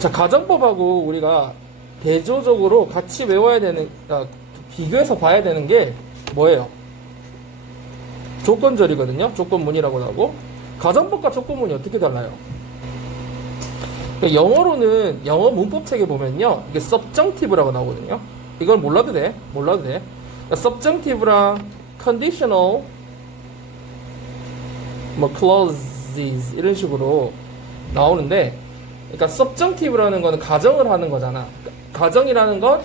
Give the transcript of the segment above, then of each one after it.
자, 가정법하고 우리가 대조적으로 같이 외워야 되는, 비교해서 봐야 되는 게 뭐예요? 조건절이거든요. 조건문이라고 하고. 가정법과 조건문이 어떻게 달라요? 영어로는 영어 문법책에 보면요, 이게 subjunctive라고 나오거든요. 이건 몰라도 돼. subjunctive랑 conditional, clauses 이런 식으로 나오는데, 그러니까 subjunctive라는 거는 가정을 하는 거잖아. 가정이라는 건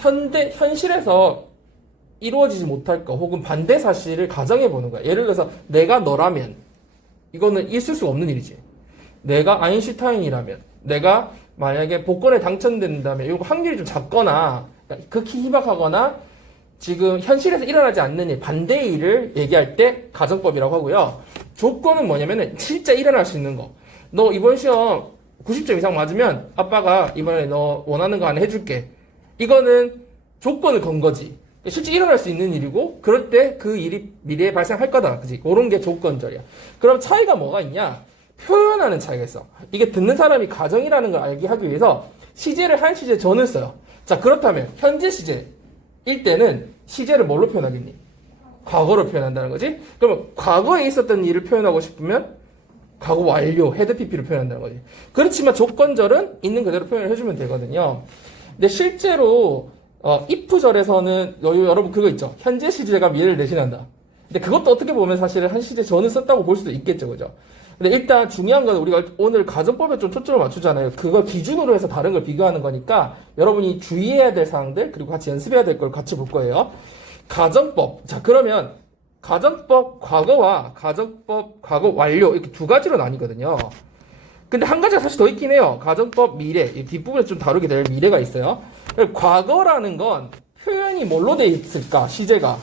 현실에서 이루어지지 못할 거 혹은 반대 사실을 가정해 보는 거야. 예를 들어서 내가 너라면 이거는 있을 수 없는 일이지. 내가 아인슈타인이라면, 내가 만약에 복권에 당첨된다면 이거 확률이 좀 작거나 극히 희박하거나 지금 현실에서 일어나지 않는 일, 반대의 일을 얘기할 때 가정법이라고 하고요. 조건은 뭐냐면은 진짜 일어날 수 있는 거. 너 이번 시험 90점 이상 맞으면 아빠가 이번에 너 원하는 거 하나 해줄게. 이거는 조건을 건 거지. 실제 일어날 수 있는 일이고, 그럴 때 그 일이 미래에 발생할 거다. 그지? 그런 게 조건절이야. 그럼 차이가 뭐가 있냐? 표현하는 차이가 있어. 이게 듣는 사람이 가정이라는 걸 알게 하기 위해서 시제를 한 시제 전을 써요. 자, 그렇다면 현재 시제일 때는 시제를 뭘로 표현하겠니? 과거로 표현한다는 거지? 그러면 과거에 있었던 일을 표현하고 싶으면 과거 완료, 헤드 PP로 표현한다는 거지. 그렇지만 조건절은 있는 그대로 표현을 해주면 되거든요. 근데 실제로 if절에서는 여러분 그거 있죠? 현재 시제가 미래를 대신한다. 근데 그것도 어떻게 보면 사실은 한 시제 전을 썼다고 볼 수도 있겠죠, 그죠? 근데 일단 중요한 건 우리가 오늘 가정법에 좀 초점을 맞추잖아요. 그걸 기준으로 해서 다른 걸 비교하는 거니까 여러분이 주의해야 될 사항들 그리고 같이 연습해야 될 걸 같이 볼 거예요. 가정법. 자, 그러면 가정법 과거와 가정법 과거 완료 이렇게 두 가지로 나뉘거든요. 근데 한 가지가 사실 더 있긴 해요. 가정법 미래. 이 뒷부분에 좀 다루게 될 미래가 있어요. 과거라는 건 표현이 뭘로 돼 있을까? 시제가.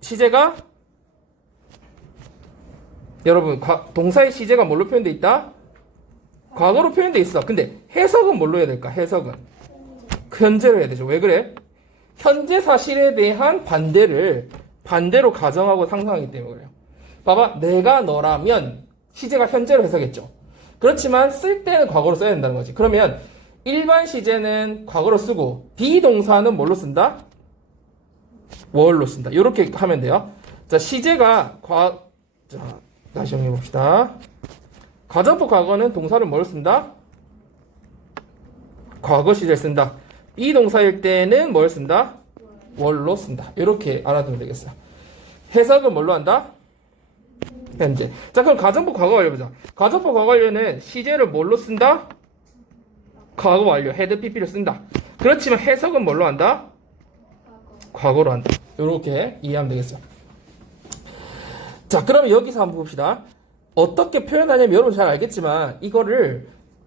시제가 여러분 동사의 시제가 뭘로 표현돼 있다? 과거로 표현돼 있어. 근데 해석은 뭘로 해야 될까? 해석은 현재로 해야 되죠. 왜 그래? 현재 사실에 대한 반대로 가정하고 상상하기 때문에 그래요. 봐봐. 내가 너라면 시제가 현재로 해석했죠. 그렇지만 쓸 때는 과거로 써야 된다는 거지. 그러면 일반 시제는 과거로 쓰고 비동사는 뭘로 쓴다? 월로 쓴다. 이렇게 하면 돼요. 자, 시제가 자, 다시 정리해 봅시다. 가정법 과거는 동사를 뭘 쓴다? 과거 시제를 쓴다. 비동사일 때는 뭘 쓴다? 월로 쓴다. 이렇게 알아두면 되겠어요. 해석은 뭘로 한다? 현재. 자, 그럼 가정법 과거 완료 보자. 가정법 과거 완료는 시제를 뭘로 쓴다? 과거 완료. 헤드 PP를 쓴다. 그렇지만 해석은 뭘로 한다? 과거로 한다. 이렇게 이해하면 되겠어. 자, 그러면 여기서 한번 봅시다. 어떻게 표현하냐면 여러분 잘 알겠지만 이거를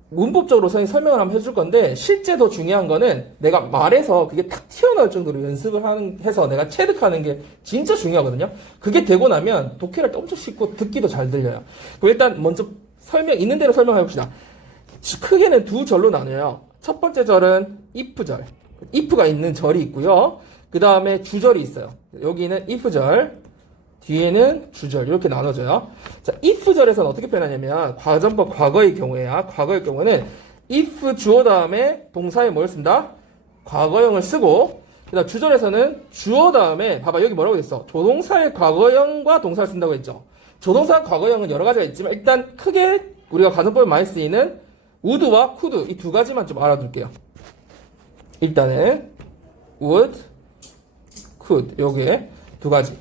문법적으로 설명을 한번 해줄 건데 실제 더 중요한 거는 내가 말해서 그게 탁 튀어나올 정도로 연습을 해서 내가 체득하는 게 진짜 중요하거든요. 그게 되고 나면 독해할 때 엄청 쉽고 듣기도 잘 들려요. 그럼 일단 먼저 있는 대로 설명해 봅시다. 크게는 두 절로 나눠요. 첫 번째 절은 if절. if가 있는 절이 있고요. 그 다음에 주절이 있어요. 여기는 if절, 뒤에는 주절 이렇게 나눠져요. 자, if절에서는 어떻게 표현하냐면 가정법 과거의 경우에야. 과거의 경우는 if 주어 다음에 동사에 뭘 쓴다? 과거형을 쓰고 그 다음 주절에서는 주어 다음에 봐봐 여기 뭐라고 했어? 조동사의 과거형과 동사를 쓴다고 했죠. 조동사 과거형은 여러 가지가 있지만 일단 크게 우리가 가정법에 많이 쓰이는 would와 could 이 두 가지만 좀 알아둘게요. 일단은 would, could 요게 두 가지.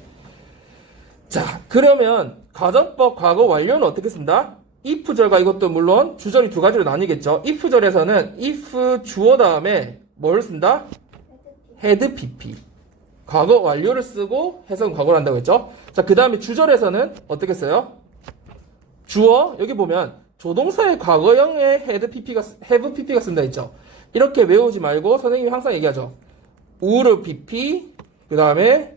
자, 그러면 가정법 과거 완료는 어떻게 쓴다? if절과 이것도 물론 주절이 두 가지로 나뉘겠죠. if절에서는 if 주어 다음에 뭘 쓴다? had pp. 과거 완료를 쓰고 해석은 과거로 한다고 했죠. 자, 그 다음에 주절에서는 어떻게 써요? 주어 여기 보면 조동사의 과거형에 have pp가 쓴다 했죠. 이렇게 외우지 말고 선생님이 항상 얘기하죠. would pp 그 다음에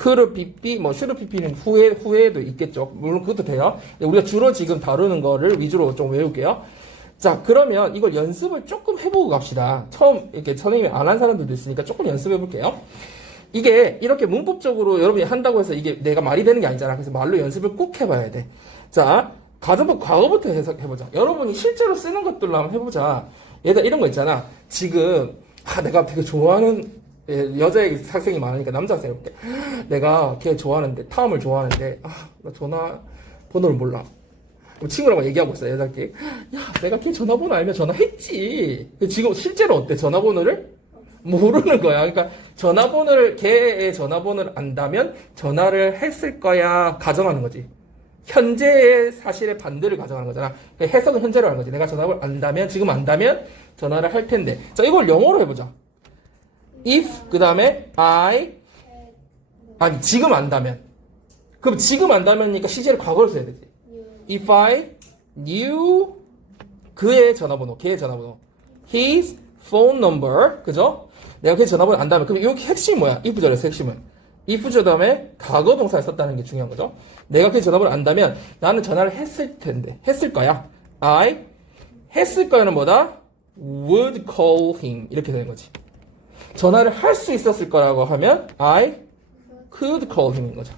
could pp, should pp는 후에도 있겠죠. 물론 그것도 돼요. 우리가 주로 지금 다루는 거를 위주로 좀 외울게요. 자, 그러면 이걸 연습을 조금 해보고 갑시다. 처음 이렇게 선생님이 안 한 사람들도 있으니까 조금 연습해 볼게요. 이게 이렇게 문법적으로 여러분이 한다고 해서 이게 내가 말이 되는 게 아니잖아. 그래서 말로 연습을 꼭 해봐야 돼. 자, 가정법 과거부터 해석해보자. 여러분이 실제로 쓰는 것들로 한번 해보자. 얘들 이런 거 있잖아. 지금 내가 되게 좋아하는 여자 학생이 많으니까 남자 학생 해볼게. 내가 걔 좋아하는데 탐을 좋아하는데 나 전화번호를 몰라. 친구랑 얘기하고 있어 여자끼리. 야 내가 걔 전화번호 알면 전화했지. 지금 실제로 어때? 전화번호를 모르는 거야. 그러니까 걔의 전화번호를 안다면 전화를 했을 거야 가정하는 거지. 현재의 사실의 반대를 가정하는 거잖아. 그러니까 해석은 현재로 하는 거지. 내가 전화번호를 안다면, 지금 안다면 전화를 할 텐데. 자, 이걸 영어로 해보자. if 그 다음에 지금 안다면. 그럼 지금 안다면이니까 시제를 과거로 써야 되지. If I knew 걔의 전화번호 his phone number 그죠? 내가 걔 전화번호 안다면 그럼 여기 핵심이 뭐야? if절에서 핵심은 if 다음에 과거 동사를 썼다는 게 중요한 거죠. 내가 걔 전화번호 안다면 나는 전화를 했을 텐데 했을 거야. 했을 거야는 뭐다? would call him 이렇게 되는 거지. 전화를 할 수 있었을 거라고 하면 I could call him인 거죠.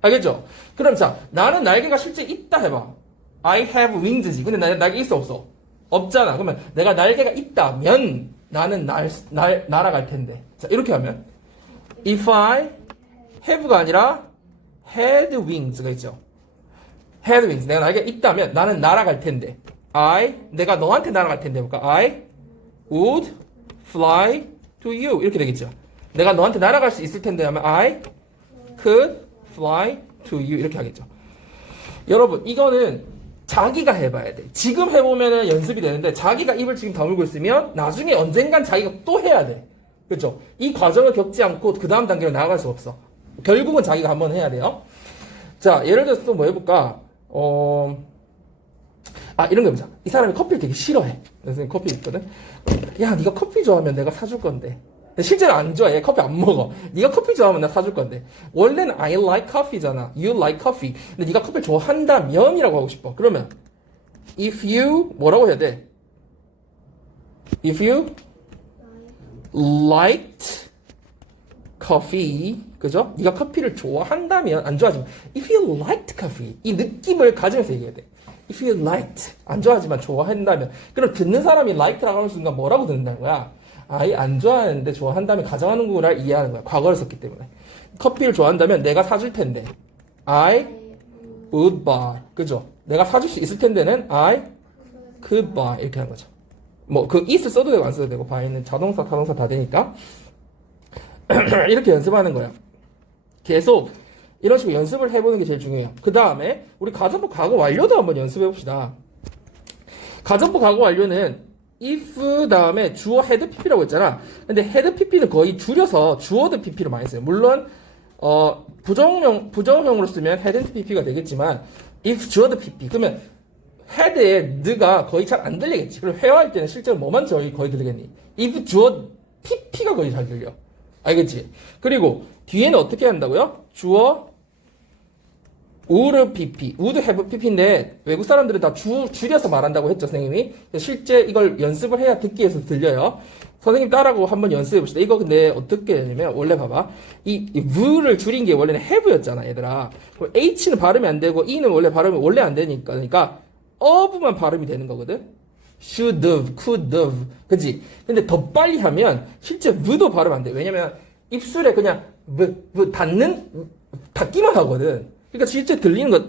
알겠죠? 그럼 자, 나는 날개가 실제 있다 해봐. I have wings지. 근데 날개 있어 없어? 없잖아. 그러면 내가 날개가 있다면 나는 날아갈 텐데. 자, 이렇게 하면 if I have가 아니라 had wings가 있죠. had wings. 내가 날개가 있다면 나는 날아갈 텐데. 내가 너한테 날아갈 텐데 볼까? I would fly to you. 이렇게 되겠죠. 내가 너한테 날아갈 수 있을 텐데 하면 I could fly to you. 이렇게 하겠죠. 여러분, 이거는 자기가 해봐야 돼. 지금 해보면 연습이 되는데 자기가 입을 지금 다물고 있으면 나중에 언젠간 자기가 또 해야 돼. 그렇죠? 이 과정을 겪지 않고 그 다음 단계로 나아갈 수 없어. 결국은 자기가 한번 해야 돼요. 자, 예를 들어서 또 뭐 해볼까? 이런 거 해보자. 이 사람이 커피를 되게 싫어해. 선생님 커피 있거든? 야, 네가 커피 좋아하면 내가 사줄 건데. 실제로 안 좋아해. 커피 안 먹어. 네가 커피 좋아하면 내가 사줄 건데. 원래는 I like coffee잖아. You like coffee. 근데 네가 커피를 좋아한다면이라고 하고 싶어. 그러면 if you 뭐라고 해야 돼? If you liked coffee, 그죠? 네가 커피를 좋아한다면, 안 좋아하지만 if you liked coffee, 이 느낌을 가지면서 얘기해야 돼. If you liked, 안 좋아하지만 좋아한다면. 그럼 듣는 사람이 liked라고 하는 순간 뭐라고 듣는다는 거야? 안 좋아하는데 좋아한다면 가정하는구나를 이해하는 거야. 과거를 썼기 때문에. 커피를 좋아한다면 내가 사줄 텐데 I would buy. 그죠? 내가 사줄 수 있을 텐데는 I could buy. 이렇게 하는 거죠. 뭐 그 it을 써도 되고 안 써도 되고 buy는 자동사, 타동사 다 되니까 이렇게 연습하는 거야. 계속 이런 식으로 연습을 해보는 게 제일 중요해요. 그 다음에 우리 가정법 과거 완료도 한번 연습해 봅시다. 가정법 과거 완료는 if 다음에 주어 had pp라고 했잖아. 근데 had pp는 거의 줄여서 주어드 pp로 많이 써요. 물론 부정형으로 쓰면 hadn't pp가 되겠지만 if 주어드 pp 그러면 had의 the가 거의 잘 안 들리겠지. 그럼 회화할 때는 실제로 뭐만 거의 들리겠니? if 주어 pp가 거의 잘 들려. 알겠지? 그리고 뒤에는 어떻게 한다고요? 주어 would pp, would have pp인데 외국 사람들은 다 줄여서 말한다고 했죠, 선생님이. 실제 이걸 연습을 해야 듣기 위해서 들려요. 선생님 따라고 한번 연습해 봅시다. 이거 근데 어떻게 하냐면 원래 봐봐. 이 would를 줄인 게 원래는 have였잖아, 얘들아. h는 발음이 안 되고 e는 원래 발음이 원래 안 되니까 그러니까 of만 발음이 되는 거거든. should have, could have. 그치? 근데 더 빨리 하면 실제 w도 발음 안 돼. 왜냐면 입술에 그냥 닿기만 하거든. 그러니까 실제 들리는 건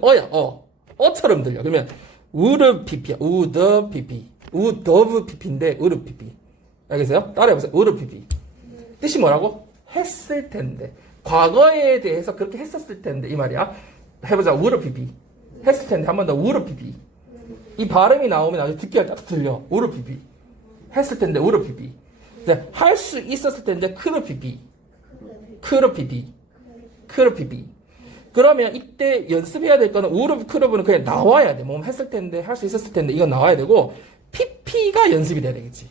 어처럼 들려. 그러면 would pp야. would pp. would have pp인데 would pp. 알겠어요? 따라해보세요. would pp. 뜻이 뭐라고? 했을 텐데. 과거에 대해서 그렇게 했었을 텐데 이 말이야. 해보자. would pp. 했을 텐데 한 번 더 would pp. 이 발음이 나오면 아주 듣기가 딱 들려. would pp. 했을 텐데 would pp. 할 수 있었을 텐데 could pp. could pp. could pp. 그러면 이때 연습해야 될 거는 would, could have는 그냥 나와야 돼. 뭐 했을 텐데, 할 수 있었을 텐데 이건 나와야 되고 pp가 연습이 돼야 되겠지.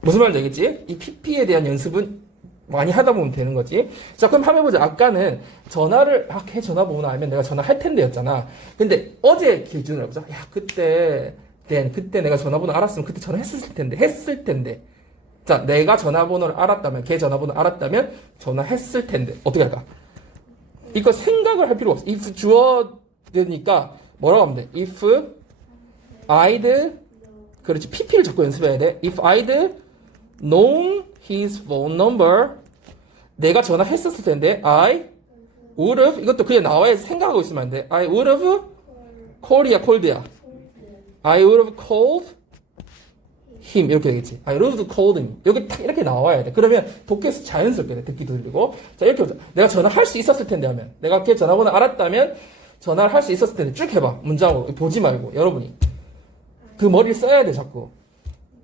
무슨 말인지 알겠지? 이 pp에 대한 연습은 많이 하다 보면 되는 거지. 자, 그럼 한번 해보자. 아까는 전화를 걔 전화번호 알면 내가 전화할 텐데였잖아. 근데 어제 기준으로 해보자. 야, 그때 내가 전화번호 알았으면 그때 전화했을 텐데. 자, 내가 전화번호를 알았다면, 걔 전화번호 알았다면 전화했을 텐데. 어떻게 할까? 이거 생각을 할 필요가 없어. if 주어되니까 뭐라고 하면 돼? If I'd 그렇지. PP를 자꾸 연습해야 돼. If I'd known his phone number 내가 전화했었을 텐데 I would have 이것도 그냥 나와야 생각하고 있으면 안 돼. I would have called야. I would have called him 이렇게 되겠지. I would have called him 여기 딱 이렇게 나와야 돼. 그러면 독해에서 자연스럽게 돼. 듣기도 들리고 자 이렇게 보자. 내가 전화할 수 있었을 텐데 하면 내가 걔 전화번호 알았다면 전화를 할 수 있었을 텐데 쭉 해봐. 문장으로 보지 말고 여러분이 그 머리를 써야 돼 자꾸.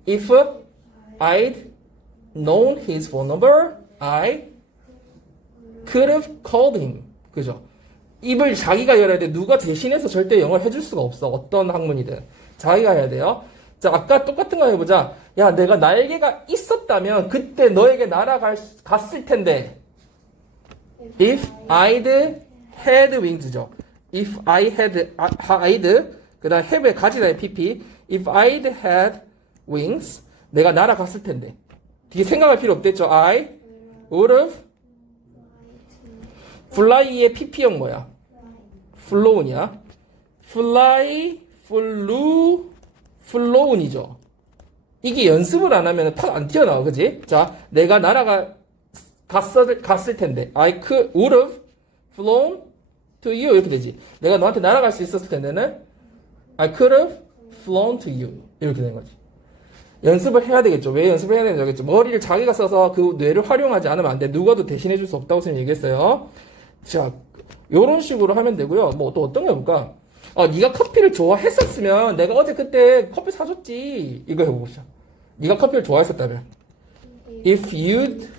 If I'd known his phone number I could have called him. 그죠? 입을 자기가 열어야 돼. 누가 대신해서 절대 영어를 해줄 수가 없어. 어떤 학문이든. 자기가 해야 돼요. 자, 아까 똑같은 거 해보자. 야, 내가 날개가 있었다면 그때 너에게 날아갔을 텐데. If I'd had wings죠. If I had, 그 다음 have에 가지다의 pp. If I'd had wings. 내가 날아갔을 텐데. 뒤에 생각할 필요 없겠죠. I would have fly의 pp형 뭐야? flown이야. fly, flown이죠. 이게 연습을 안 하면 탁 안 튀어나와, 그지? 자, 내가 갔을 텐데, I would have flown to you 이렇게 되지. 내가 너한테 날아갈 수 있었을 텐데는 I could have flown to you 이렇게 되는 거지. 연습을 해야 되겠죠. 왜 연습을 해야 되겠죠? 머리를 자기가 써서 그 뇌를 활용하지 않으면 안 돼. 누가도 대신해 줄 수 없다고 선생님이 얘기했어요. 자, 요런 식으로 하면 되고요. 뭐 또 어떤 거 해볼까? 네가 커피를 좋아했었으면 내가 어제 그때 커피 사줬지. 이거 해보자. 네가 커피를 좋아했었다면 If you'd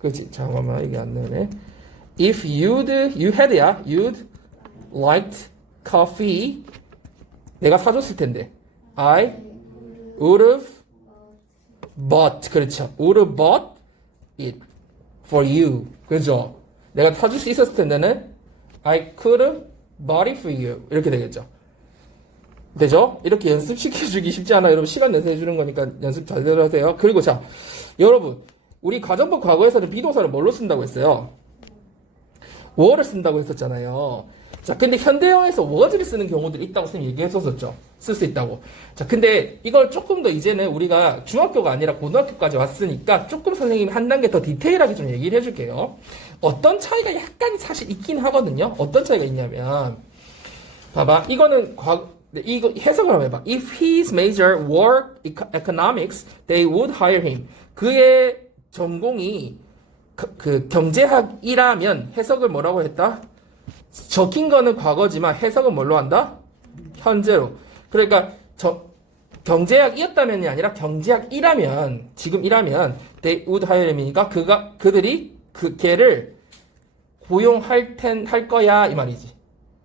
그치? 잠깐만 이게 안 되네. If you had야. You'd liked coffee 내가 사줬을 텐데 I would have bought 그렇죠. would have bought it for you. 그죠? 내가 사줄 수 있었을 텐데는 I could have bought it for you. 이렇게 되겠죠. 되죠? 이렇게 연습시켜주기 쉽지 않아요. 여러분 시간 내서 해주는 거니까 연습 잘 들으세요. 그리고 자, 여러분 우리 가정법 과거에서는 비동사를 뭘로 쓴다고 했어요? were를 쓴다고 했었잖아요. 자, 근데 현대어에서 was를 쓰는 경우들이 있다고 선생님이 얘기했었죠. 쓸 수 있다고. 자, 근데 이걸 조금 더 이제는 우리가 중학교가 아니라 고등학교까지 왔으니까 조금 선생님이 한 단계 더 디테일하게 좀 얘기를 해줄게요. 어떤 차이가 약간 사실 있긴 하거든요. 어떤 차이가 있냐면 봐봐. 이거는 이거 해석을 한번 해봐. If his major were economics, they would hire him. 그의 전공이 그 경제학이라면 해석을 뭐라고 했다? 적힌 거는 과거지만 해석은 뭘로 한다? 현재로. 그러니까 경제학이었다면이 아니라 경제학이라면 지금이라면 they would hire him이니까 그들이 걔를 고용할 거야 이 말이지.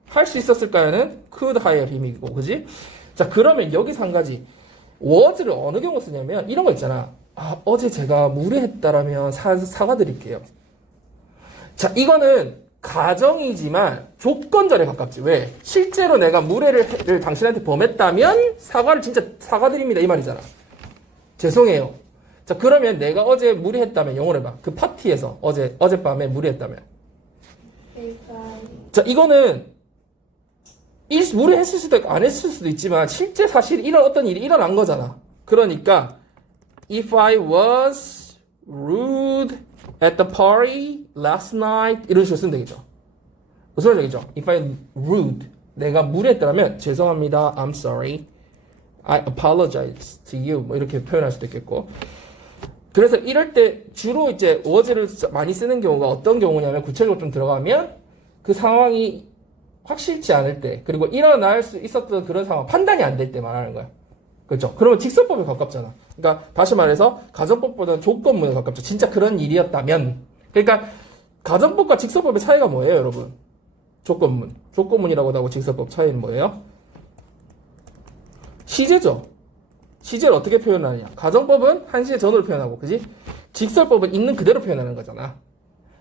할 수 있었을까요는 could hire him이고, 그지? 자, 그러면 여기서 한 가지 was를 어느 경우 쓰냐면 이런 거 있잖아. 어제 제가 무례했다라면 사과드릴게요. 자, 이거는 가정이지만 조건절에 가깝지. 왜? 실제로 내가 무례를 당신한테 범했다면 사과를 진짜 사과드립니다 이 말이잖아. 죄송해요. 자, 그러면 내가 어제 무례했다면 영어로 해봐. 그 파티에서 어젯밤에 무례했다면. 자, 이거는 무례했을 수도 있고 안 했을 수도 있지만 실제 사실 이런 어떤 일이 일어난 거잖아. 그러니까 If I was rude at the party last night 이런 식으로 쓰면 되겠죠. 무슨 말이죠? If I rude 내가 무례했다면 죄송합니다. I'm sorry. I apologize to you. 뭐 이렇게 표현할 수도 있겠고. 그래서 이럴 때 주로 이제 was를 많이 쓰는 경우가 어떤 경우냐면 구체적으로 좀 들어가면 그 상황이 확실치 않을 때 그리고 일어날 수 있었던 그런 상황 판단이 안 될 때 말하는 거야. 그렇죠? 그러면 직설법에 가깝잖아. 그러니까 다시 말해서 가정법보다는 조건문에 가깝죠. 진짜 그런 일이었다면. 그러니까 가정법과 직설법의 차이가 뭐예요, 여러분? 조건문. 조건문이라고 하고 직설법 차이는 뭐예요? 시제죠. 시제를 어떻게 표현하느냐. 가정법은 한시제 전후를 표현하고, 그지? 직설법은 있는 그대로 표현하는 거잖아.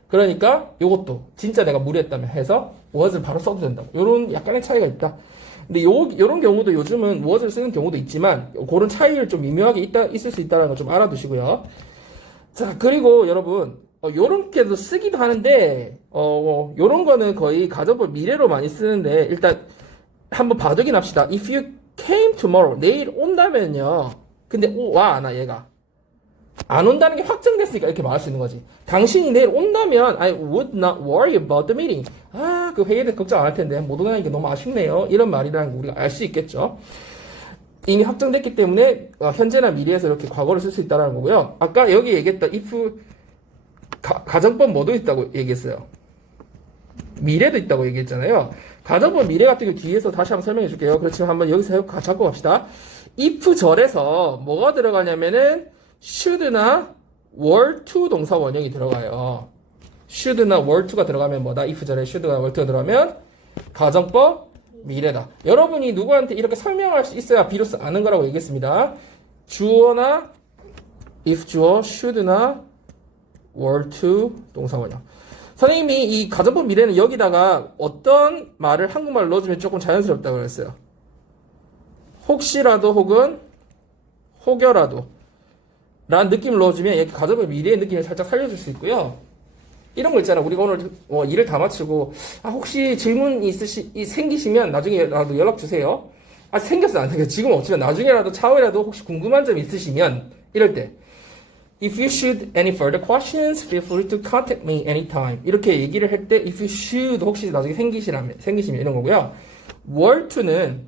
그러니까 요것도 진짜 내가 무리했다면 해서 was를 바로 써도 된다고. 요런 약간의 차이가 있다. 근데 요런 경우도 요즘은 was를 쓰는 경우도 있지만 그런 차이를 좀 미묘하게 있을 수 있다는 거 좀 알아두시고요. 자, 그리고 여러분 요렇게도 쓰기도 하는데 요런 거는 거의 가정법 미래로 많이 쓰는데 일단 한번 봐두긴 합시다. If you came tomorrow, 내일 온다면요. 근데 와, 안 와, 얘가. 안 온다는 게 확정됐으니까 이렇게 말할 수 있는 거지. 당신이 내일 온다면 I would not worry about the meeting. 아, 그 회의에 대해 걱정 안 할 텐데 못 온다는 게 너무 아쉽네요. 이런 말이라는 거 우리가 알 수 있겠죠. 이미 확정됐기 때문에 현재나 미래에서 이렇게 과거를 쓸 수 있다는 거고요. 아까 여기 얘기했던 if 가정법 뭐도 있다고 얘기했어요. 미래도 있다고 얘기했잖아요. 가정법 미래 같은 거 뒤에서 다시 한번 설명해 줄게요. 그렇지만 한번 여기서 잡고 갑시다. if 절에서 뭐가 들어가냐면은 should나 were to 동사 원형이 들어가요. should나 were to가 들어가면 뭐다? if 절에 should나 were to가 들어가면 가정법 미래다. 여러분이 누구한테 이렇게 설명할 수 있어야 비로소 아는 거라고 얘기했습니다. 주어나 if 주어 should나 were to 동사 원형. 선생님이 이 가정법 미래는 여기다가 어떤 말을 한국말로 넣어주면 조금 자연스럽다고 그랬어요. 혹시라도 혹은 혹여라도 라는 느낌을 넣어주면 이렇게 가정법 미래의 느낌을 살짝 살려줄 수 있고요. 이런 거 있잖아. 우리가 오늘 일을 다 마치고 혹시 질문 생기시면 나중에라도 연락 주세요. 아직 생겼어요? 안 생겼어요? 지금 없지만 나중에라도 차후에라도 혹시 궁금한 점 있으시면 이럴 때 If you should any further questions, feel free to contact me anytime. 이렇게 얘기를 할 때 if you should 혹시 나중에 생기시면 이런 거고요. were to는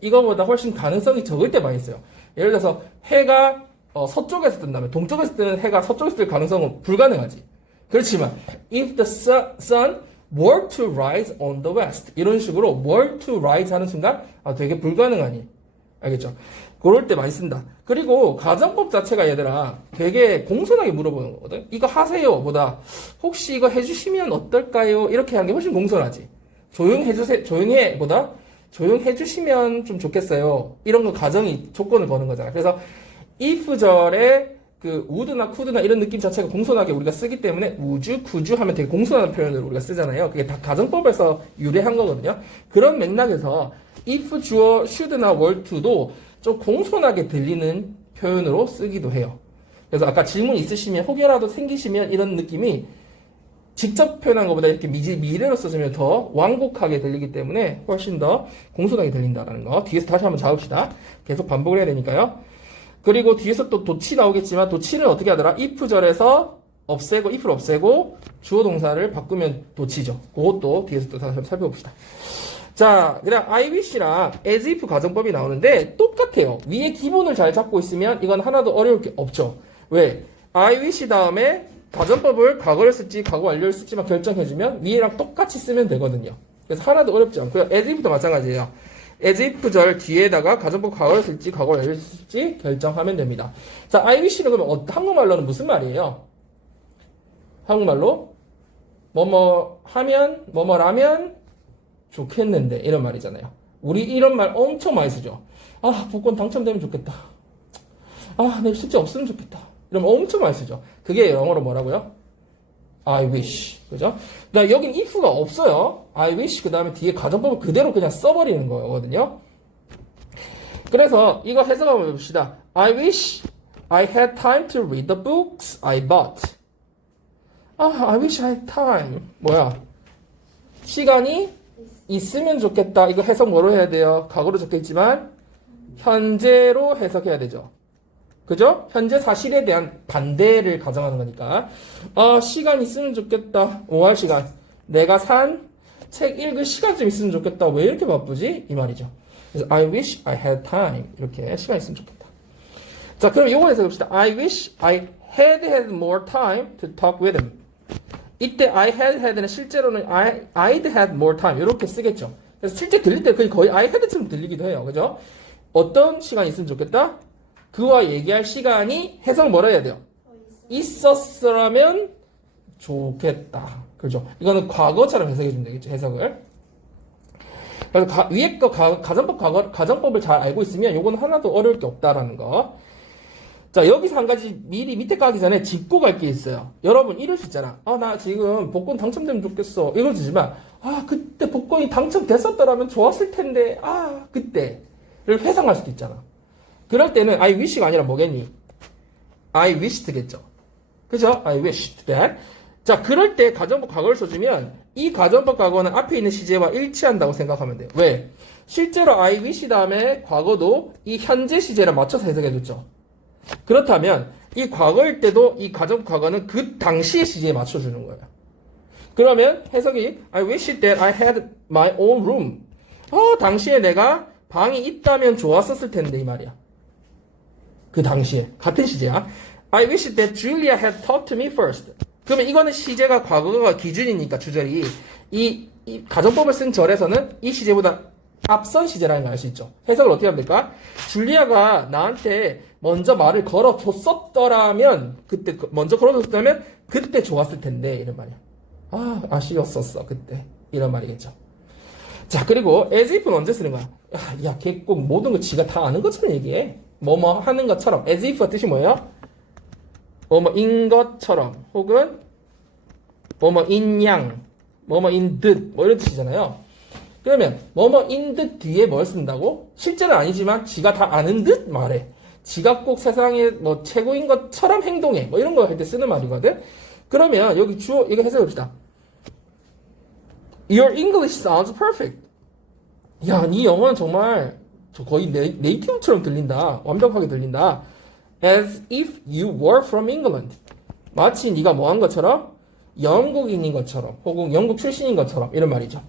이거보다 훨씬 가능성이 적을 때 많이 있어요. 예를 들어서 해가 서쪽에서 뜬다면 동쪽에서 뜨는 해가 서쪽에서 뜰 가능성은 불가능하지. 그렇지만 if the sun were to rise on the west 이런 식으로 were to rise 하는 순간 되게 불가능하니 알겠죠? 그럴 때 많이 쓴다. 그리고 가정법 자체가 얘들아 되게 공손하게 물어보는 거거든. 이거 하세요 보다 혹시 이거 해주시면 어떨까요? 이렇게 하는 게 훨씬 공손하지. 조용해주세요 조용해 보다 조용해주시면 좀 좋겠어요. 이런 거 가정이 조건을 거는 거잖아. 그래서 if 절에 그 would나 could나 이런 느낌 자체가 공손하게 우리가 쓰기 때문에 would you, could you 하면 되게 공손한 표현을 우리가 쓰잖아요. 그게 다 가정법에서 유래한 거거든요. 그런 맥락에서 if 주어 should나 were to도 좀 공손하게 들리는 표현으로 쓰기도 해요. 그래서 아까 질문 있으시면 혹여라도 생기시면 이런 느낌이 직접 표현한 것보다 이렇게 미래로 써주면 더 완곡하게 들리기 때문에 훨씬 더 공손하게 들린다는 거. 뒤에서 다시 한번 잡읍시다. 계속 반복을 해야 되니까요. 그리고 뒤에서 또 도치 나오겠지만 도치는 어떻게 하더라? if 절에서 없애고 if를 없애고 주어 동사를 바꾸면 도치죠. 그것도 뒤에서 또 다시 한번 살펴봅시다. 자, 그다음 I wish랑 as if 가정법이 나오는데 똑같아요. 위에 기본을 잘 잡고 있으면 이건 하나도 어려울 게 없죠. 왜? I wish 다음에 가정법을 과거를 쓸지 과거 완료를 쓸지만 결정해주면 위에랑 똑같이 쓰면 되거든요. 그래서 하나도 어렵지 않고요. as if도 마찬가지예요. as if 절 뒤에다가 가정법 과거를 쓸지 과거 완료를 쓸지 결정하면 됩니다. 자, I wish는 그러면 한국말로는 무슨 말이에요? 한국말로 뭐뭐 하면 뭐뭐라면 좋겠는데 이런 말이잖아요. 우리 이런 말 엄청 많이 쓰죠. 복권 당첨되면 좋겠다. 내일 숙제 없으면 좋겠다. 이러면 엄청 많이 쓰죠. 그게 영어로 뭐라고요? I wish. 그죠? 나 여긴 if가 없어요. I wish 그 다음에 뒤에 가정법을 그대로 그냥 써버리는 거거든요. 그래서 이거 해석 한번 해봅시다. I wish I had time to read the books I bought. I wish I had time. 뭐야? 시간이 있으면 좋겠다. 이거 해석 뭐로 해야 돼요? 과거로 적혀있지만 현재로 해석해야 되죠. 그죠? 현재 사실에 대한 반대를 가정하는 거니까 시간 있으면 좋겠다. 뭐 할 시간? 내가 산 책 읽을 시간 좀 있으면 좋겠다. 왜 이렇게 바쁘지? 이 말이죠. 그래서 I wish I had time. 이렇게 시간 있으면 좋겠다. 자, 그럼 요거 해석해봅시다. I wish I had more time to talk with him. 이때 I had는 실제로는 I'd had more time 이렇게 쓰겠죠. 그래서 실제 들릴 때 거의 I had처럼 들리기도 해요. 그죠? 어떤 시간이 있으면 좋겠다? 그와 얘기할 시간이 해석 뭐라 해야 돼요? 있었으라면 좋겠다. 그죠? 이거는 과거처럼 해석해주면 되겠죠. 해석을. 그래서 위에 거 가정법을 잘 알고 있으면 요건 하나도 어려울 게 없다라는 거. 자, 여기서 한 가지 미리 밑에 가기 전에 짚고 갈 게 있어요. 여러분 이럴 수 있잖아. 나 지금 복권 당첨되면 좋겠어. 이걸 주지만 그때 복권이 당첨됐었더라면 좋았을 텐데 그때를 회상할 수도 있잖아. 그럴 때는 I wish가 아니라 뭐겠니? I wished 겠죠. 그죠? I wished that 자, 그럴 때 가정법 과거를 써주면 이 가정법 과거는 앞에 있는 시제와 일치한다고 생각하면 돼요. 왜? 실제로 I wish 다음에 과거도 이 현재 시제를 맞춰서 해석해줬죠. 그렇다면 이 과거일 때도 이 가정법 과거는 그 당시의 시제에 맞춰주는 거예요. 그러면 해석이 I wish that I had my own room. 당시에 내가 방이 있다면 좋았었을 텐데 이 말이야. 그 당시에 같은 시제야. I wish that Julia had talked to me first. 그러면 이거는 시제가 과거가 기준이니까 주절이 이 가정법을 쓴 절에서는 이 시제보다 앞선 시제라는 걸 알 수 있죠. 해석을 어떻게 하면 될까? 줄리아가 나한테 먼저 말을 걸어줬었더라면 그때 먼저 걸어줬다면 그때 좋았을 텐데 이런 말이야. 아쉬웠었어 그때 이런 말이겠죠. 자, 그리고 as if는 언제 쓰는 거야? 야, 걔 꼭 모든 거 지가 다 아는 것처럼 얘기해. 뭐뭐 하는 것처럼. as if가 뜻이 뭐예요? 뭐뭐인 것처럼 혹은 뭐뭐인 양, 뭐뭐인 듯 뭐 이런 뜻이잖아요. 그러면 뭐뭐인 듯 뒤에 뭘 쓴다고? 실제는 아니지만 지가 다 아는 듯 말해. 지가 꼭 세상에 뭐 최고인 것처럼 행동해. 뭐 이런 거 할 때 쓰는 말이거든. 그러면 여기 주어 이거 해석해 봅시다. Your English sounds perfect. 야, 네 영어는 정말 거의 네이티브처럼 들린다. 완벽하게 들린다. As if you were from England. 마치 네가 뭐 한 것처럼 영국인인 것처럼 혹은 영국 출신인 것처럼 이런 말이죠.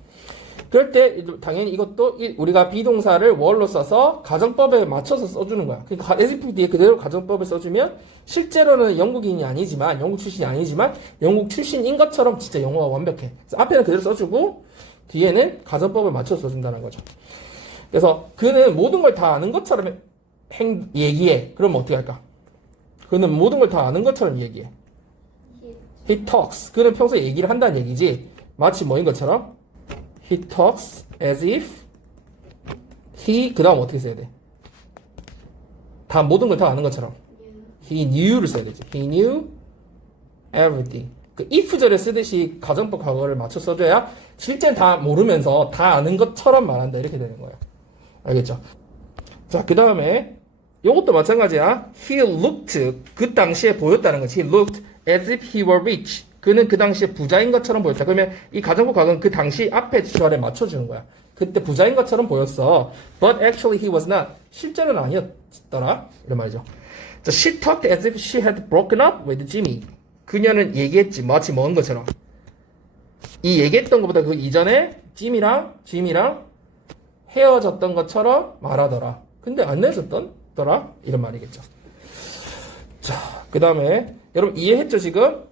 그럴 때 당연히 이것도 우리가 비동사를 월로 써서 가정법에 맞춰서 써주는 거야. 그러니까 as if 뒤에 그대로 가정법을 써주면 실제로는 영국인이 아니지만 영국 출신이 아니지만 영국 출신인 것처럼 진짜 영어가 완벽해. 그래서 앞에는 그대로 써주고 뒤에는 가정법을 맞춰서 써준다는 거죠. 그래서 그는 모든 걸 다 아는 것처럼 얘기해. 그럼 어떻게 할까? 그는 모든 걸 다 아는 것처럼 얘기해. He talks. 그는 평소에 얘기를 한다는 얘기지. 마치 뭐인 것처럼. He talks as if he 그 다음 어떻게 써야 돼? 다 모든 걸 다 아는 것처럼. He knew를 써야 되지. He knew everything. 그 if절에 쓰듯이 가정법 과거를 맞춰 써줘야 실제는 다 모르면서 다 아는 것처럼 말한다. 이렇게 되는 거예요. 알겠죠? 자, 그 다음에 이것도 마찬가지야. He looked. 그 당시에 보였다는 거지. He looked as if he were rich. 그는 그 당시에 부자인 것처럼 보였다. 그러면 이 가정법 과거는 그 당시 앞에 주절에 맞춰주는 거야. 그때 부자인 것처럼 보였어. But actually he was not. 실제는 아니었더라. 이런 말이죠. 자, she talked as if she had broken up with Jimmy. 그녀는 얘기했지. 마치 먼 것처럼. 이 얘기했던 것보다 그 이전에 짐이랑 헤어졌던 것처럼 말하더라. 근데 안 헤어졌더라? 이런 말이겠죠. 자, 그 다음에 여러분 이해했죠 지금?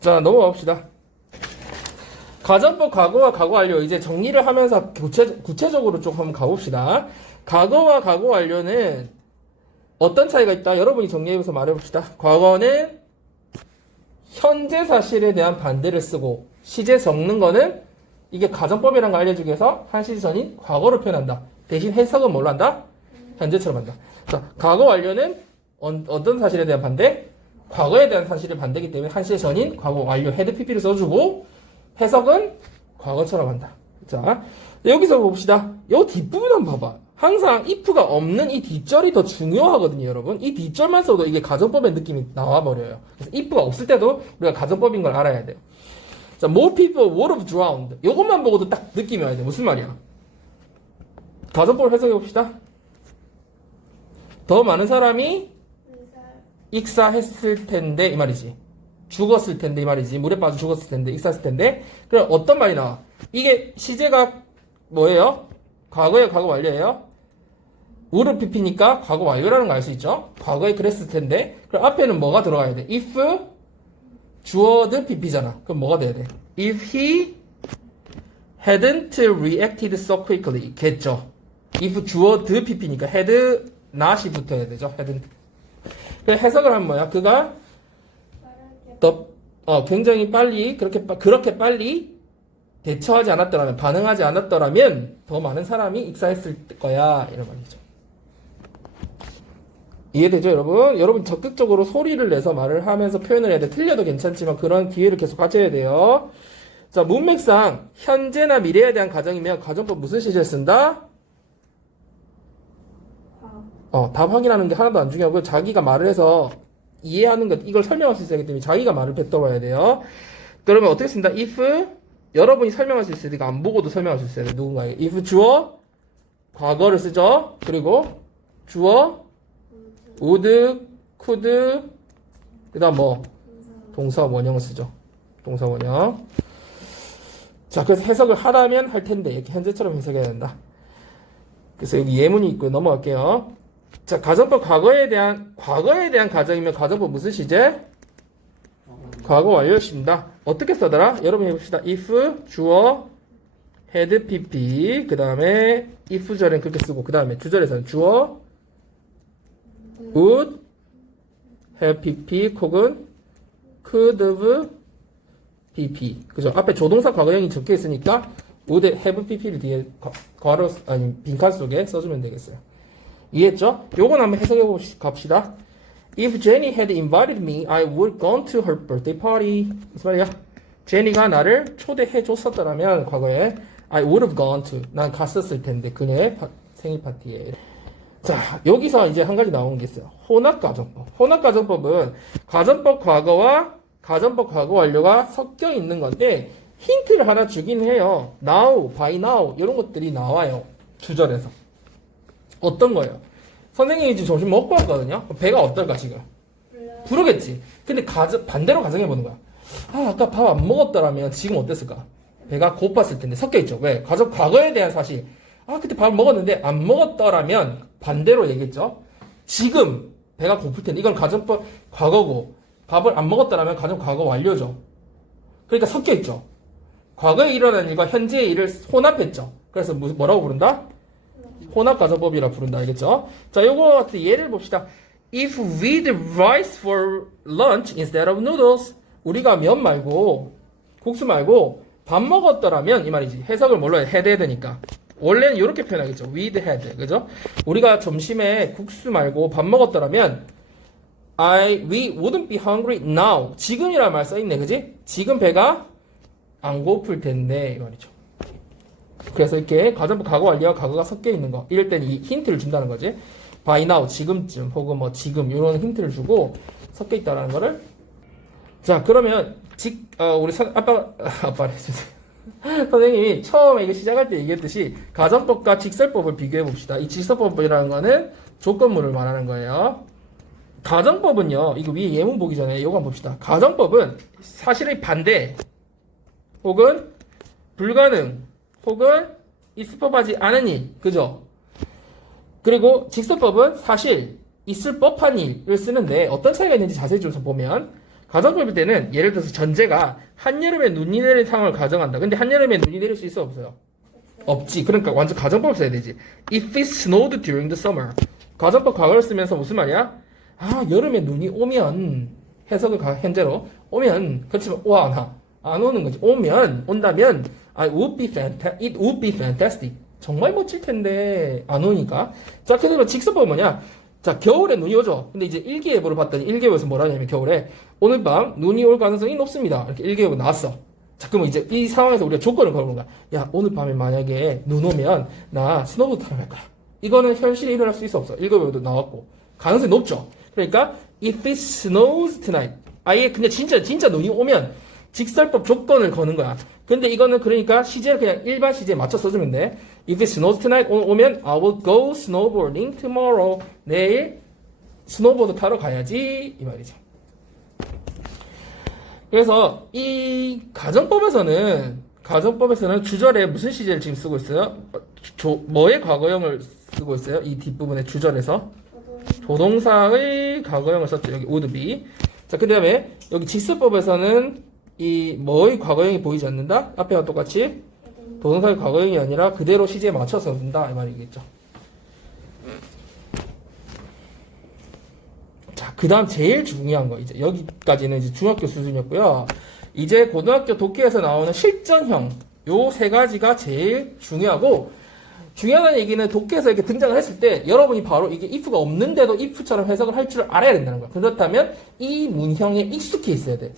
자, 넘어가 봅시다. 가정법 과거와 과거 완료 이제 정리를 하면서 구체적으로 좀 한번 가봅시다. 과거와 과거 완료는 어떤 차이가 있다? 여러분이 정리해서 말해봅시다. 과거는 현재 사실에 대한 반대를 쓰고 시제 섞는 거는 이게 가정법이라는 걸 알려주기 위해서 한 시제 전인 과거로 표현한다. 대신 해석은 뭘로 한다? 현재처럼 한다. 자, 과거 완료는 어떤 사실에 대한 반대? 과거에 대한 사실의 반대이기 때문에 한 시제 전인 과거 완료 헤드 PP를 써주고 해석은 과거처럼 한다. 자, 여기서 봅시다. 요 뒷부분 한번 봐봐. 항상 if가 없는 이 뒷절이 더 중요하거든요, 여러분. 이 뒷절만 써도 이게 가정법의 느낌이 나와버려요. 그래서 if가 없을 때도 우리가 가정법인 걸 알아야 돼요. 자, more people would have drowned. 요것만 보고도 딱 느낌이 와야 돼. 무슨 말이야? 가정법을 해석해 봅시다. 더 많은 사람이 익사했을 텐데 이 말이지. 죽었을 텐데 이 말이지. 물에 빠져 죽었을 텐데 익사했을 텐데. 그럼 어떤 말이 나와? 이게 시제가 뭐예요? 과거에 과거 완료예요. would pp니까 과거 완료라는 거 알 수 있죠? 과거에 그랬을 텐데. 그럼 앞에는 뭐가 들어가야 돼? if 주어드 pp잖아. 그럼 뭐가 돼야 돼? If he hadn't reacted so quickly. 겠죠. if 주어드 pp니까 had not이 붙어야 되죠. hadn't. 그래서 해석을 하면 뭐야? 그가 굉장히 빨리 그렇게 빨리 대처하지 않았더라면 반응하지 않았더라면 더 많은 사람이 익사했을 거야. 이런 말이죠. 이해되죠, 여러분? 여러분 적극적으로 소리를 내서 말을 하면서 표현을 해야 돼. 틀려도 괜찮지만 그런 기회를 계속 가져야 돼요. 자, 문맥상 현재나 미래에 대한 가정이면 가정법 무슨 시제를 쓴다? 답 확인하는 게 하나도 안 중요하고 자기가 말을 해서 이해하는 것, 이걸 설명할 수 있어야 하기 때문에 자기가 말을 뱉어봐야 돼요. 그러면 어떻게 쓴다? if 여러분이 설명할 수 있어야 돼. 안 보고도 설명할 수 있어야 돼. 누군가에게. if 주어 과거를 쓰죠. 그리고 주어 would, could 그 다음 뭐 동사 원형을 쓰죠. 동사 원형. 자, 그래서 해석을 하라면 할 텐데 이렇게 현재처럼 해석해야 된다. 그래서 여기 예문이 있고요. 넘어갈게요. 자, 가정법 과거에 대한 가정이면 가정법 무슨 시제? 과거 완료 시입니다. 어떻게 써더라? 여러분 해봅시다. if 주어 had pp 그 다음에 if 절엔 그렇게 쓰고 그 다음에 주절에서는 주어 would have pp 혹은 could have pp 그죠? 앞에 조동사 과거형이 적혀 있으니까 would have pp를 뒤에 괄호 아니 빈칸 속에 써주면 되겠어요. 이해했죠? 요건 한번 해석해 갑시다. If Jenny had invited me, I would gone to her birthday party. 무슨 말이야? 제니가 나를 초대해 줬었더라면 과거에 I would have gone to 난 갔었을 텐데 그녀의 생일 파티에. 자, 여기서 이제 한 가지 나오는 게 있어요. 혼합가정법. 혼합가정법은 가정법 과거와 가정법 과거 완료가 섞여 있는 건데 힌트를 하나 주긴 해요. now, by now 이런 것들이 나와요. 주절에서. 어떤 거예요? 선생님이 지금 점심 먹고 왔거든요. 배가 어떨까 지금? 부르겠지. 근데 반대로 가정해보는 거야. 아, 아까 밥 안 먹었더라면 지금 어땠을까? 배가 고팠을 텐데 섞여있죠. 왜? 과거에 대한 사실. 아, 그때 밥 먹었는데 안 먹었더라면 반대로 얘기했죠. 지금 배가 고플 텐데 이건 가정법 과거고 밥을 안 먹었더라면 가정 과거 완료죠. 그러니까 섞여있죠. 과거에 일어난 일과 현재의 일을 혼합했죠. 그래서 뭐라고 부른다? 혼합가정법이라 부른다. 알겠죠? 자, 요거 같은 예를 봅시다. If we eat rice for lunch instead of noodles. 우리가 면 말고 국수 말고 밥 먹었더라면 이 말이지. 해석을 뭘로 해야 되니까. 원래는 이렇게 표현하겠죠. we'd had. 그죠? 우리가 점심에 국수 말고 밥 먹었더라면 we wouldn't be hungry now. 지금이라는 말 써있네. 그지? 지금 배가 안 고플 텐데 이 말이죠. 그래서 이렇게 가정법 과거 완료와 과거가 섞여 있는 거. 이럴 때는 이 힌트를 준다는 거지. by now, 지금쯤, 혹은 뭐 지금, 이런 힌트를 주고 섞여 있다는 거를. 자, 그러면, 우리 아빠를 해주세요. 선생님이 처음에 이거 시작할 때 얘기했듯이 가정법과 직설법을 비교해 봅시다. 이 직설법이라는 거는 조건물을 말하는 거예요. 가정법은요, 이거 위에 예문 보기 전에 이거 한번 봅시다. 가정법은 사실의 반대, 혹은 불가능, 혹은 있을 법하지 않은 일, 그죠? 그리고 직설법은 사실 있을 법한 일을 쓰는데 어떤 차이가 있는지 자세히 좀 보면 가정법일 때는 예를 들어서 전제가 한여름에 눈이 내릴 상황을 가정한다. 근데 한여름에 눈이 내릴 수 있어 없어요? 없지. 그러니까 완전 가정법을 써야 되지. If it snowed during the summer. 가정법 과거를 쓰면서 무슨 말이야? 아, 여름에 눈이 오면 해석을 현재로 오면 그렇지만 안 오는 거지. 온다면 it would be fantastic. 정말 멋질 텐데 안 오니까. 자, 그러면 직설법은 뭐냐? 자, 겨울에 눈이 오죠. 근데 이제 일기예보를 봤더니 일기예보에서 뭐라 하냐면 겨울에 오늘 밤 눈이 올 가능성이 높습니다. 이렇게 일기예보 나왔어. 자, 그러면 이제 이 상황에서 우리가 조건을 걸어보는 거야. 야, 오늘 밤에 만약에 눈 오면 나 스노보드 타러 갈 거야. 이거는 현실에 일어날 수 있어 없어? 일기예보도 나왔고 가능성이 높죠. 그러니까 if it snows tonight. 아예 그냥 진짜 눈이 오면 직설법 조건을 거는 거야. 근데 이거는 그러니까 시제를 그냥 일반 시제에 맞춰 써주면 돼. If it snows tonight, 오면 I will go snowboarding tomorrow. 내일 스노보드 타러 가야지 이 말이죠. 그래서 이 가정법에서는 주절에 무슨 시제를 지금 쓰고 있어요? 뭐의 과거형을 쓰고 있어요? 이 뒷부분의 주절에서 조동사의 과거형을 썼죠. 여기 would be. 자, 그 다음에 여기 직설법에서는 이 뭐의 과거형이 보이지 않는다? 앞에와 똑같이 동사의 과거형이 아니라 그대로 시제에 맞춰서 쓴다 이 말이겠죠. 자, 그 다음 제일 중요한 거 이제 여기까지는 이제 중학교 수준이었고요. 이제 고등학교 독해에서 나오는 실전형 요 세 가지가 제일 중요하고 중요한 얘기는 독해에서 이렇게 등장을 했을 때 여러분이 바로 이게 if가 없는데도 if처럼 해석을 할 줄 알아야 된다는 거야. 그렇다면 이 문형에 익숙해 있어야 돼.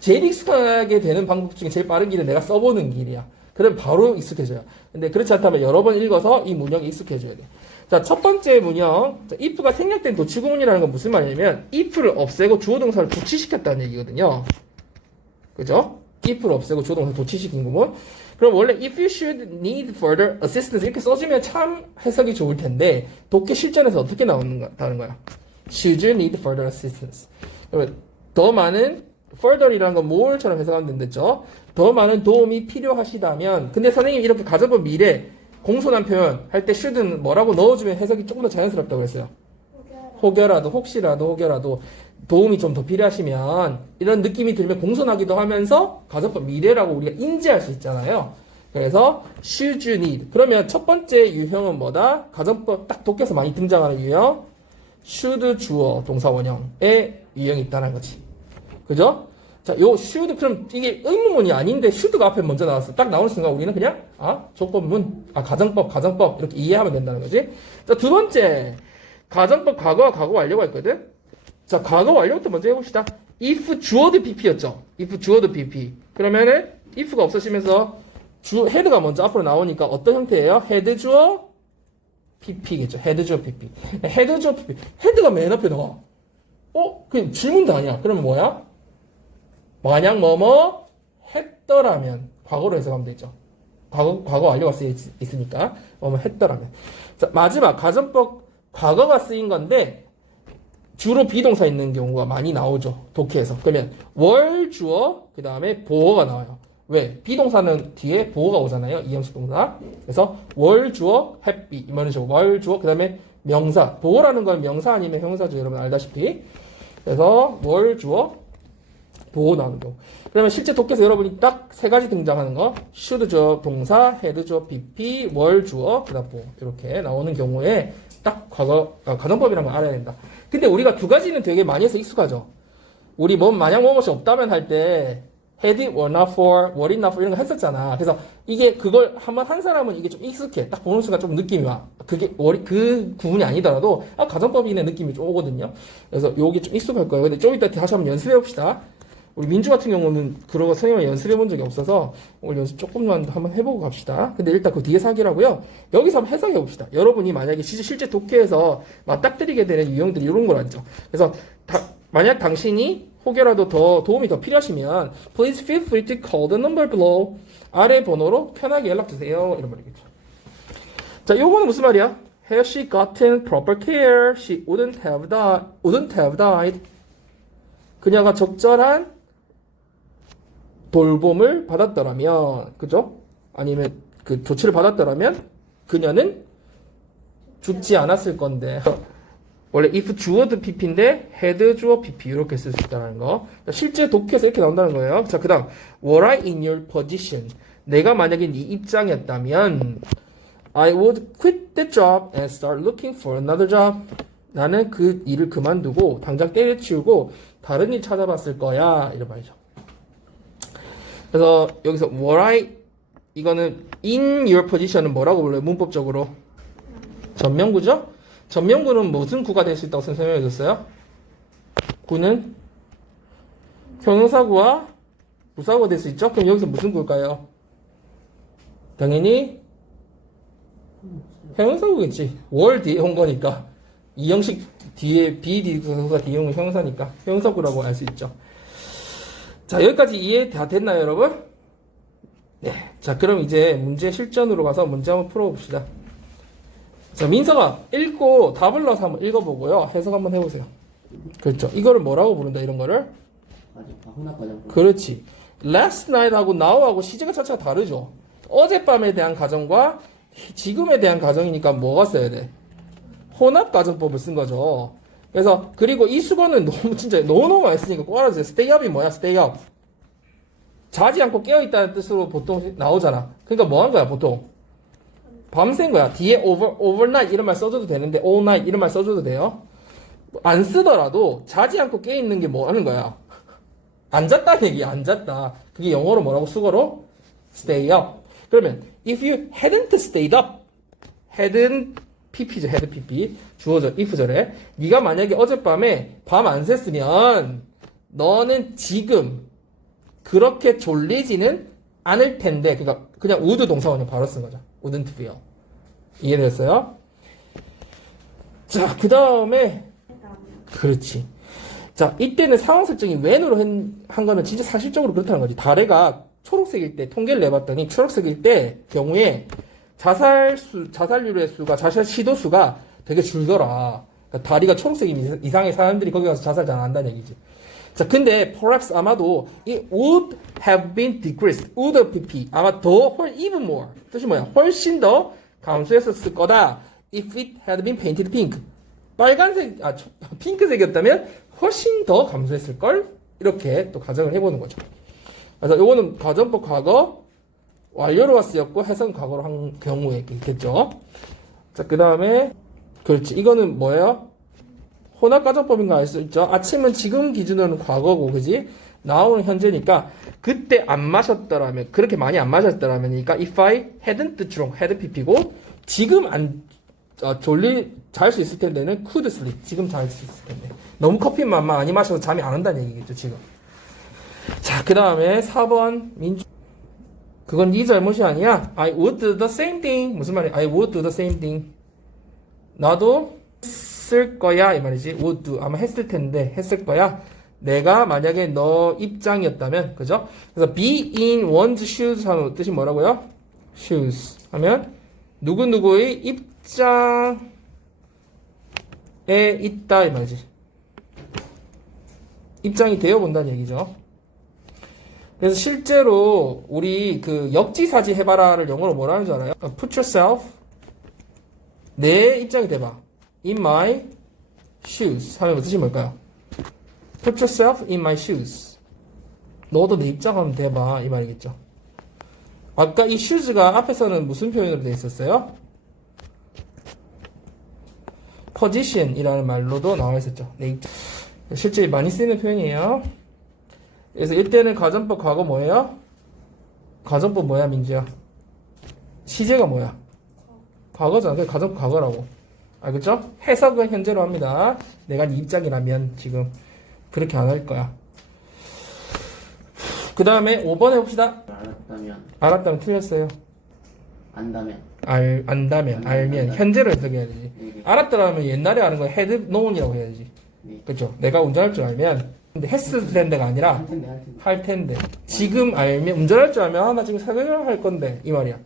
제일 익숙하게 되는 방법 중에 제일 빠른 길은 내가 써보는 길이야. 그럼 바로 익숙해져요. 근데 그렇지 않다면 여러 번 읽어서 이 문형에 익숙해져야 돼. 자, 자, 첫 번째 문형. 자, if가 생략된 도치구문이라는 건 무슨 말이냐면 if를 없애고 주어 동사를 도치시켰다는 얘기거든요. 그죠? if를 없애고 주어 동사 도치시킨 구문. 그럼 원래 if you should need further assistance 이렇게 써주면 참 해석이 좋을 텐데 독해 실전에서 어떻게 나오는다는 거야? Should you need further assistance? 그러면 더 많은 further이라는 건 more처럼 해석하면 된댔죠. 더 많은 도움이 필요하시다면 근데 선생님이 이렇게 가져본 미래 공손한 표현 할 때 should는 뭐라고 넣어주면 해석이 조금 더 자연스럽다고 했어요. 혹여라도 혹시라도 도움이 좀 더 필요하시면 이런 느낌이 들면 공손하기도 하면서 가정법 미래라고 우리가 인지할 수 있잖아요. 그래서 should you need 그러면 첫 번째 유형은 뭐다? 가정법 딱 독해서 많이 등장하는 유형 should 주어 동사 원형의 유형이 있다는 거지. 그죠? 자, 요 should 그럼 이게 의문문이 아닌데 should가 앞에 먼저 나왔어. 딱 나오는 순간 우리는 그냥 조건문, 가정법 이렇게 이해하면 된다는 거지. 자, 두 번째 가정법 과거와 과거 완료가 있거든. 자, 과거 완료부터 먼저 해봅시다. if 주어도 pp였죠. if 주어도 pp. 그러면은 if가 없어지면서 head가 먼저 앞으로 나오니까 어떤 형태예요? head 주어 pp겠죠. head 주어 pp. head 주어 pp. head가 맨 앞에 나와. 그 질문도 아니야. 그러면 뭐야? 만약 뭐뭐 했더라면 과거로 해석하면 되죠. 과거 완료가 쓰여 있으니까 뭐뭐 했더라면. 자, 마지막 가정법 과거가 쓰인 건데 주로 비동사 있는 경우가 많이 나오죠. 독해에서. 그러면 월 주어 그 다음에 보어가 나와요. 왜? 비동사는 뒤에 보어가 오잖아요. 이형식 동사. 그래서 월 주어 happy 이런 식으로 월 주어 그 다음에 명사. 보어라는 건 명사 아니면 형사죠. 여러분 알다시피. 그래서 월 주어 보어 나오는 경우. 그러면 실제 독해에서 여러분이 딱 세 가지 등장하는 거 should 주어 동사, had 주어 pp, 월 주어 그다음 보어 이렇게 나오는 경우에 딱 가정법이라는 걸 알아야 된다. 근데 우리가 두 가지는 되게 많이 해서 익숙하죠. 우리 만약 뭐뭇이 없다면 할 때 had, were not for, were it not for 이런 거 했었잖아. 그래서 이게 그걸 한번 한 사람은 이게 좀 익숙해. 딱 보는 순간 좀 느낌이 와. 그게 그 구문이 아니더라도 가정법이네 느낌이 좀 오거든요. 그래서 요게 좀 익숙할 거예요. 근데 좀 이따 다시 한번 연습해 봅시다. 우리 민주 같은 경우는 그런 거 선생님이 연습해 본 적이 없어서 오늘 연습 조금만 한번 해보고 갑시다. 근데 일단 그 뒤에 사기라고요. 여기서 한번 해석해 봅시다. 여러분이 만약에 실제 독해에서 맞닥뜨리게 되는 유형들이 이런 걸 알죠. 그래서 만약 당신이 혹여라도 더 도움이 더 필요하시면 please feel free to call the number below 아래 번호로 편하게 연락 주세요. 이런 말이겠죠. 자, 요거는 무슨 말이야? Has she gotten proper care? She wouldn't have died. 그녀가 적절한 돌봄을 받았더라면, 그죠? 아니면 그 조치를 받았더라면 그녀는 죽지 않았을 건데. 원래 if 주어도 pp인데 had 주어 pp 이렇게 쓸 수 있다는 거. 실제 독해에서 이렇게 나온다는 거예요. 자, 그다음 were I in your position? 내가 만약에 네 입장이었다면 I would quit the job and start looking for another job. 나는 그 일을 그만두고 당장 때려치우고 다른 일 찾아봤을 거야. 이런 말이죠. 그래서 여기서 were I 이거는 in your position은 뭐라고 불러요? 문법적으로 전명구죠? 전명구는 무슨 구가 될 수 있다고 설명해 줬어요? 구는 형용사구와 부사구가 될 수 있죠? 그럼 여기서 무슨 구일까요? 당연히 형용사구겠지. 월 뒤에 온 거니까. 이 형식 뒤에 비디도가 뒤에 오는 형용사니까 형용사구라고 알 수 있죠. 자, 여기까지 이해 다 됐나요, 여러분? 네. 자, 그럼 이제 문제 실전으로 가서 문제 한번 풀어봅시다. 자, 민서가 읽고 답을 넣어서 한번 읽어보고요. 해석 한번 해보세요. 그렇죠. 이거를 뭐라고 부른다, 이런 거를? 그렇지. last night하고 now하고 시제가 자체가 다르죠. 어젯밤에 대한 가정과 지금에 대한 가정이니까 뭐가 써야 돼? 혼합 가정법을 쓴 거죠. 그래서 그리고 이 수거는 너무 많이 쓰니까 꼭 알아주세요. stay up이 뭐야? stay up. 자지 않고 깨어있다는 뜻으로 보통 나오잖아. 그러니까 뭐 한 거야, 보통? 밤샌 거야. 뒤에 overnight 이런 말 써줘도 되는데 all night 이런 말 써줘도 돼요. 안 쓰더라도 자지 않고 깨어있는 게 뭐 하는 거야? 안 잤다는 얘기야. 안 잤다. 그게 영어로 뭐라고? 수거로? stay up. 그러면 if you hadn't stayed up, hadn't pp죠. had pp. 주어져. if절에. 네가 만약에 어젯밤에 밤 안 샜으면 너는 지금 그렇게 졸리지는 않을 텐데. 그러니까 그냥 would 동사원을 바로 쓴 거죠. wouldn't feel. 이해됐어요? 자, 그 다음에 그렇지. 자, 이때는 상황 설정이 when으로 한 거는 진짜 사실적으로 그렇다는 거지. 다래가 초록색일 때 통계를 내봤더니 초록색일 때 경우에 자살률의 수가 자살 시도 수가 되게 줄더라. 그러니까 다리가 초록색 이상의 사람들이 거기 가서 자살 잘 안 한다는 얘기지. 자, 근데 perhaps 아마도 it would have been decreased. would have been 아마 더 even more. 뜻이 뭐야? 훨씬 더 감소했었을 거다. if it had been painted pink. 빨간색, 핑크색이었다면 훨씬 더 감소했을 걸. 이렇게 또 가정을 해보는 거죠. 그래서 요거는 가정법 과거 완료로가 쓰였고 해석 과거로 한 경우에 있겠죠. 자, 그 다음에 그렇지. 이거는 뭐예요? 혼합 가정법인가 알 수 있죠. 아침은 지금 기준으로는 과거고, 그지? 나오는 현재니까 그때 안 마셨더라면, 그렇게 많이 안 마셨더라면이니까 if I hadn't drunk, had pp고 지금 잘 수 있을 텐데는 could sleep. 지금 잘 수 있을 텐데. 너무 커피만 많이 마셔서 잠이 안 온다는 얘기겠죠, 지금. 자, 그 다음에 4번 그건 네 잘못이 아니야. I would do the same thing. 무슨 말이야? I would do the same thing. 나도 쓸 거야 이 말이지. would do 아마 했을 텐데 했을 거야. 내가 만약에 너 입장이었다면, 그죠? 그래서 be in one's shoes 하는 뜻이 뭐라고요? shoes 하면 누구누구의 입장에 있다 이 말이지. 입장이 되어 본다는 얘기죠. 그래서 실제로 우리 그 역지사지 해봐라를 영어로 뭐라는 줄 알아요? Put yourself 내 입장이 돼봐. In my shoes 하면 뜻이 뭘까요? Put yourself in my shoes. 너도 내 입장 하면 돼봐 이 말이겠죠. 아까 이 shoes가 앞에서는 무슨 표현으로 되어 있었어요? position이라는 말로도 나와 있었죠. 내 입장. 실제 많이 쓰이는 표현이에요. 그래서 이때는 가정법 과거 뭐예요? 가정법 뭐야, 민지야? 시제가 뭐야? 과거잖아. 그게 가정법 과거라고. 알겠죠? 해석은 현재로 합니다. 내가 네 입장이라면 지금 그렇게 안 할 거야. 그 다음에 5번 해봅시다. 알았다면 틀렸어요. 안다면. 알면. 현재로 해석해야 되지. 네. 알았더라면 옛날에 아는 거 had known이라고 해야지. 네. 그렇죠? 내가 운전할 줄 알면. 근데 했을 텐데가 아니라 할 텐데. 지금 알면 운전할 줄 알면 나 지금 사격을 할 건데 이 말이야.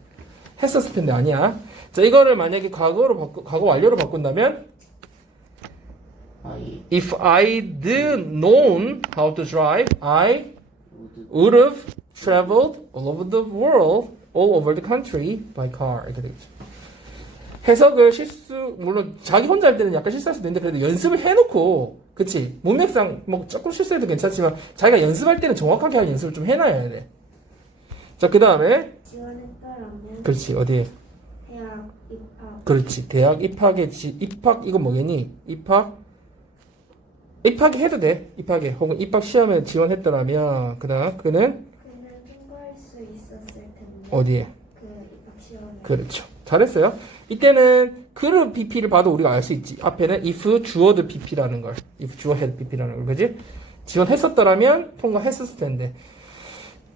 했었을 텐데 아니야. 자, 이거를 만약에 과거 완료로 바꾼다면 if I'd known how to drive, I would have traveled all over the world, all over the country by car. 이렇게 되겠죠. 해석을 물론 자기 혼자 할 때는 약간 실수할 수도 있는데 그래도 연습을 해놓고, 그치? 문맥상 뭐 조금 실수해도 괜찮지만 자기가 연습할 때는 정확하게 할 연습을 좀 해놔야 돼. 자, 그 다음에 지원했다라면 그렇지. 어디에? 대학 입학. 그렇지. 대학 입학에 입학 이거 뭐겠니? 입학이 해도 돼. 입학에 혹은 입학 시험에 지원했더라면 그다음 그는 통과할 수 있었을 텐데. 어디에? 그 입학 시험에. 그렇죠. 잘했어요. 이때는 그를 BP를 봐도 우리가 알 수 있지. 앞에는 if 주어드 BP라는 걸, if 주어 had BP라는 걸, 그지? 지원했었더라면 통과했었을 텐데.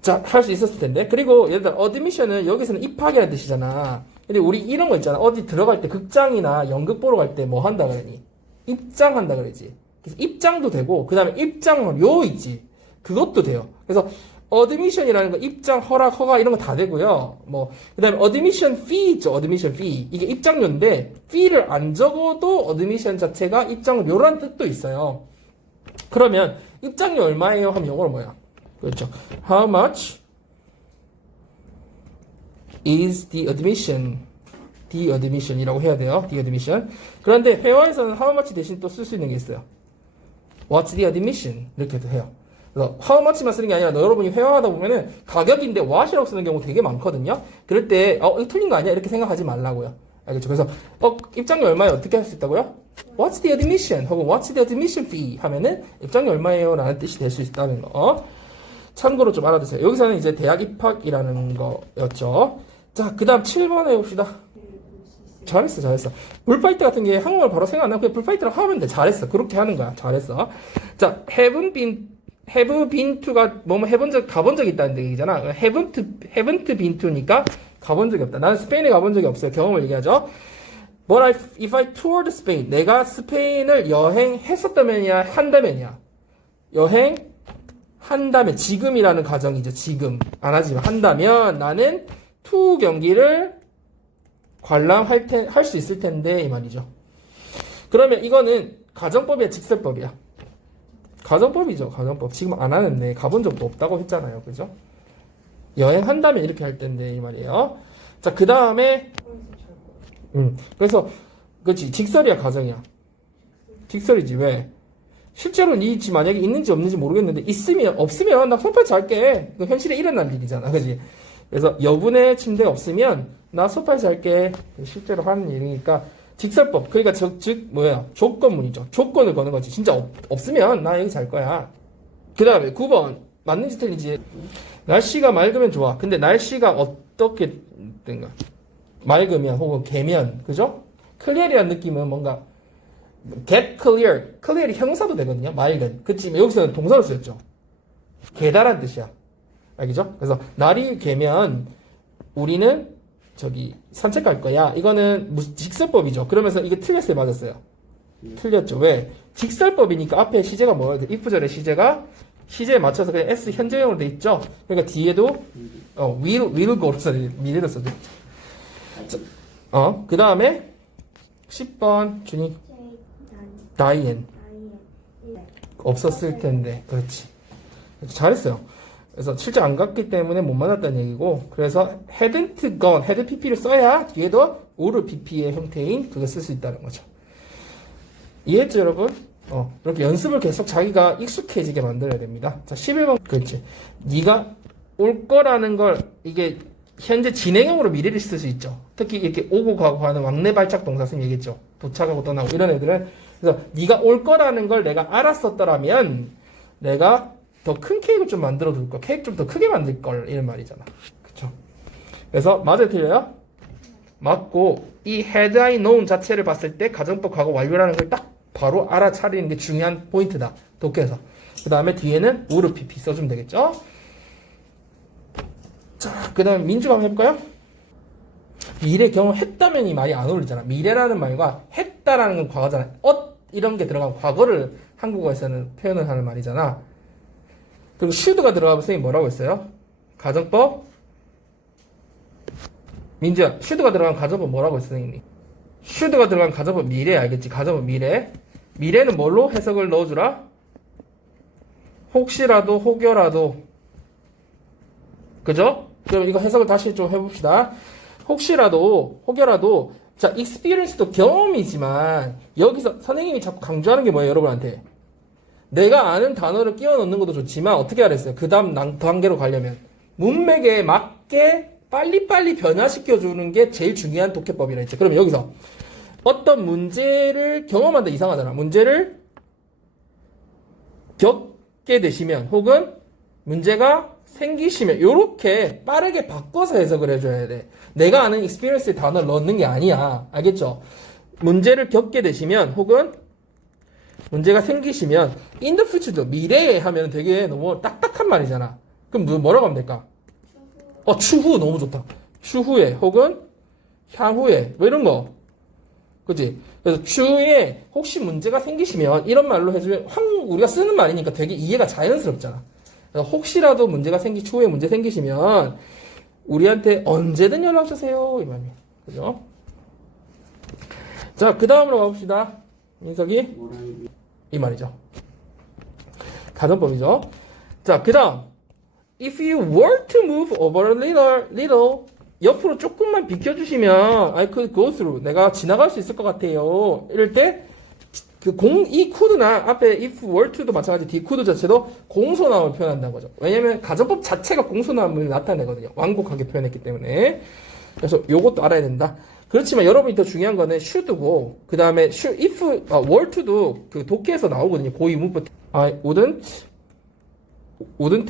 자, 할 수 있었을 텐데. 그리고 예를 들어 admission은 여기서는 입학이라는 뜻이잖아. 근데 우리 이런 거 있잖아. 어디 들어갈 때 극장이나 연극 보러 갈 때 뭐 한다 그러니? 입장한다 그러지. 그래서 입장도 되고, 그 다음에 입장료 있지. 그것도 돼요. 그래서 admission이라는 거 입장, 허락, 허가 이런 거 다 되고요. 그 다음에 admission fee 있죠. admission fee. 이게 입장료인데, fee를 안 적어도 admission 자체가 입장료라는 뜻도 있어요. 그러면 입장료 얼마예요? 하면 영어로 뭐야? 그렇죠. How much is the admission? the admission이라고 해야 돼요. the admission. 그런데 회화에서는 how much 대신 또 쓸 수 있는 게 있어요. What's the admission? 이렇게도 해요. 그래서 how much만 쓰는 게 아니라 여러분이 회화하다 보면은 가격인데 what이라고 쓰는 경우 되게 많거든요. 그럴 때 이거 틀린 거 아니야? 이렇게 생각하지 말라고요. 알겠죠? 그래서 입장료 얼마에 어떻게 할 수 있다고요? What's the admission? 혹은 What's the admission fee? 하면은 입장료 얼마예요? 라는 뜻이 될 수 있다는 거. 참고로 좀 알아두세요. 여기서는 이제 대학 입학이라는 거였죠. 자, 그 다음 7번 해봅시다. 잘했어. 불파이트 같은 게 한국말 바로 생각 안 나고 그냥 불파이트라고 하면 돼. 잘했어. 그렇게 하는 거야. 잘했어. 자, have been to가 가본 적이 있다는 얘기잖아. haven't been to니까 가본 적이 없다. 나는 스페인에 가본 적이 없어요. 경험을 얘기하죠. But if I toured Spain, 내가 스페인을 여행했었다면이야, 한다면이야. 여행한다면, 지금이라는 가정이죠. 지금 안 하지만 한다면 나는 투 경기를 관람할 수 있을 텐데 이 말이죠. 그러면 이거는 가정법이야, 직설법이야? 가정법이죠. 가정법. 지금 안 하는데 가본 적도 없다고 했잖아요. 그죠? 여행한다면 이렇게 할 텐데 이 말이에요. 자, 그 다음에 그래서 그렇지, 직설이야, 가정이야? 직설이지. 왜? 실제로는 이 집 만약에 있는지 없는지 모르겠는데 있으면 없으면 나 소파에 잘게. 그 현실에 일어날 일이잖아, 그지? 그래서 여분의 침대가 없으면 나 소파에 잘게. 실제로 하는 일이니까 직설법. 그러니까 즉 뭐야? 조건문이죠. 조건을 거는 거지. 진짜 없으면 나 여기 잘 거야. 그 다음에 9번 맞는지 틀린지. 날씨가 맑으면 좋아. 근데 날씨가 어떻게 된가? 맑으면 혹은 개면, 그죠? 클리어리한 느낌은 뭔가 get clear. clear이 형사도 되거든요. 맑은. 그치만 여기서는 동사로 쓰였죠. 개다란 뜻이야. 알겠죠? 그래서 날이 개면 우리는 저기 산책 갈 거야. 이거는 무슨 직설법이죠. 그러면서 이게 틀렸어요, 맞았어요? 틀렸죠. 왜? 직설법이니까 앞에 시제가 뭐예요? if절의 시제에 맞춰서 그냥 s 현재형으로 돼 있죠. 그러니까 뒤에도 will go로 써야 돼. 미래로 써야 돼. 그 다음에 10번 준이 다이엔 없었을 텐데. 그렇지. 잘했어요. 그래서 실제 안 갔기 때문에 못 만났다는 얘기고, 그래서 hadn't gone, had pp를 써야 뒤에도 would pp의 형태인 그거 쓸 수 있다는 거죠. 이해했죠, 여러분? 이렇게 연습을 계속 자기가 익숙해지게 만들어야 됩니다. 자, 11번. 그렇지. 네가 올 거라는 걸, 이게 현재 진행형으로 미래를 쓸 수 있죠. 특히 이렇게 오고 가고 하는 왕래 발작 동사 선생님 얘기했죠. 도착하고 떠나고 이런 애들은. 그래서 네가 올 거라는 걸 내가 알았었더라면 내가 더 큰 케이크를 좀 만들어 둘 걸. 케이크 좀 더 크게 만들 걸. 이런 말이잖아. 그쵸? 그래서 맞아요, 틀려요? 맞고, 이 had I known 자체를 봤을 때 가정법 과거 완료라는 걸 딱 바로 알아차리는 게 중요한 포인트다. 독해서. 그 다음에 뒤에는 would pp 써주면 되겠죠? 자, 그 다음에 민주가 한번 해볼까요? 미래 경험했다면이 말이 안 어울리잖아. 미래라는 말과 했다라는 건 과거잖아. 이런 게 들어가면 과거를 한국어에서는 표현을 하는 말이잖아. 그리고 should가 들어가면 선생님 뭐라고 했어요? 가정법? 민주야, should가 들어간 가정법 뭐라고 했어, 선생님이? should가 들어간 가정법 미래 알겠지? 가정법 미래. 미래는 뭘로 해석을 넣어주라? 혹시라도, 혹여라도. 그죠? 그럼 이거 해석을 다시 좀 해봅시다. 혹시라도, 혹여라도. 자, experience도 경험이지만 여기서 선생님이 자꾸 강조하는 게 뭐예요, 여러분한테? 내가 아는 단어를 끼워 넣는 것도 좋지만 어떻게 하랬어요? 그 다음 단계로 가려면 문맥에 맞게 빨리빨리 변화시켜주는 게 제일 중요한 독해법이라 했죠. 그럼 여기서 어떤 문제를 경험한다 이상하잖아. 문제를 겪게 되시면 혹은 문제가 생기시면 이렇게 빠르게 바꿔서 해석을 해줘야 돼. 내가 아는 experience의 단어를 넣는 게 아니야. 알겠죠? 문제를 겪게 되시면 혹은 문제가 생기시면 in the future도 미래에 하면 되게 너무 딱딱한 말이잖아. 그럼 뭐라고 하면 될까? 추후 너무 좋다. 추후에 혹은 향후에 뭐 이런 거. 그치? 그래서 추후에 혹시 문제가 생기시면 이런 말로 해주면 우리가 쓰는 말이니까 되게 이해가 자연스럽잖아. 그래서 혹시라도 추후에 문제 생기시면 우리한테 언제든 연락 주세요. 이 말이에요. 그죠? 자, 그 다음으로 가봅시다. 민석이. 이 말이죠. 가정법이죠. 자, 그 다음. If you were to move over a little, 옆으로 조금만 비켜주시면 I could go through. 내가 지나갈 수 있을 것 같아요. 이럴 때, 이 could나 앞에 if were to도 마찬가지 뒤 could 자체도 공소남을 표현한다는 거죠. 왜냐면 가정법 자체가 공소남을 나타내거든요. 완곡하게 표현했기 때문에. 그래서 요것도 알아야 된다. 그렇지만 여러분이 더 중요한 거는 should고, 그 다음에 if, were to도 그 독해에서 나오거든요. 고의 문법. I wouldn't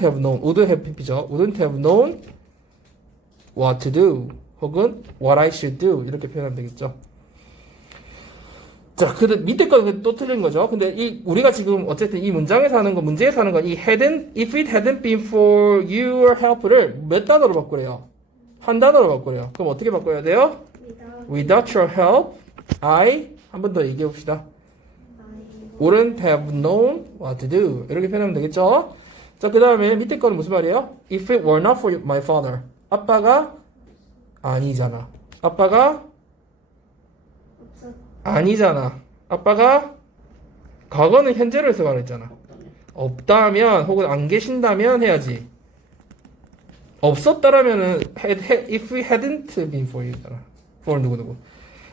have known, wouldn't have pp죠. wouldn't have known what to do. 혹은 what I should do. 이렇게 표현하면 되겠죠. 자, 그 밑에 거는 또 틀린 거죠. 근데 우리가 지금 어쨌든 이 문장에서 하는 거, 문제에서 하는 건 if it hadn't been for your help를 몇 단어로 바꾸래요? 한 단어로 바꾸래요. 그럼 어떻게 바꿔야 돼요? Without your help, I 한 번 더 얘기해 봅시다. I wouldn't have known what to do. 이렇게 표현하면 되겠죠? 자, 그 다음에 밑에 거는 무슨 말이에요? If it were not for my father. 아빠가 아니잖아. 아빠가 없었 아니잖아. 아빠가 과거는 현재로 해석하라 했잖아. 없다면 혹은 안 계신다면 해야지. 없었다라면은 if we hadn't been for you잖아. for 누구누구.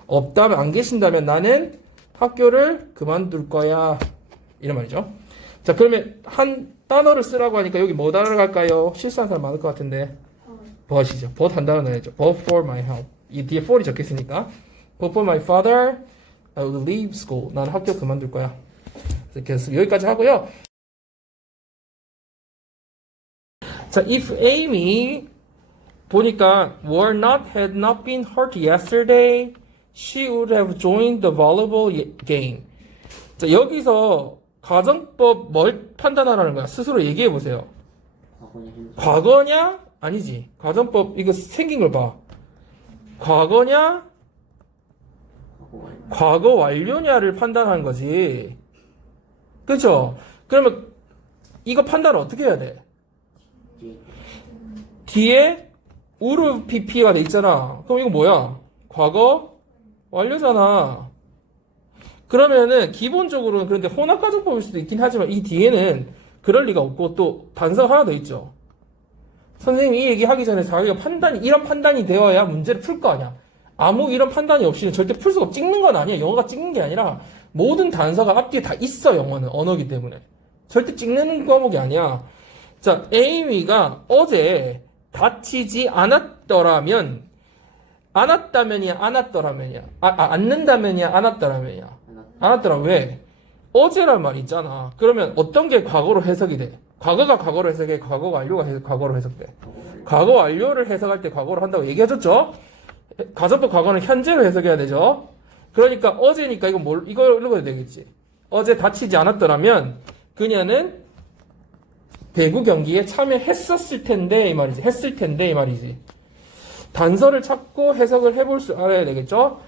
없다면 안 계신다면 나는 학교를 그만둘 거야. 이런 말이죠. 자, 그러면 한 단어를 쓰라고 하니까 여기 뭐 단어를 갈까요? 실수한 사람 많을 것 같은데. but이죠. but 한 단어 넣어야죠. but for my help. 이 뒤에 for이 적혀있으니까. but for my father, I will leave school. 나는 학교 그만둘 거야. 그래서 여기까지 하고요. 자, if Amy 보니까 had not been hurt yesterday, she would have joined the volleyball game. 자, 여기서 가정법 뭘 판단하라는 거야? 스스로 얘기해 보세요. 과거냐? 아니지. 가정법 이거 생긴 걸 봐. 과거냐? 과거 완료냐를 판단하는 거지. 그렇죠? 그러면 이거 판단을 어떻게 해야 돼? 뒤에 우르 PP가 돼 있잖아. 그럼 이거 뭐야? 과거 완료잖아. 그러면은 기본적으로는 그런데 혼합가정법일 수도 있긴 하지만 이 뒤에는 그럴 리가 없고 또 단서가 하나 더 있죠. 선생님이 이 얘기하기 전에 자기가 이런 판단이 되어야 문제를 풀 거 아니야. 아무 이런 판단이 없이는 절대 풀 수가 없고 찍는 건 아니야. 영어가 찍는 게 아니라 모든 단서가 앞뒤에 다 있어. 영어는 언어기 때문에 절대 찍는 과목이 아니야. 자, 에이미가 어제 다치지 않았더라면 않았다면이야 않았더라면이야 않는다면이야 않았더라면이야 않았더라. 왜? 어제란 말 있잖아. 그러면 어떤 게 과거로 해석이 돼? 과거가 과거로 해석해. 과거 완료가 과거로 해석돼. 과거 완료를 해석할 때 과거로 한다고 얘기해줬죠? 가정법 과거는 현재로 해석해야 되죠? 그러니까 어제니까 이거 읽어야 되겠지. 어제 다치지 않았더라면 그녀는 배구 경기에 참여했었을 텐데 이 말이지. 했을 텐데 이 말이지. 단서를 찾고 해석을 해볼 수 알아야 되겠죠?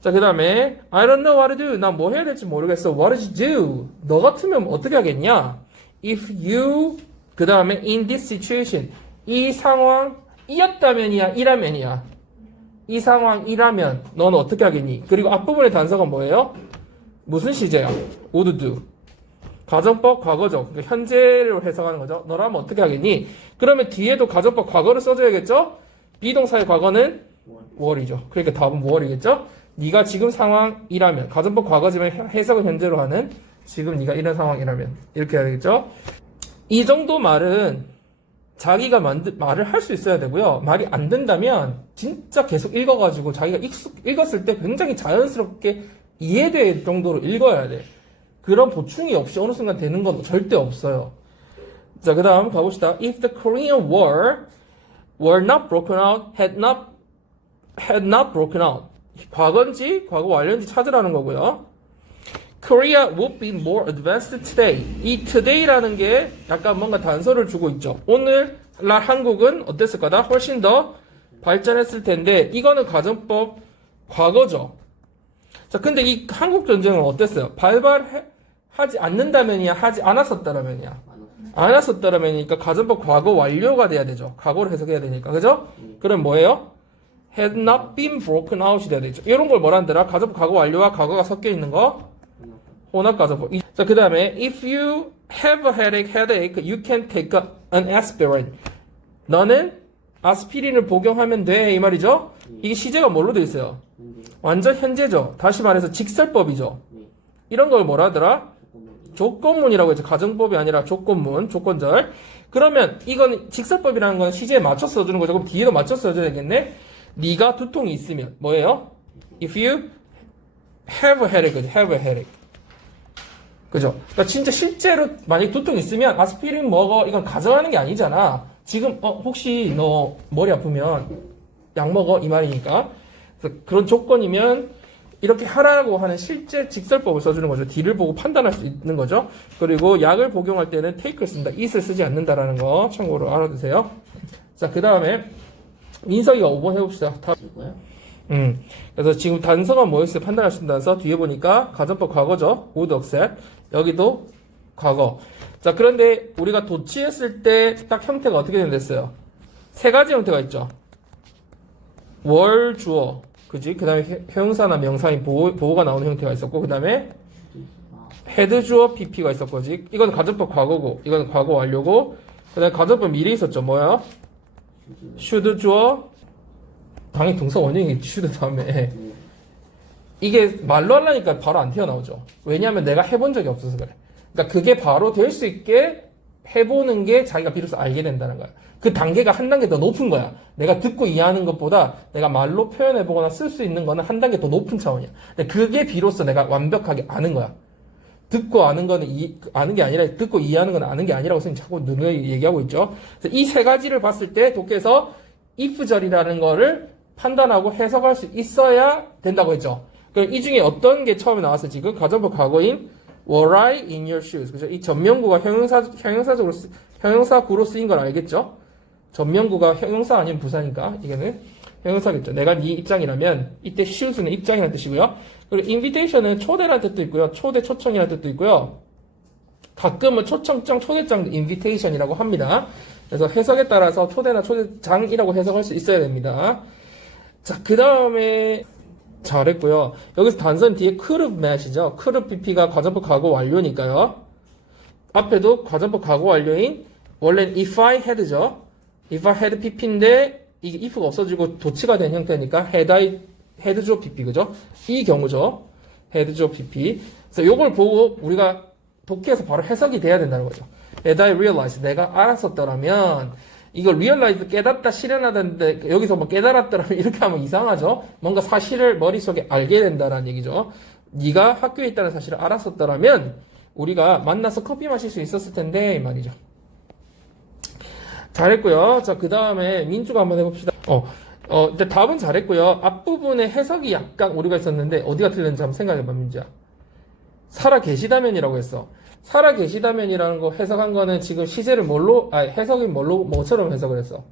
자, 그 다음에 I don't know what to do. 나 뭐 해야 될지 모르겠어. What did you do? 너 같으면 어떻게 하겠냐? If you 그 다음에 in this situation 이 상황이었다면이야 이라면이야. 이 상황이라면 너는 어떻게 하겠니? 그리고 앞부분의 단서가 뭐예요? 무슨 시제야? would do. 가정법 과거죠. 그러니까 현재로 해석하는 거죠. 너라면 어떻게 하겠니? 그러면 뒤에도 가정법 과거를 써줘야겠죠? 비동사의 과거는 were이죠. 그러니까 답은 were이겠죠? 네가 지금 상황이라면 가정법 과거지만 해석은 현재로 하는 지금 네가 이런 상황이라면 이렇게 해야 되겠죠? 이 정도 말은 자기가 말을 할 수 있어야 되고요. 말이 안 된다면 진짜 계속 읽어가지고 자기가 읽었을 때 굉장히 자연스럽게 이해될 정도로 읽어야 돼. 그런 보충이 없이 어느 순간 되는 건 절대 없어요. 자, 그 다음 가봅시다. If the Korean War were not broken out, had not broken out. 과거인지 과거 완료인지 찾으라는 거고요. Korea would be more advanced today. 이 today라는 게 약간 뭔가 단서를 주고 있죠. 오늘날 한국은 어땠을 거다? 훨씬 더 발전했을 텐데 이거는 가정법 과거죠. 자, 근데 이 한국 전쟁은 어땠어요? 발발하지 않는다면이야, 하지 않았었다라면이야. 않았었다라면이니까 가정법 과거 완료가 돼야 되죠. 과거로 해석해야 되니까, 그죠? 그럼 뭐예요? Had not been broken out이 돼야 되죠. 이런 걸 뭐란더라? 가정법 과거 완료와 과거가 섞여 있는 거. 혼합 가정법. 자, 그 다음에 if you have a headache, you can take an aspirin. 너는 아스피린을 복용하면 돼, 이 말이죠? 이게 시제가 뭘로 돼 있어요? 완전 현재죠. 다시 말해서 직설법이죠. 이런 걸 뭐라 하더라? 조건문이라고 했죠. 가정법이 아니라 조건문, 조건절. 그러면 이건 직설법이라는 건 시제에 맞춰서 써주는 거죠. 그럼 뒤에도 맞춰서 써줘야 되겠네. 네가 두통이 있으면 뭐예요? If you have a headache, have a headache. 그죠? 그러니까 진짜 실제로 만약 두통이 있으면 아스피린 먹어. 이건 가정하는 게 아니잖아. 지금 혹시 너 머리 아프면 약 먹어 이 말이니까. 그래서 그런 조건이면 이렇게 하라고 하는 실제 직설법을 써주는 거죠. D를 보고 판단할 수 있는 거죠. 그리고 약을 복용할 때는 take를 쓴다. it을 쓰지 않는다라는 거 참고로 알아두세요. 자, 그 다음에 민석이가 5번 해봅시다. 그래서 지금 단서가 뭐였어요? 판단할 수 있는 단서. 뒤에 보니까 가정법 과거죠. would accept. 여기도 과거. 자, 그런데 우리가 도치했을 때 딱 형태가 어떻게 된댔어요? 세 가지 형태가 있죠. 월, 주어. 그지? 그 다음에 형사나 명사인 보호가 나오는 형태가 있었고, 그 다음에 헤드 주어 PP가 있었거지. 이건 가정법 과거고, 이건 과거 완료고, 그 다음에 가정법 미래 있었죠. 뭐야? should 주어. 당연히 동사 원형이 should 다음에. 이게 말로 하려니까 바로 안 튀어나오죠. 왜냐하면 내가 해본 적이 없어서 그래. 그러니까 그게 바로 될 수 있게 해보는 게 자기가 비로소 알게 된다는 거야. 그 단계가 한 단계 더 높은 거야. 내가 듣고 이해하는 것보다 내가 말로 표현해보거나 쓸 수 있는 거는 한 단계 더 높은 차원이야. 근데 그게 비로소 내가 완벽하게 아는 거야. 듣고 아는 거는 아는 게 아니라, 듣고 이해하는 건 아는 게 아니라고 선생님 자꾸 누누이 얘기하고 있죠. 그래서 이 세 가지를 봤을 때 독해에서 if절이라는 거를 판단하고 해석할 수 있어야 된다고 했죠. 그럼 이 중에 어떤 게 처음에 나왔어? 지금 가정법 과거인 were I in your shoes. 그죠? 이 전명구가 형용사구로 쓰인 걸 알겠죠? 전명구가 형용사 아니면 부사니까 이게는 형용사겠죠. 내가 네 입장이라면 이때 shoes는 입장이라는 뜻이고요. 그리고 invitation은 초대라는 뜻도 있고요. 초대 초청이라는 뜻도 있고요. 가끔은 초청장, 초대장 invitation이라고 합니다. 그래서 해석에 따라서 초대나 초대장이라고 해석할 수 있어야 됩니다. 자, 그 다음에 잘했고요. 여기서 단선 뒤에 could have met이죠. could have pp가 과정법 과거 완료니까요. 앞에도 과정법 과거 완료인 원래는 if I had죠. if I had pp인데 이게 if가 없어지고 도치가 된 형태니까 had 주어 pp 그죠? 이 경우죠. had 주어 pp. 그래서 요걸 보고 우리가 독해에서 바로 해석이 돼야 된다는 거죠. had I realized 내가 알았었더라면 이걸 realize 깨닫다 실현하다는데 여기서 뭐 깨달았더라면 이렇게 하면 이상하죠. 뭔가 사실을 머릿속에 알게 된다는 얘기죠. 네가 학교에 있다는 사실을 알았었더라면 우리가 만나서 커피 마실 수 있었을 텐데 이 말이죠. 잘했고요. 자, 그 다음에 민주가 한번 해봅시다. 근데 답은 잘했고요. 앞부분에 해석이 약간 오류가 있었는데 어디가 틀렸는지 한번 생각해봐, 민주야. 살아 계시다면이라고 했어. 살아 계시다면이라는 거 해석한 거는 지금 시제를 해석이 뭐처럼 해석을 했어?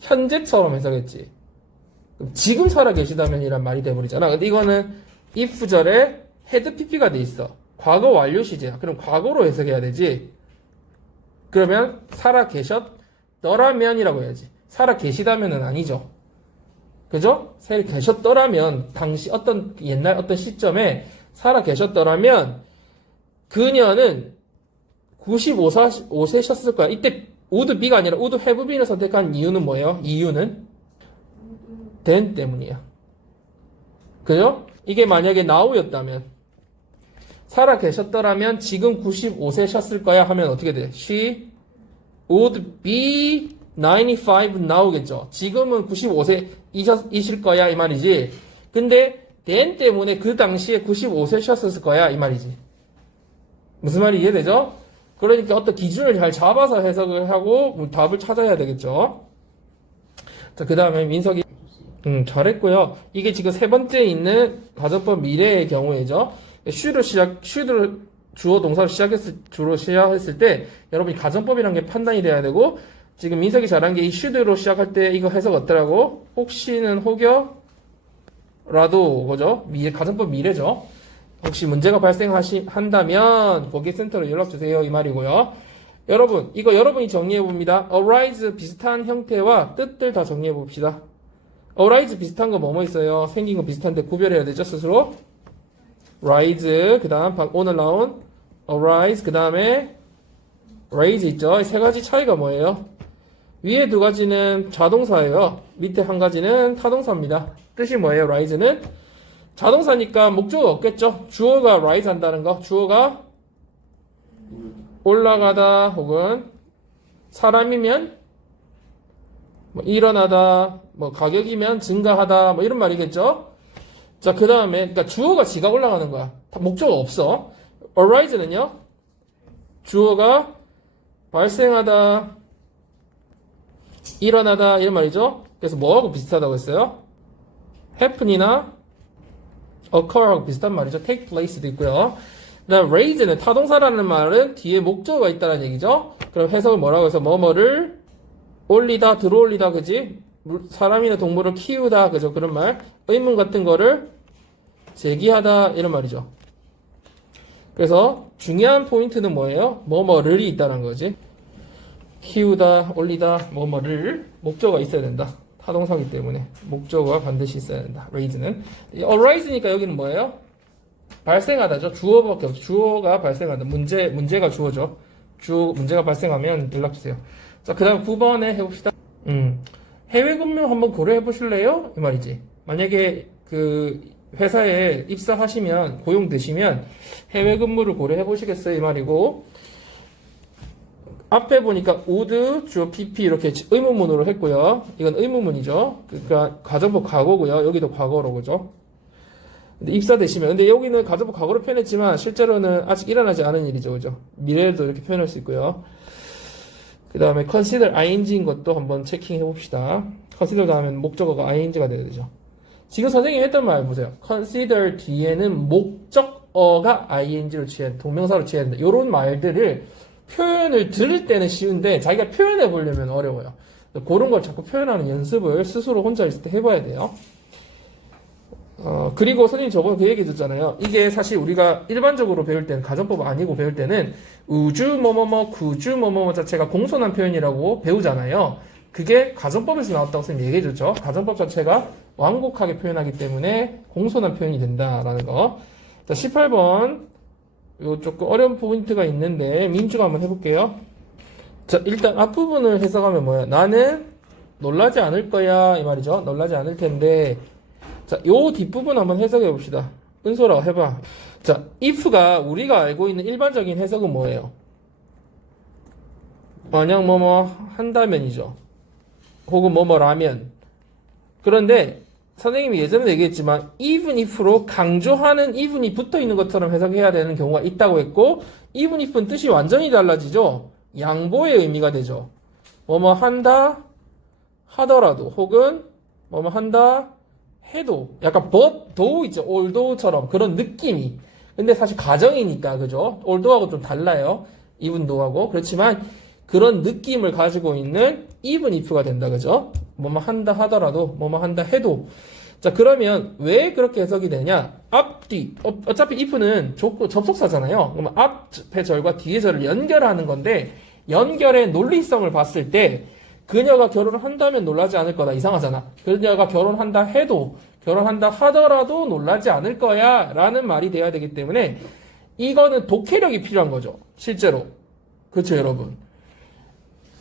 현재처럼 해석했지. 그럼 지금 살아 계시다면이란 말이 돼버리잖아. 근데 이거는 if절에 had pp가 돼 있어. 과거 완료 시제야. 그럼 과거로 해석해야 되지. 그러면 살아 계셨더라면이라고 해야지. 살아 계시다면은 아니죠. 그죠? 살아 계셨더라면 당시 옛날 어떤 시점에 살아 계셨더라면 그녀는 95세셨을 거야. 이때 would be가 아니라 would have been을 선택한 이유는 뭐예요? 이유는 then 때문이야. 그죠? 이게 만약에 now였다면 살아 계셨더라면 지금 95세셨을 거야 하면 어떻게 돼? She would be 95 now겠죠. 지금은 95세이실 거야 이 말이지. 근데 then 때문에 그 당시에 95세셨을 거야 이 말이지. 무슨 말이 이해되죠? 그러니까 어떤 기준을 잘 잡아서 해석을 하고 답을 찾아야 되겠죠. 자, 그 다음에 민석이 잘했고요. 이게 지금 세 번째 있는 가정법 미래의 경우에죠. should를 주어 동사로 주로 시작했을 때 여러분이 가정법이라는 게 판단이 돼야 되고 지금 민석이 잘한 게 이 should로 시작할 때 이거 해석 어떠라고? 혹시는 혹여라도 그죠? 가정법 미래죠. 혹시 문제가 발생한다면 고객센터로 연락주세요 이 말이고요. 여러분 이거 여러분이 정리해봅니다. arise 비슷한 형태와 뜻들 다 정리해봅시다. arise 비슷한 거 뭐뭐 있어요? 생긴 거 비슷한데 구별해야 되죠 스스로. rise 그 다음 오늘 나온 arise 그 다음에 raise 있죠. 세 가지 차이가 뭐예요? 위에 두 가지는 자동사예요. 밑에 한 가지는 타동사입니다. 뜻이 뭐예요? rise는 자동사니까 목적어가 없겠죠. 주어가 rise 한다는 거. 주어가 올라가다 혹은 사람이면 뭐 일어나다 뭐 가격이면 증가하다 뭐 이런 말이겠죠. 자, 그 다음에 그러니까 주어가 지가 올라가는 거야. 목적어가 없어. arise는요. 주어가 발생하다 일어나다 이런 말이죠. 그래서 뭐하고 비슷하다고 했어요? happen이나 occur하고 비슷한 말이죠. take place도 있고요. 그다음 raise는 타동사라는 말은 뒤에 목적어가 있다는 얘기죠. 그럼 해석을 뭐라고 해서 뭐뭐를 올리다 들어올리다 그지? 사람이나 동물을 키우다, 그죠? 그런 말. 의문 같은 거를 제기하다, 이런 말이죠. 그래서 중요한 포인트는 뭐예요? 뭐뭐를이 있다는 거지. 키우다, 올리다, 뭐뭐를. 목적어가 있어야 된다. 타동사기 때문에 목적어가 반드시 있어야 된다. raise는. arise니까 여기는 뭐예요? 발생하다죠. 주어밖에 없죠. 주어가 발생한다. 문제가 주어죠. 문제가 발생하면 연락주세요. 자, 그 다음 9번에 해봅시다. 해외 근무 한번 고려해 보실래요? 이 말이지. 만약에 그 회사에 입사하시면, 고용되시면 해외 근무를 고려해 보시겠어요? 이 말이고, 앞에 보니까 would, 주어 PP 이렇게 의문문으로 했고요. 이건 의문문이죠. 그러니까 가정법 과거고요. 여기도 과거로, 그죠? 근데 입사되시면, 근데 여기는 가정법 과거로 표현했지만 실제로는 아직 일어나지 않은 일이죠, 그죠? 미래도 이렇게 표현할 수 있고요. 그 다음에 consider ing인 것도 한번 체킹해 봅시다. consider 다음에 목적어가 ing가 돼야 되죠. 지금 선생님이 했던 말 보세요. consider 뒤에는 목적어가 ing로 취해, 동명사로 취해야 된다. 이런 말들을 표현을 들을 때는 쉬운데 자기가 표현해 보려면 어려워요. 그런 걸 자꾸 표현하는 연습을 스스로 혼자 있을 때 해봐야 돼요. 그리고 선생님 저번에 그 얘기 해줬잖아요. 이게 사실 우리가 일반적으로 배울 때는, 가정법 아니고 배울 때는 우주 뭐뭐뭐, 구주 뭐뭐뭐 자체가 공손한 표현이라고 배우잖아요. 그게 가정법에서 나왔다고 선생님 얘기해줬죠. 가정법 자체가 완곡하게 표현하기 때문에 공손한 표현이 된다라는 거. 자, 18번. 요 조금 어려운 포인트가 있는데 민주가 한번 해볼게요. 자, 일단 앞부분을 해석하면 뭐야? 나는 놀라지 않을 거야, 이 말이죠. 놀라지 않을 텐데. 자, 요 뒷부분 한번 해석해 봅시다. 은솔아 해봐. 자, if가 우리가 알고 있는 일반적인 해석은 뭐예요? 만약 뭐뭐 한다면이죠. 혹은 뭐뭐라면. 그런데 선생님이 예전에 얘기했지만 even if로 강조하는 even이 붙어있는 것처럼 해석해야 되는 경우가 있다고 했고, even if는 뜻이 완전히 달라지죠. 양보의 의미가 되죠. 뭐뭐 한다 하더라도, 혹은 뭐뭐 한다 해도, 약간 but, though 있죠. although처럼 그런 느낌이. 근데 사실 가정이니까, 그죠? although하고 좀 달라요. even though하고. 그렇지만 그런 느낌을 가지고 있는 even if가 된다, 그죠? 뭐뭐 한다 하더라도, 뭐뭐 한다 해도. 자, 그러면 왜 그렇게 해석이 되냐? 앞뒤. 어차피 if는 접속사잖아요. 그러면 앞의 절과 뒤의 절을 연결하는 건데, 연결의 논리성을 봤을 때 그녀가 결혼을 한다면 놀라지 않을 거다. 이상하잖아. 그녀가 결혼한다 해도, 결혼한다 하더라도 놀라지 않을 거야 라는 말이 돼야 되기 때문에 이거는 독해력이 필요한 거죠. 실제로. 그렇죠, 여러분?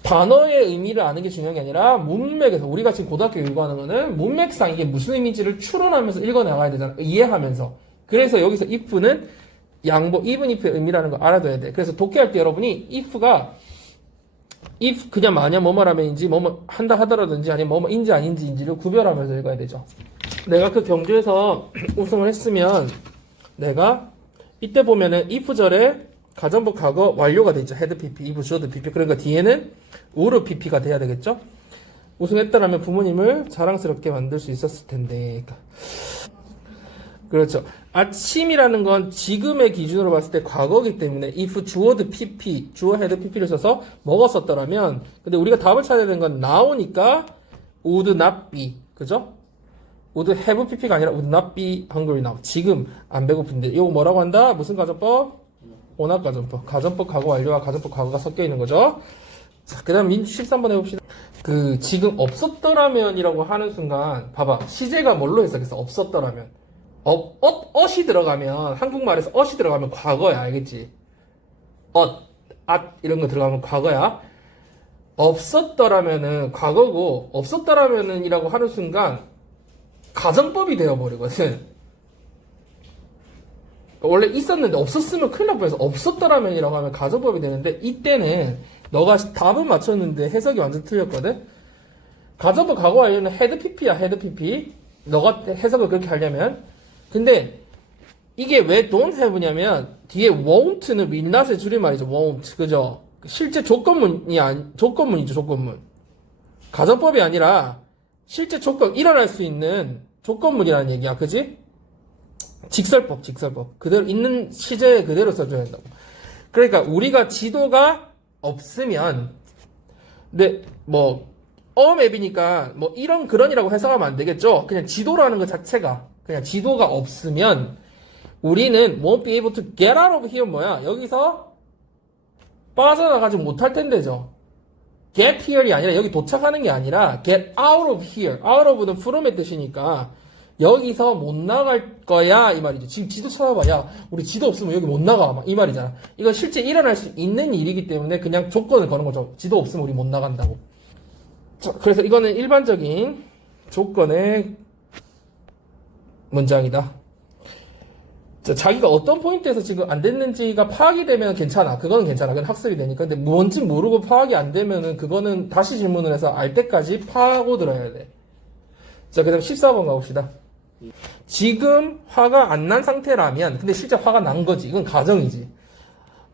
단어의 의미를 아는 게 중요한 게 아니라 문맥에서, 우리가 지금 고등학교 교육하는 거는 문맥상 이게 무슨 의미인지를 추론하면서 읽어나가야 되잖아. 이해하면서. 그래서 여기서 if는 양보, even if의 의미라는 걸 알아둬야 돼. 그래서 독해할 때 여러분이 if가 if 그냥 마냥 뭐뭐라면인지, 뭐뭐 한다 하더라든지, 아니면 뭐뭐인지 아닌지인지를 구별하면서 읽어야 되죠. 내가 그 경주에서 우승을 했으면 내가 이때 보면은 if절에 가정법 과거 완료가 되죠. 헤드 PP, if 주어드 PP. 그러니까 뒤에는 would PP가 돼야 되겠죠. 우승했다라면 부모님을 자랑스럽게 만들 수 있었을 텐데. 그렇죠. 아침이라는 건 지금의 기준으로 봤을 때 과거이기 때문에 if 주어드 PP, 주어 헤드 PP를 써서 먹었었더라면, 근데 우리가 답을 찾아야 되는 건 now니까 would not be, 그죠? would have PP가 아니라 would not be hungry now. 지금 안 배고픈데. 이거 뭐라고 한다? 무슨 가정법? 원학 가정법. 가정법 과거 완료와 가정법 과거가 섞여 있는 거죠. 자, 그 다음 민주 13번 해봅시다. 그 지금 없었더라면이라고 하는 순간 봐봐. 시제가 뭘로 해석했어? 없었더라면. 엇이 들어가면, 한국말에서 엇이 들어가면 과거야. 알겠지? 이런 거 들어가면 과거야. 없었더라면은 과거고, 없었더라면은 이라고 하는 순간 가정법이 되어버리거든. 원래 있었는데 없었으면 큰일 날 뻔해서 없었더라면이라고 하면 가정법이 되는데, 이때는 너가 답은 맞췄는데 해석이 완전 틀렸거든. 가정법 과거 완료는 헤드 PP야. 헤드 PP. 너가 해석을 그렇게 하려면. 근데 이게 왜 don't have냐면 뒤에 won't는 will not의 줄임말이죠. won't. 그죠? 실제 조건문이죠. 조건문. 가정법이 아니라 실제 조건, 일어날 수 있는 조건문이라는 얘기야. 그지? 직설법. 그대로 있는 시제 그대로 써줘야 된다고. 그러니까 우리가 지도가 없으면, 근데 뭐 앱이니까 뭐 이런 그런이라고 해석하면 안 되겠죠. 그냥 지도라는 것 자체가 그냥 지도가 없으면 우리는 won't be able to get out of here 뭐야? 여기서 빠져나가지 못할 텐데죠. get here이 아니라 여기 도착하는 게 아니라 get out of here. out of는 from의 뜻이니까 여기서 못 나갈 거야 이 말이죠. 지금 지도 찾아봐. 야 우리 지도 없으면 여기 못 나가 막 이 말이잖아. 이건 실제 일어날 수 있는 일이기 때문에 그냥 조건을 거는 거죠. 지도 없으면 우리 못 나간다고. 자, 그래서 이거는 일반적인 조건의 문장이다. 자, 자기가 어떤 포인트에서 지금 안 됐는지가 파악이 되면 괜찮아. 그거는 괜찮아. 그건 학습이 되니까. 근데 뭔지 모르고 파악이 안 되면은 그거는 다시 질문을 해서 알 때까지 파고 들어야 돼. 자, 그 다음 14번 가봅시다. 지금 화가 안 난 상태라면, 근데 실제 화가 난 거지. 이건 가정이지.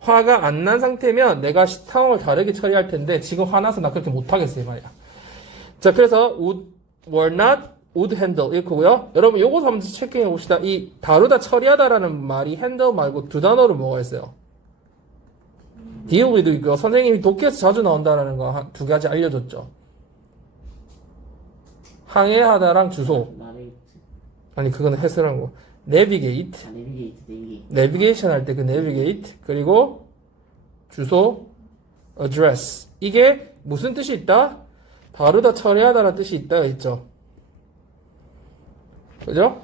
화가 안 난 상태면 내가 상황을 다르게 처리할 텐데, 지금 화나서 나 그렇게 못하겠어, 이 말이야. 자, 그래서 were not, would handle 이거고요. 여러분 요거 한번 체크해 봅시다. 이 다루다 처리하다라는 말이 handle 말고 두 단어로 뭐가 있어요? deal with도 있고 선생님이 독해에서 자주 나온다라는 거 두 가지 알려줬죠. 항해하다랑 주소. 나레이트. 아니 그거는 해설한 거. navigate. 내비게이트 내기. navigation 할 때 그 navigate 그리고 주소 address. 이게 무슨 뜻이 있다? 다루다 처리하다라는 뜻이 있다 했죠. 그죠?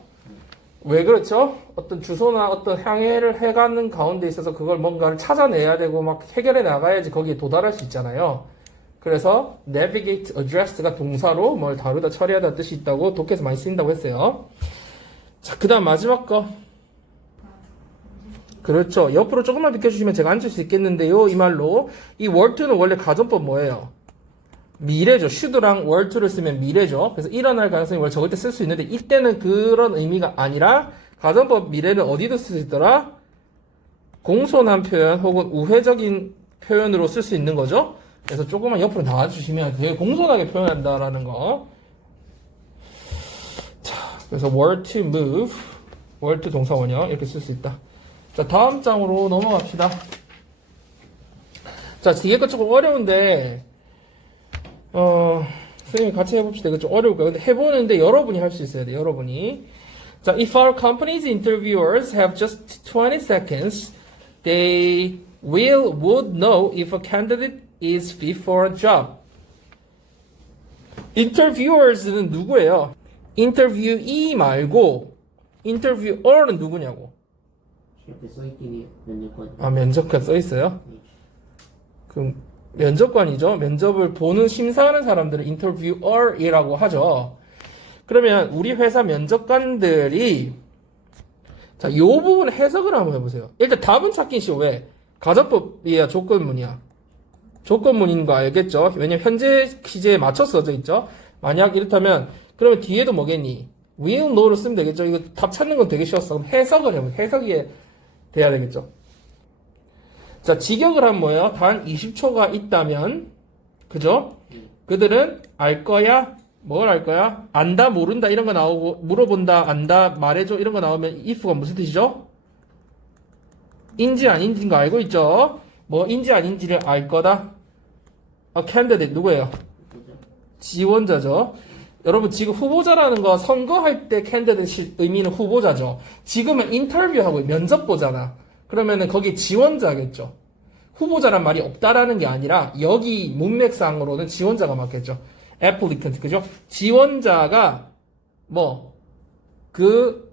왜 그렇죠? 어떤 주소나 어떤 향해를 해가는 가운데 있어서 그걸 뭔가를 찾아내야 되고 막 해결해 나가야지 거기에 도달할 수 있잖아요. 그래서 navigate address가 동사로 뭘 다루다 처리하다 뜻이 있다고 독해에서 많이 쓰인다고 했어요. 자, 그 다음 마지막 거. 그렇죠. 옆으로 조금만 비켜주시면 제가 앉을 수 있겠는데요. 이 말로. 이 were to는 원래 가정법 뭐예요? 미래죠. should랑 were to를 쓰면 미래죠. 그래서 일어날 가능성이 원래 적을 때 쓸 수 있는데 이때는 그런 의미가 아니라 가정법 미래는 어디도 쓸 수 있더라? 공손한 표현 혹은 우회적인 표현으로 쓸 수 있는 거죠. 그래서 조금만 옆으로 나와주시면 되게 공손하게 표현한다라는 거. 자, 그래서 were to move, were to 동사원형 이렇게 쓸 수 있다. 자, 다음 장으로 넘어갑시다. 자, 뒤에 거 조금 어려운데 선생님 같이 해봅시다. 이거 좀 어려울 거예요. 근데 해보는데 여러분이 할 수 있어야 돼. 여러분이. 자, if our company's interviewers have just 20 seconds, they would know if a candidate is fit for a job. interviewers는 누구예요? interviewee 말고 interviewer는 누구냐고. 옆에 써있긴 면접관. 아, 면접관 써있어요? 네. 그럼 면접관이죠. 면접을 보는 심사하는 사람들을 interviewer이라고 하죠. 그러면 우리 회사 면접관들이 자, 요 부분 해석을 한번 해보세요. 일단 답은 찾긴 쉬워. 왜? 가정법이야, 조건문이야. 조건문인 거 알겠죠? 왜냐면 현재 시제에 맞춰 써져 있죠. 만약 이렇다면 그러면 뒤에도 뭐겠니? will know를 쓰면 되겠죠. 이거 답 찾는 건 되게 쉬웠어. 그럼 해석을 해보세요. 해석이 돼야 되겠죠. 자, 직역을 하면 뭐예요? 단 20초가 있다면, 그죠? 그들은 알 거야? 뭘 알 거야? 안다, 모른다, 이런 거 나오고, 물어본다, 안다, 말해줘, 이런 거 나오면 if가 무슨 뜻이죠? 인지 아닌지인 거 알고 있죠? 뭐, 인지 아닌지를 알 거다? candidate, 누구예요? 지원자죠. 여러분, 지금 후보자라는 거 선거할 때 candidate 의미는 후보자죠. 지금은 인터뷰하고 면접 보잖아. 그러면은 거기 지원자겠죠. 후보자란 말이 없다라는 게 아니라 여기 문맥상으로는 지원자가 맞겠죠. applicant, 그죠? 지원자가 뭐 그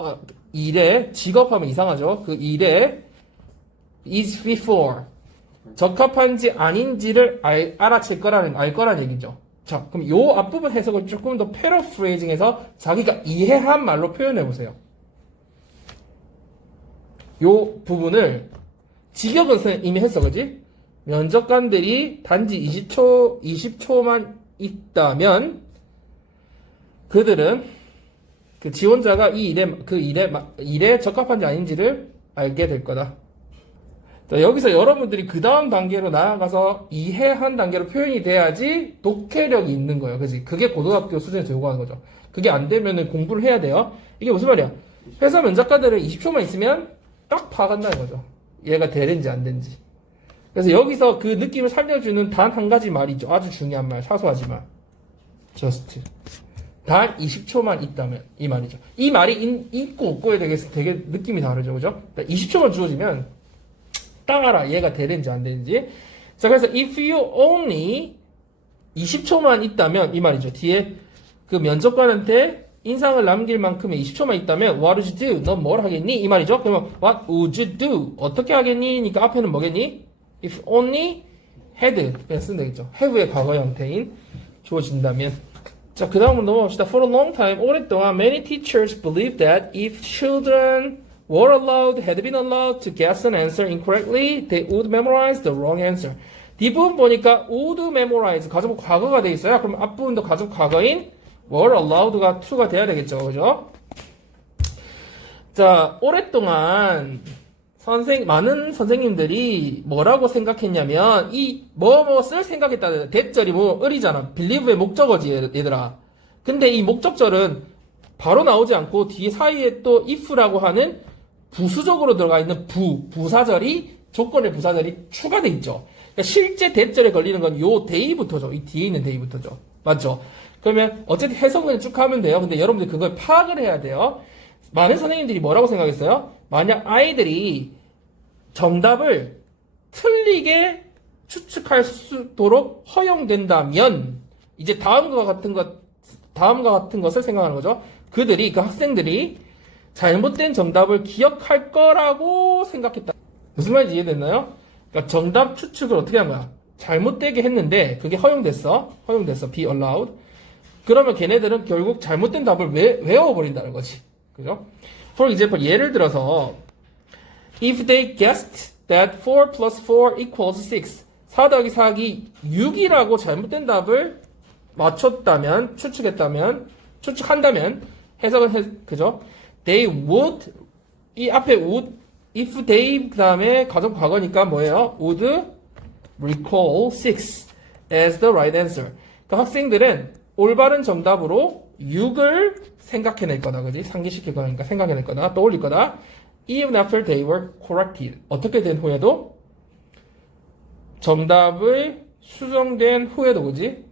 일에 직업하면 이상하죠. 그 일에 is fit for 적합한지 아닌지를 알아챌 거라는 알 거라는 얘기죠. 자, 그럼 요 앞부분 해석을 조금 더 패러프레이징해서 자기가 이해한 말로 표현해 보세요. 요 부분을 직역은 이미 했어, 그지? 면접관들이 단지 20초만 있다면 그들은 그 지원자가 이 일에 적합한지 아닌지를 알게 될 거다. 자, 여기서 여러분들이 그 다음 단계로 나아가서 이해한 단계로 표현이 돼야지 독해력이 있는 거예요. 그지? 그게 고등학교 수준에서 요구하는 거죠. 그게 안 되면은 공부를 해야 돼요. 이게 무슨 말이야? 회사 면접관들은 20초만 있으면 딱 파악한다는 거죠. 얘가 되는지 안 되는지. 그래서 여기서 그 느낌을 살려주는 단 한 가지 말이죠. 아주 중요한 말, 사소하지만. just. 단 20초만 있다면 이 말이죠. 이 말이 있고 없고에 대해서 되게 느낌이 다르죠, 그죠? 그러니까 20초만 주어지면 딱 알아 얘가 되는지 안 되는지. 자, 그래서 if you only 20초만 있다면 이 말이죠. 뒤에 그 면접관한테 인상을 남길 만큼의 20초만 있다면 what would you do? 넌 뭘 하겠니? 이 말이죠. 그러면 what would you do? 어떻게 하겠니? 니까 앞에는 뭐겠니? if only had 그냥 쓰면 되겠죠. have의 과거 형태인 주어진다면. 자, 그 다음으로 넘어갑시다. For a long time, 오랫동안 many teachers believed that if children were allowed, had been allowed to guess an answer incorrectly, they would memorize the wrong answer. 뒷부분 보니까 would memorize, 가족 과거가 돼 있어요. 그럼 앞부분도 가족 과거인 were allowed가 to가 돼야 되겠죠. 그죠? 자, 오랫동안 많은 선생님들이 뭐라고 생각했냐면, 이 뭐뭐을 생각했다. 대절이 뭐, 을이잖아. believe의 목적어지, 얘들아. 근데 이 목적절은 바로 나오지 않고 뒤에 사이에 또 if라고 하는 부수적으로 들어가 있는 부사절이, 조건의 부사절이 추가돼 있죠. 그러니까 실제 대절에 걸리는 건 요 day부터죠. 이 뒤에 있는 day부터죠. 맞죠? 그러면 어쨌든 해석을 쭉 하면 돼요. 근데 여러분들 그걸 파악을 해야 돼요. 많은 선생님들이 뭐라고 생각했어요? 만약 아이들이 정답을 틀리게 추측할 수 있도록 허용된다면, 이제 다음과 같은 것을 생각하는 거죠. 그 학생들이 잘못된 정답을 기억할 거라고 생각했다. 무슨 말인지 이해됐나요? 그러니까 정답 추측을 어떻게 한 거야? 잘못되게 했는데 그게 허용됐어. be allowed. 그러면 걔네들은 결국 잘못된 답을 외워버린다는 거지. 그죠? For example, 예를 들어서 if they guessed that 4 plus 4 equals 6, 4 더하기 4기 6이라고 잘못된 답을 맞췄다면, 추측한다면, 해석은, 그죠? They would, 이 앞에 would, if they, 그 다음에 가정 과거니까 뭐예요? would recall 6 as the right answer. 그 학생들은 올바른 정답으로 6을 생각해낼 거다, 그지? 상기시킬 거니까 생각해낼 거다, 떠올릴 거다. Even after they were corrected. 어떻게 된 후에도? 정답을 수정된 후에도, 그지?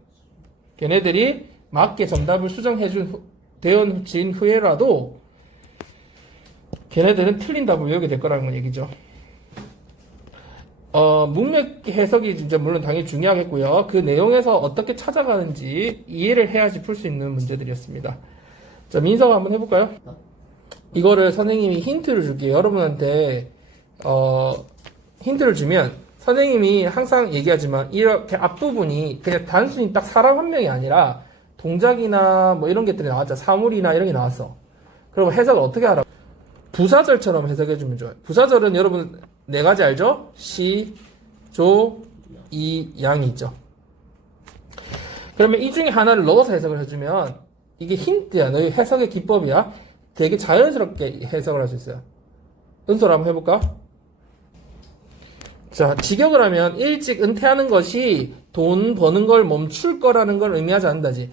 걔네들이 맞게 정답을 되어진 후에라도 걔네들은 틀린 답을 외우게 될 거라는 얘기죠. 문맥 해석이 진짜 물론 당연히 중요하겠고요. 그 내용에서 어떻게 찾아가는지 이해를 해야지 풀 수 있는 문제들이었습니다. 자, 민서가 한번 해볼까요? 이거를 선생님이 힌트를 줄게요. 여러분한테 힌트를 주면 선생님이 항상 얘기하지만 이렇게 앞부분이 그냥 단순히 딱 사람 한 명이 아니라 동작이나 뭐 이런 것들이 나왔죠. 사물이나 이런 게 나왔어. 그럼 해석을 어떻게 하라? 부사절처럼 해석해주면 좋아요. 부사절은 여러분 네 가지 알죠? 시, 조, 이, 양이 있죠. 그러면 이 중에 하나를 넣어서 해석을 해주면 이게 힌트야. 너희 해석의 기법이야. 되게 자연스럽게 해석을 할 수 있어요. 은솔 한번 해볼까? 자, 직역을 하면 일찍 은퇴하는 것이 돈 버는 걸 멈출 거라는 걸 의미하지 않는다지.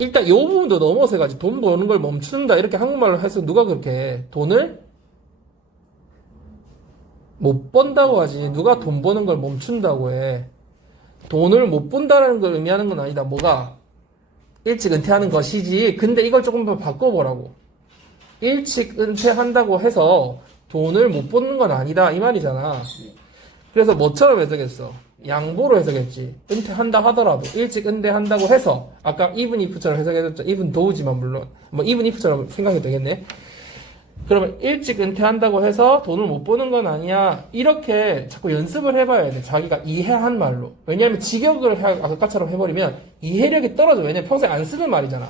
일단 요 부분도 넘어서 해가지고 돈 버는 걸 멈춘다 이렇게 한국말로 해서 누가 그렇게 해? 돈을 못 번다고 하지. 누가 돈 버는 걸 멈춘다고 해? 돈을 못 번다라는 걸 의미하는 건 아니다. 뭐가? 일찍 은퇴하는 것이지. 근데 이걸 조금 더 바꿔보라고. 일찍 은퇴한다고 해서 돈을 못 버는 건 아니다 이 말이잖아. 그래서 뭐처럼 해석했어? 양보로 해석했지. 은퇴한다 하더라도 일찍 은퇴한다고 해서 아까 even if처럼 해석해줬죠. even though지만 물론 뭐 even if처럼 생각해도 되겠네. 그러면 일찍 은퇴한다고 해서 돈을 못 버는 건 아니야. 이렇게 자꾸 연습을 해봐야 돼. 자기가 이해한 말로. 왜냐하면 직역을 아까처럼 해버리면 이해력이 떨어져. 왜냐면 평소에 안 쓰는 말이잖아.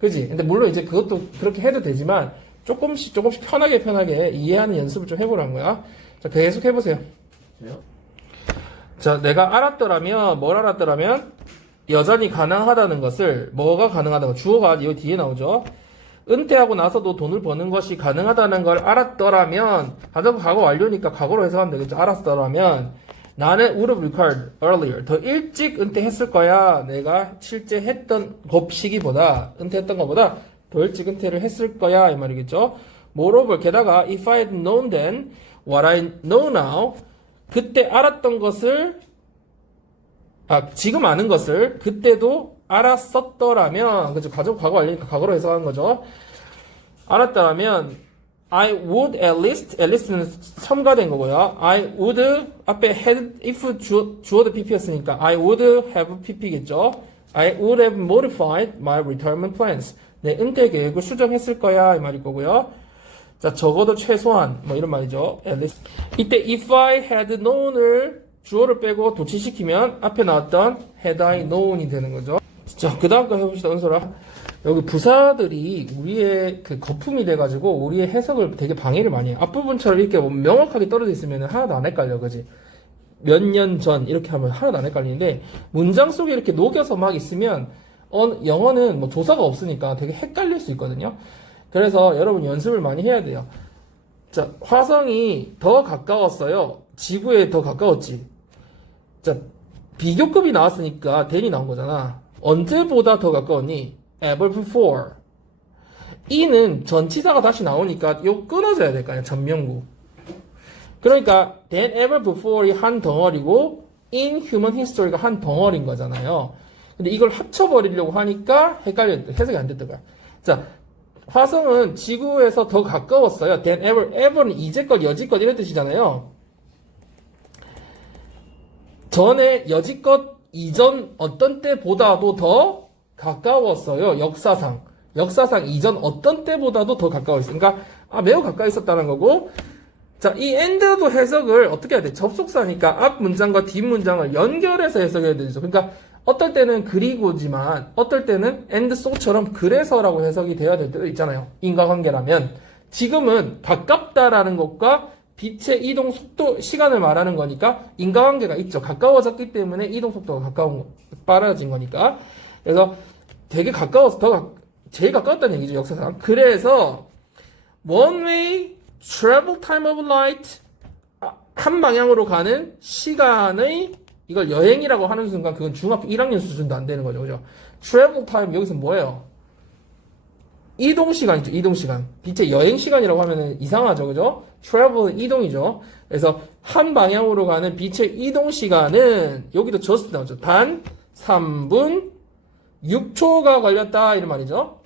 그지? 근데 물론 이제 그것도 그렇게 해도 되지만 조금씩 편하게 이해하는 연습을 좀 해보라는 거야. 자, 계속 해보세요. 자, 내가 알았더라면, 뭘 알았더라면, 여전히 가능하다는 것을, 뭐가 가능하다고, 주어가 여기 뒤에 나오죠. 은퇴하고 나서도 돈을 버는 것이 가능하다는 걸 알았더라면, 과거 완료니까 과거로 해석하면 되겠죠. 알았더라면, 나는 would have retired earlier. 더 일찍 은퇴했을 거야. 내가 실제 은퇴했던 것보다 더 일찍 은퇴를 했을 거야. 이 말이겠죠. Moreover, 게다가, if I had known then what I know now, 그때 알았던 것을, 지금 아는 것을 그때도 알았었더라면, 그죠? 과거 알리니까 과거로 해석하는 거죠. 알았더라면, I would at least는 첨가된 거고요. I would 앞에 had if 주어도 pp였으니까 I would have pp겠죠. I would have modified my retirement plans. 내 은퇴 계획을 수정했을 거야 이 말일 거고요. 자, 적어도 최소한 뭐 이런 말이죠. At least. 이때 if I had known을 주어를 빼고 도치시키면 앞에 나왔던 had I known이 되는 거죠. 자, 그 다음 거 해봅시다. 은솔아. 여기 부사들이 우리의 그 거품이 돼가지고 우리의 해석을 되게 방해를 많이 해요. 앞부분처럼 이렇게 명확하게 떨어져 있으면 하나도 안 헷갈려, 그지? 몇 년 전 이렇게 하면 하나도 안 헷갈리는데 문장 속에 이렇게 녹여서 막 있으면 영어는 뭐 조사가 없으니까 되게 헷갈릴 수 있거든요. 그래서 여러분 연습을 많이 해야 돼요. 자, 화성이 더 가까웠어요. 지구에 더 가까웠지. 자, 비교급이 나왔으니까 than이 나온 거잖아. 언제보다 더 가까웠니? ever before. 이는 전치사가 다시 나오니까 요 끊어져야 될 거 아니야. 전명구. 그러니까 than ever before이 한 덩어리고 in human history가 한 덩어리인 거잖아요. 근데 이걸 합쳐버리려고 하니까 해석이 안 됐던 거야. 자, 화성은 지구에서 더 가까웠어요. than ever. ever는 이제껏 여지껏 이런 뜻이잖아요. 전에 여지껏 이전 어떤 때보다도 더 가까웠어요. 역사상 이전 어떤 때보다도 더 가까워 있어요. 그러니까 매우 가까이 있었다는 거고. 자, 이 and도 해석을 어떻게 해야 돼? 접속사니까 앞 문장과 뒷 문장을 연결해서 해석해야 되죠. 그러니까 어떨 때는 그리고지만 어떨 때는 and so처럼 그래서라고 해석이 돼야 될 때도 있잖아요. 인과관계라면 지금은 가깝다라는 것과 빛의 이동 속도, 시간을 말하는 거니까 인과관계가 있죠. 가까워졌기 때문에 이동 속도가 빠라진 거니까. 그래서 되게 가까워서 제일 가까웠다는 얘기죠, 역사상. 그래서 one way travel time of light, 한 방향으로 가는 시간의, 이걸 여행이라고 하는 순간 그건 중학교 1학년 수준도 안 되는 거죠. 그죠? travel time 여기서 뭐예요? 이동 시간이죠. 이동 시간. 빛의 여행 시간이라고 하면은 이상하죠. 그죠? travel 이동이죠. 그래서 한 방향으로 가는 빛의 이동 시간은 여기도 just 나오죠. 단 3분 6초가 걸렸다 이런 말이죠.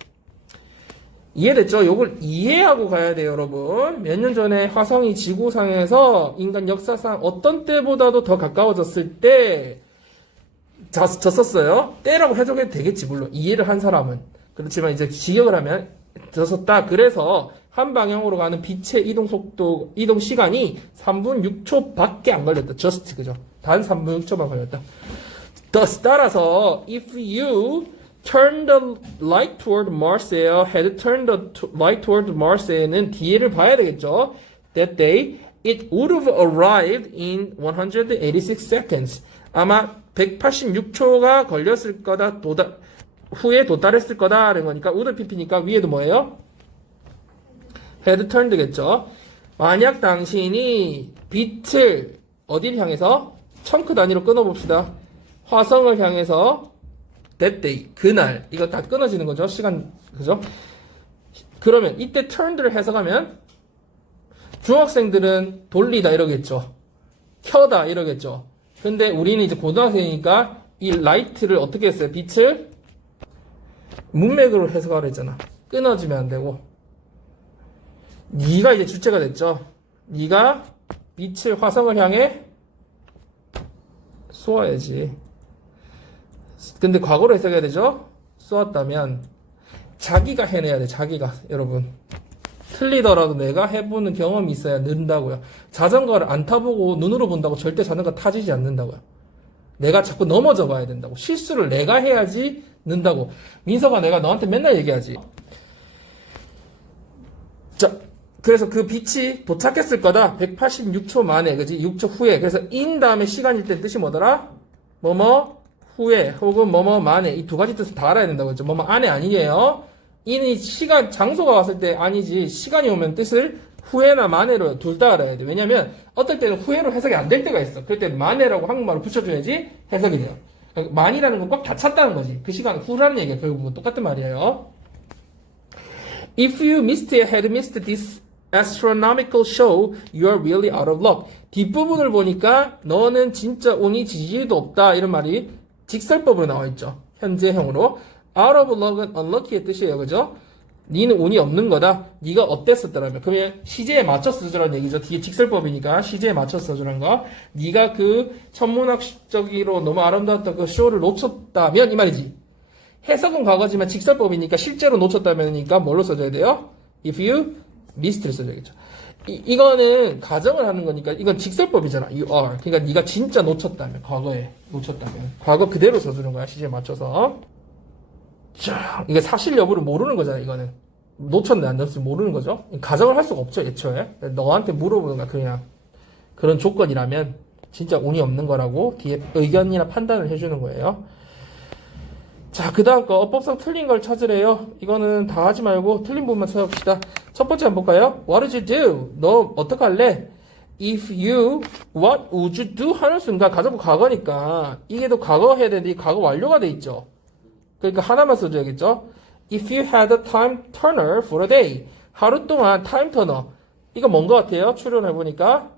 이해됐죠? 요걸 이해하고 가야 돼요, 여러분. 몇 년 전에 화성이 지구상에서 인간 역사상 어떤 때보다도 더 가까워졌을 때 졌었어요. 때라고 해석해도 되겠지, 물론. 이해를 한 사람은. 그렇지만 이제 기억을 하면 졌었다. 그래서 한 방향으로 가는 빛의 이동 속도, 이동 시간이 3분 6초밖에 안 걸렸다. just, 그죠? 단 3분 6초만 걸렸다. thus, 따라서, if you turn the light toward Marseille, had turned the light toward Marseille는 뒤를 봐야 되겠죠? That day, it would have arrived in 186 seconds. 아마 186초가 걸렸을 거다, 후에 도달했을 거다라는 거니까, would pp니까 위에도 뭐예요? had turned겠죠? 만약 당신이 빛을 어디를 향해서? 청크 단위로 끊어봅시다. 화성을 향해서 that day, 그날, 이거 다 끊어지는 거죠. 시간, 그죠? 그러면 이때 turned를 해석하면 중학생들은 돌리다 이러겠죠. 켜다 이러겠죠. 근데 우리는 이제 고등학생이니까 이 light를 어떻게 했어요? 빛을 문맥으로 해석하려 했잖아. 끊어지면 안 되고. 네가 이제 주체가 됐죠. 네가 빛을 화성을 향해 쏘아야지. 근데 과거로 해석해야 되죠? 쏘았다면 자기가 해내야 돼. 자기가. 여러분, 틀리더라도 내가 해보는 경험이 있어야 는다고요. 자전거를 안 타보고 눈으로 본다고 절대 자전거 타지지 않는다고요. 내가 자꾸 넘어져 봐야 된다고. 실수를 내가 해야지 는다고. 민서가 내가 너한테 맨날 얘기하지. 자, 그래서 그 빛이 도착했을 거다. 186초 만에, 그지? 6초 후에. 그래서 in 다음에 시간일 때 뜻이 뭐더라? 뭐뭐 후에 혹은 뭐뭐 만에. 이 두 가지 뜻을 다 알아야 된다고 했죠. 뭐뭐 안에 아니에요. in이 시간, 장소가 왔을 때 아니지. 시간이 오면 뜻을 후에나 만에로 둘 다 알아야 돼. 왜냐면 어떨 때는 후에로 해석이 안 될 때가 있어. 그럴 때는 만에라고 한국말로 붙여줘야지 해석이 돼요. 그러니까 만이라는 건 꽉 다 찼다는 거지. 그 시간 후라는 얘기야. 결국은 똑같은 말이에요. If you had missed this astronomical show, you are really out of luck. 뒷부분을 보니까 너는 진짜 운이 지지도 없다. 이런 말이 직설법으로 나와 있죠. 현재형으로. out of luck은 unlucky의 뜻이에요. 그죠? 니는 운이 없는 거다. 니가 어땠었더라면. 그러면 시제에 맞춰 써주라는 얘기죠. 뒤에 직설법이니까 시제에 맞춰 써주라는 거. 니가 그 천문학적으로 너무 아름다웠던 그 쇼를 놓쳤다면 이 말이지. 해석은 과거지만 직설법이니까 실제로 놓쳤다면이니까 뭘로 써줘야 돼요? If you missed를 써줘야겠죠. 이거는 가정을 하는 거니까 이건 직설법이잖아. You are. 그러니까 네가 진짜 놓쳤다면, 과거에 놓쳤다면 과거 그대로 써주는 거야. 시제에 맞춰서. 자, 이게 사실 여부를 모르는 거잖아. 이거는 놓쳤네 안 놓쳤는지 모르는 거죠. 가정을 할 수가 없죠. 애초에 너한테 물어보는 거야. 그냥 그런 조건이라면 진짜 운이 없는 거라고 뒤에 의견이나 판단을 해주는 거예요. 자, 그 다음 거 어법상 틀린 걸 찾으래요. 이거는 다 하지 말고 틀린 부분만 찾아봅시다. 첫 번째 한번 볼까요? What would you do? 너 어떡할래? If you, what would you do? 하는 순간 가정부 과거니까 이게 또 과거 해야 되는데 과거 완료가 돼 있죠. 그러니까 하나만 써줘야겠죠. If you had a time turner for a day. 하루 동안 타임 터너. 이거 뭔 것 같아요? 추론해보니까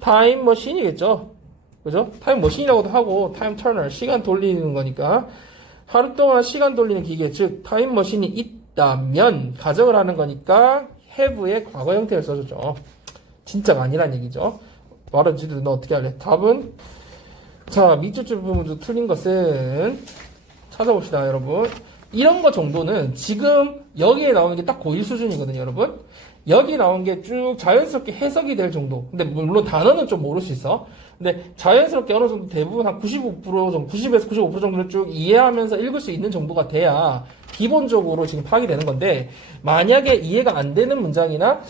타임머신이겠죠. 그죠? 타임머신이라고도 하고 타임 터너 시간 돌리는 거니까 하루 동안 시간 돌리는 기계 즉 타임머신이 있다면 가정을 하는 거니까 have의 과거 형태를 써줬죠. 진짜가 아니란 얘기죠. 말해주도 너 어떻게 할래? 답은 자 밑줄 부분 틀린 것은 찾아봅시다 여러분. 이런 거 정도는 지금 여기에 나오는 게 딱 고1 수준이거든요 여러분. 여기 나온 게 쭉 자연스럽게 해석이 될 정도. 근데 물론 단어는 좀 모를 수 있어. 근데 자연스럽게 어느 정도 대부분 한 95% 정도, 90에서 95% 정도를 쭉 이해하면서 읽을 수 있는 정도가 돼야 기본적으로 지금 파악이 되는 건데, 만약에 이해가 안 되는 문장이나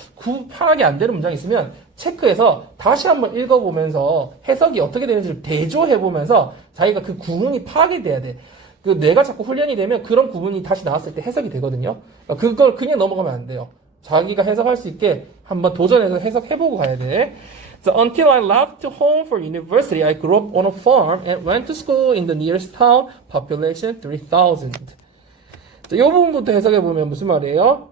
파악이 안 되는 문장이 있으면 체크해서 다시 한번 읽어보면서 해석이 어떻게 되는지를 대조해보면서 자기가 그 구문이 파악이 돼야 돼. 그 뇌가 자꾸 훈련이 되면 그런 구문이 다시 나왔을 때 해석이 되거든요. 그걸 그냥 넘어가면 안 돼요. 자기가 해석할 수 있게 한번 도전해서 해석해보고 가야 돼. So, until I left home for university, I grew up on a farm and went to school in the nearest town, population 3,000. 자, 이 부분부터 해석해보면 무슨 말이에요?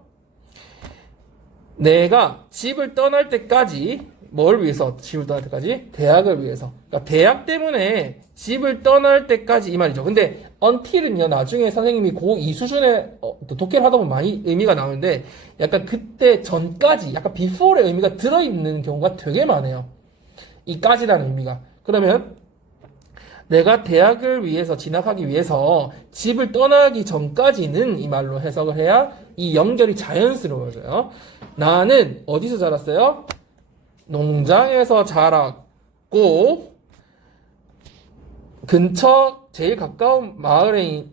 내가 집을 떠날 때까지, 뭘 위해서 집을 떠날 때까지? 대학을 위해서. 그러니까 대학 때문에 집을 떠날 때까지 이 말이죠. 근데 until은요, 나중에 선생님이 고2 수준의 독해를 하다 보면 많이 의미가 나오는데, 약간 그때 전까지, 약간 before의 의미가 들어있는 경우가 되게 많아요. 이까지라는 의미가. 그러면 내가 대학을 위해서 진학하기 위해서 집을 떠나기 전까지는 이 말로 해석을 해야 이 연결이 자연스러워져요. 나는 어디서 자랐어요? 농장에서 자랐고 근처 제일 가까운 마을에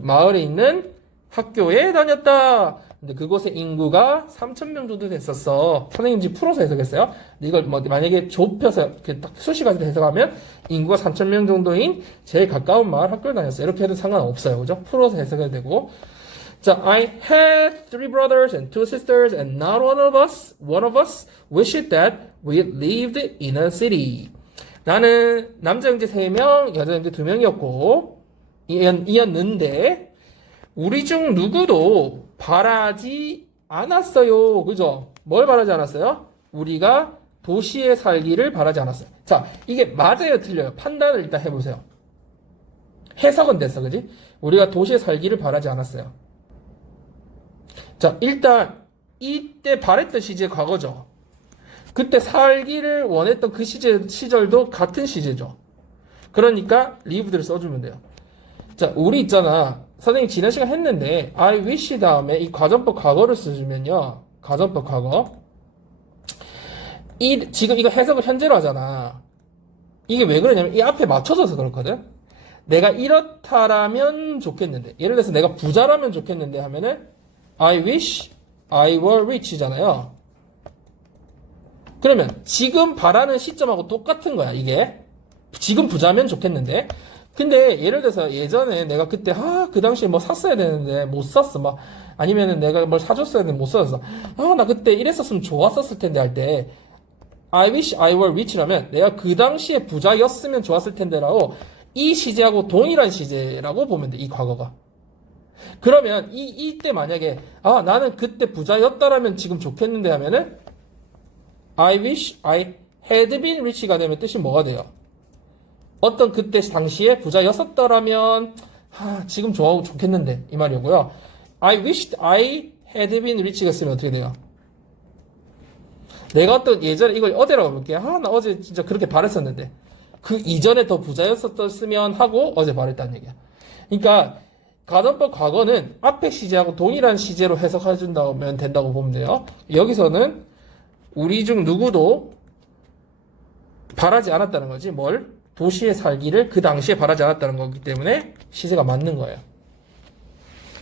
마을에 있는 학교에 다녔다. 근데 그곳의 인구가 3,000명 정도 됐었어. 선생님 지금 풀어서 해석했어요. 근데 이걸 뭐 만약에 좁혀서 이렇게 딱 수식까지 해석하면 인구가 3,000명 정도인 제일 가까운 마을 학교를 다녔어요. 이렇게 해도 상관없어요. 그죠? 풀어서 해석해도 되고. 자, I had 3 brothers and 2 sisters and not one of us wished that we lived in a city. 나는 남자 형제 3명, 여자 형제 2명이었고 이었는데 우리 중 누구도 바라지 않았어요. 그죠? 뭘 바라지 않았어요? 우리가 도시에 살기를 바라지 않았어요. 자, 이게 맞아요, 틀려요? 판단을 일단 해보세요. 해석은 됐어, 그지? 우리가 도시에 살기를 바라지 않았어요. 자, 일단 이때 바랬던 시제 과거죠. 그때 살기를 원했던 그 시절도 같은 시제죠. 그러니까 lived를 써주면 돼요. 자, 우리 있잖아. 선생님 지난 시간 했는데 I wish 다음에 이 가정법 과거를 써주면요. 가정법 과거. 지금 이거 해석을 현재로 하잖아. 이게 왜 그러냐면 이 앞에 맞춰져서 그렇거든. 내가 이렇다라면 좋겠는데, 예를 들어서 내가 부자라면 좋겠는데 하면은 I wish I were rich잖아요. 그러면 지금 바라는 시점하고 똑같은 거야. 이게 지금 부자면 좋겠는데, 근데 예를 들어서 예전에 내가 그때 그 당시에 뭐 샀어야 되는데 못 샀어. 막 아니면은 내가 뭘 사줬어야 되는데 못 사줬어. 나 그때 이랬었으면 좋았었을 텐데 할 때 I wish I were rich라면 내가 그 당시에 부자였으면 좋았을 텐데라고 이 시제하고 동일한 시제라고 보면 돼. 이 과거가. 그러면 이때 만약에 나는 그때 부자였다라면 지금 좋겠는데 하면은 I wish I had been rich가 되면 뜻이 뭐가 돼요? 어떤 그때 당시에 부자였었더라면 지금 좋겠는데 이 말이고요. I wished I had been rich가 쓰면 어떻게 돼요? 내가 어떤 예전에 이걸 어제라고 볼게요. 나 어제 진짜 그렇게 바랬었는데 그 이전에 더 부자였었으면 하고 어제 바랬다는 얘기야. 그러니까 가정법 과거는 앞에 시제하고 동일한 시제로 해석해준다면 된다고 보면 돼요. 여기서는 우리 중 누구도 바라지 않았다는 거지. 뭘? 도시에 살기를 그 당시에 바라지 않았다는 거기 때문에 시제가 맞는 거예요.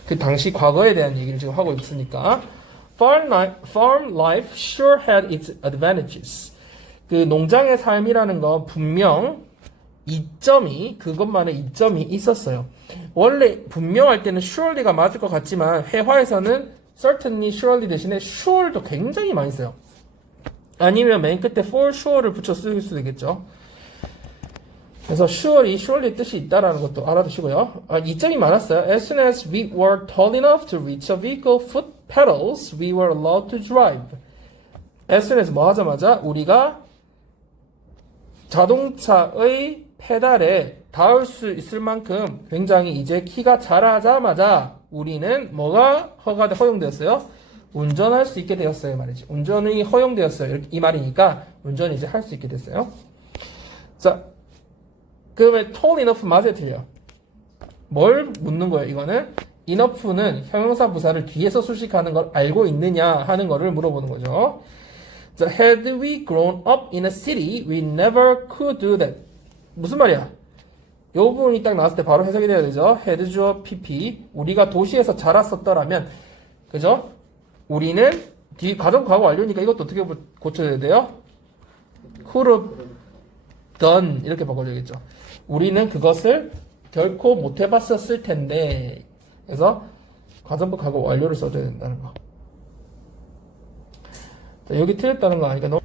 그 당시 과거에 대한 얘기를 지금 하고 있으니까 farm life sure had its advantages. 그 농장의 삶이라는 건 분명 그것만의 이점이 있었어요. 원래 분명할 때는 surely가 맞을 것 같지만 회화에서는 certainly, surely 대신에 sure도 굉장히 많이 써요. 아니면 맨 끝에 for sure를 붙여 쓸 수도 있겠죠. 그래서 surely의 뜻이 있다라는 것도 알아두시고요. 이점이 많았어요. As soon as we were tall enough to reach a vehicle foot pedals, we were allowed to drive. As soon as 뭐 하자마자 우리가 자동차의 페달에 닿을 수 있을 만큼 굉장히 이제 키가 자라자마자 우리는 뭐가 허용되었어요? 운전할 수 있게 되었어요 말이지. 운전이 허용되었어요. 이 말이니까 운전이 이제 할 수 있게 됐어요. 자, 그러면 tall enough 맞아요, 틀려? 뭘 묻는 거예요, 이거는? enough는 형용사 부사를 뒤에서 수식하는 걸 알고 있느냐 하는 거를 물어보는 거죠. 자, had we grown up in a city, we never could do that. 무슨 말이야? 이 부분이 딱 나왔을 때 바로 해석이 돼야 되죠. had 주어 pp. 우리가 도시에서 자랐었더라면, 그죠? 우리는 가정 과거 완료니까 이것도 어떻게 고쳐야 돼요? could have done 이렇게 바꿔줘야겠죠. 우리는 그것을 결코 못 해봤었을 텐데. 그래서 가정부 과거 완료를 써줘야 된다는 거. 자, 여기 틀렸다는 거 아니까 너무.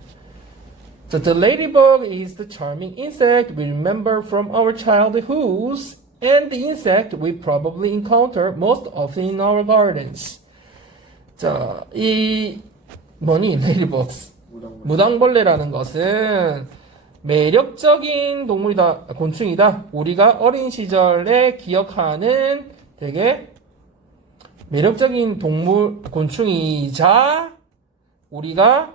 자, the ladybug is the charming insect we remember from our childhoods and the insect we probably encounter most often in our gardens. 자, ladybugs. 무당벌레라는 것은 매력적인 동물이다, 곤충이다. 우리가 어린 시절에 기억하는 되게 매력적인 곤충이자 우리가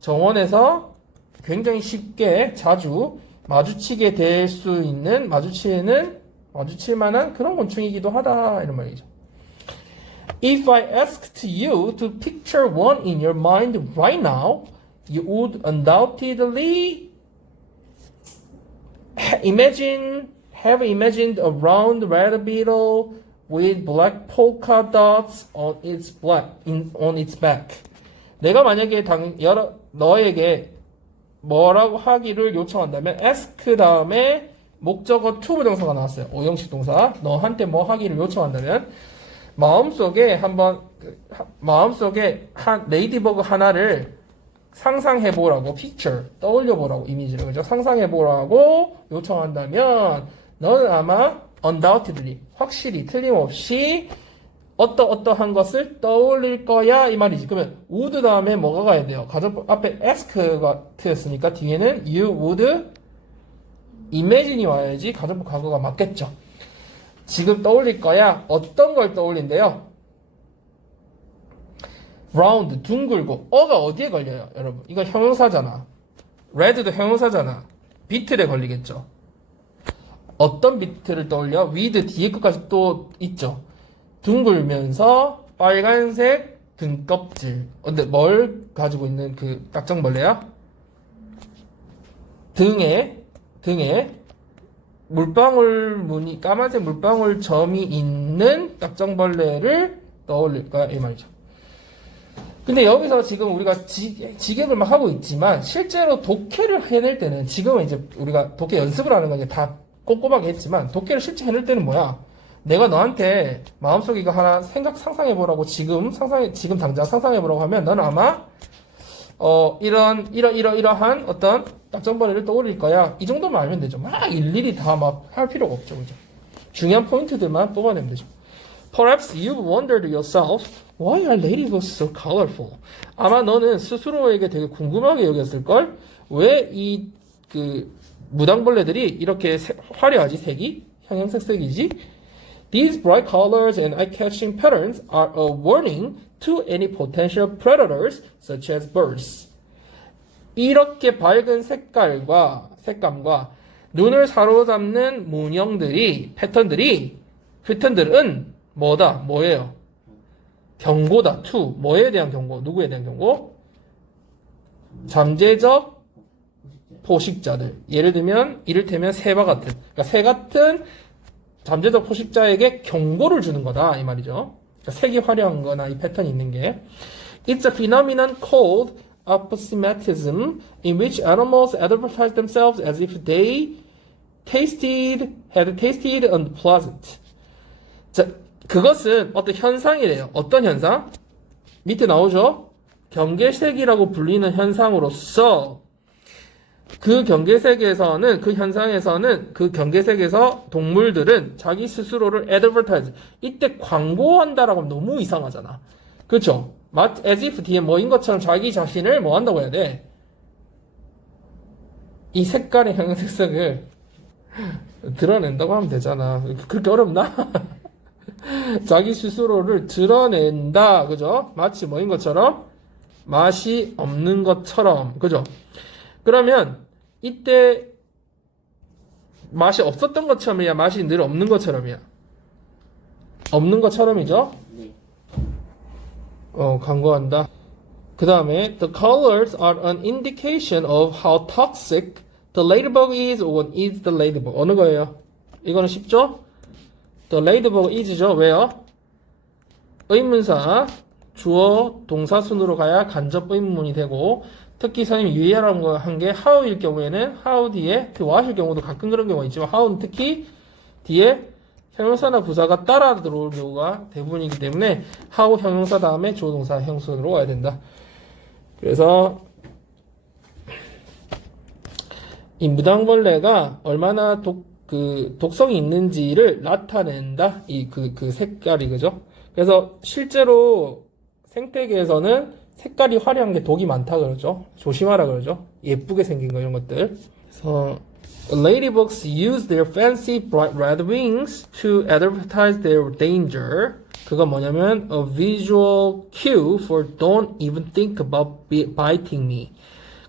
정원에서 굉장히 쉽게 자주 마주치게 될 수 있는, 마주칠 만한 그런 곤충이기도 하다. 이런 말이죠. If I asked you to picture one in your mind right now, you would undoubtedly have imagined a round red beetle with black polka dots on its back. 내가 만약에 너에게 뭐라고 하기를 요청한다면 ask 다음에 목적어 to 부정사가 나왔어요. 오형식 동사. 너한테 뭐 하기를 요청한다면 마음속에 레이디버그 하나를 상상해보라고, picture, 떠올려보라고, 이미지를, 그죠? 상상해보라고 요청한다면, 너는 아마, undoubtedly, 확실히, 틀림없이, 어떠한 것을 떠올릴 거야, 이 말이지. 그러면, would 다음에 뭐가 가야 돼요? 가정법 앞에 ask가 트였으니까, 뒤에는 you would imagine이 와야지, 가정법 과거가 맞겠죠. 지금 떠올릴 거야, 어떤 걸 떠올린대요? round, 둥글고. 어가 어디에 걸려요, 여러분? 이건 형용사잖아. red도 형용사잖아. 비틀에 걸리겠죠. 어떤 비틀을 떠올려? with 뒤에 끝까지 또 있죠. 둥글면서 빨간색 등껍질. 근데 뭘 가지고 있는 그 딱정벌레야? 등에 까만색 물방울 점이 있는 딱정벌레를 떠올릴 거야, 이 말이죠. 근데 여기서 지금 우리가 지geb을 막 하고 있지만 실제로 독해를 해낼 때는 지금은 이제 우리가 독해 연습을 하는 건 이제 다 꼼꼼하게 했지만 독해를 실제 해낼 때는 뭐야? 내가 너한테 마음속에 이거 하나 상상해보라고 지금 당장 상상해보라고 하면 너는 아마 이러한 어떤 딱정벌레를 떠올릴 거야. 이 정도만 알면 되죠. 막 일일이 다 막 할 필요가 없죠. 그죠? 중요한 포인트들만 뽑아내면 되죠. Perhaps you've wondered yourself, why are ladybugs so colorful? 아마 너는 스스로에게 되게 궁금하게 여겼을걸? 왜 무당벌레들이 이렇게 화려하지 색이 형형색색이지. These bright colors and eye-catching patterns are a warning to any potential predators such as birds. 이렇게 밝은 색감과 눈을 사로잡는 문형들이 패턴들은 뭐예요? 경고다. to 뭐에 대한 경고? 누구에 대한 경고? 잠재적 포식자들. 예를 들면 이를테면 새와 같은, 그러니까 새 같은 잠재적 포식자에게 경고를 주는 거다 이 말이죠. 그러니까 색이 화려한 거나 이 패턴이 있는 게 It's a phenomenon called aposematism in which animals advertise themselves as if they had tasted unpleasant. 자, 그것은 어떤 현상이래요. 어떤 현상? 밑에 나오죠? 경계색이라고 불리는 현상으로서 그 현상에서는 그 경계색에서 동물들은 자기 스스로를 advertise, 이때 광고한다라고 하면 너무 이상하잖아. 그렇죠? as if 뒤에 뭐인 것처럼 자기 자신을 뭐 한다고 해야 돼? 이 색깔의 형형색색을 드러낸다고 하면 되잖아. 그렇게 어렵나? 자기 스스로를 드러낸다. 그죠? 마치 뭐인 것처럼? 맛이 없는 것처럼. 그죠? 그러면 이때 맛이 없었던 것처럼이야? 맛이 늘 없는 것처럼이야? 없는 것처럼이죠? 네. 광고한다. 그 다음에 the colors are an indication of how toxic the ladybug is or is the ladybug. 어느 거예요? 이거는 쉽죠? the ladybug is죠. 왜요? 의문사 주어 동사 순으로 가야 간접 의문문이 되고, 특히 선생님이 유의하라는 거 한 게 how일 경우에는 how 뒤에 그 what일 경우도 가끔 그런 경우가 있지만 how는 특히 뒤에 형용사나 부사가 따라 들어올 경우가 대부분이기 때문에 how 형용사 다음에 주어 동사 형순으로 가야 된다. 그래서 이 무당벌레가 얼마나 독성이 있는지를 나타낸다. 그 색깔이, 그죠? 그래서 실제로 생태계에서는 색깔이 화려한 게 독이 많다 그러죠. 조심하라 그러죠. 예쁘게 생긴 거 이런 것들. 그래서 ladybugs use their fancy bright red wings to advertise their danger. 그건 뭐냐면 a visual cue for don't even think about biting me.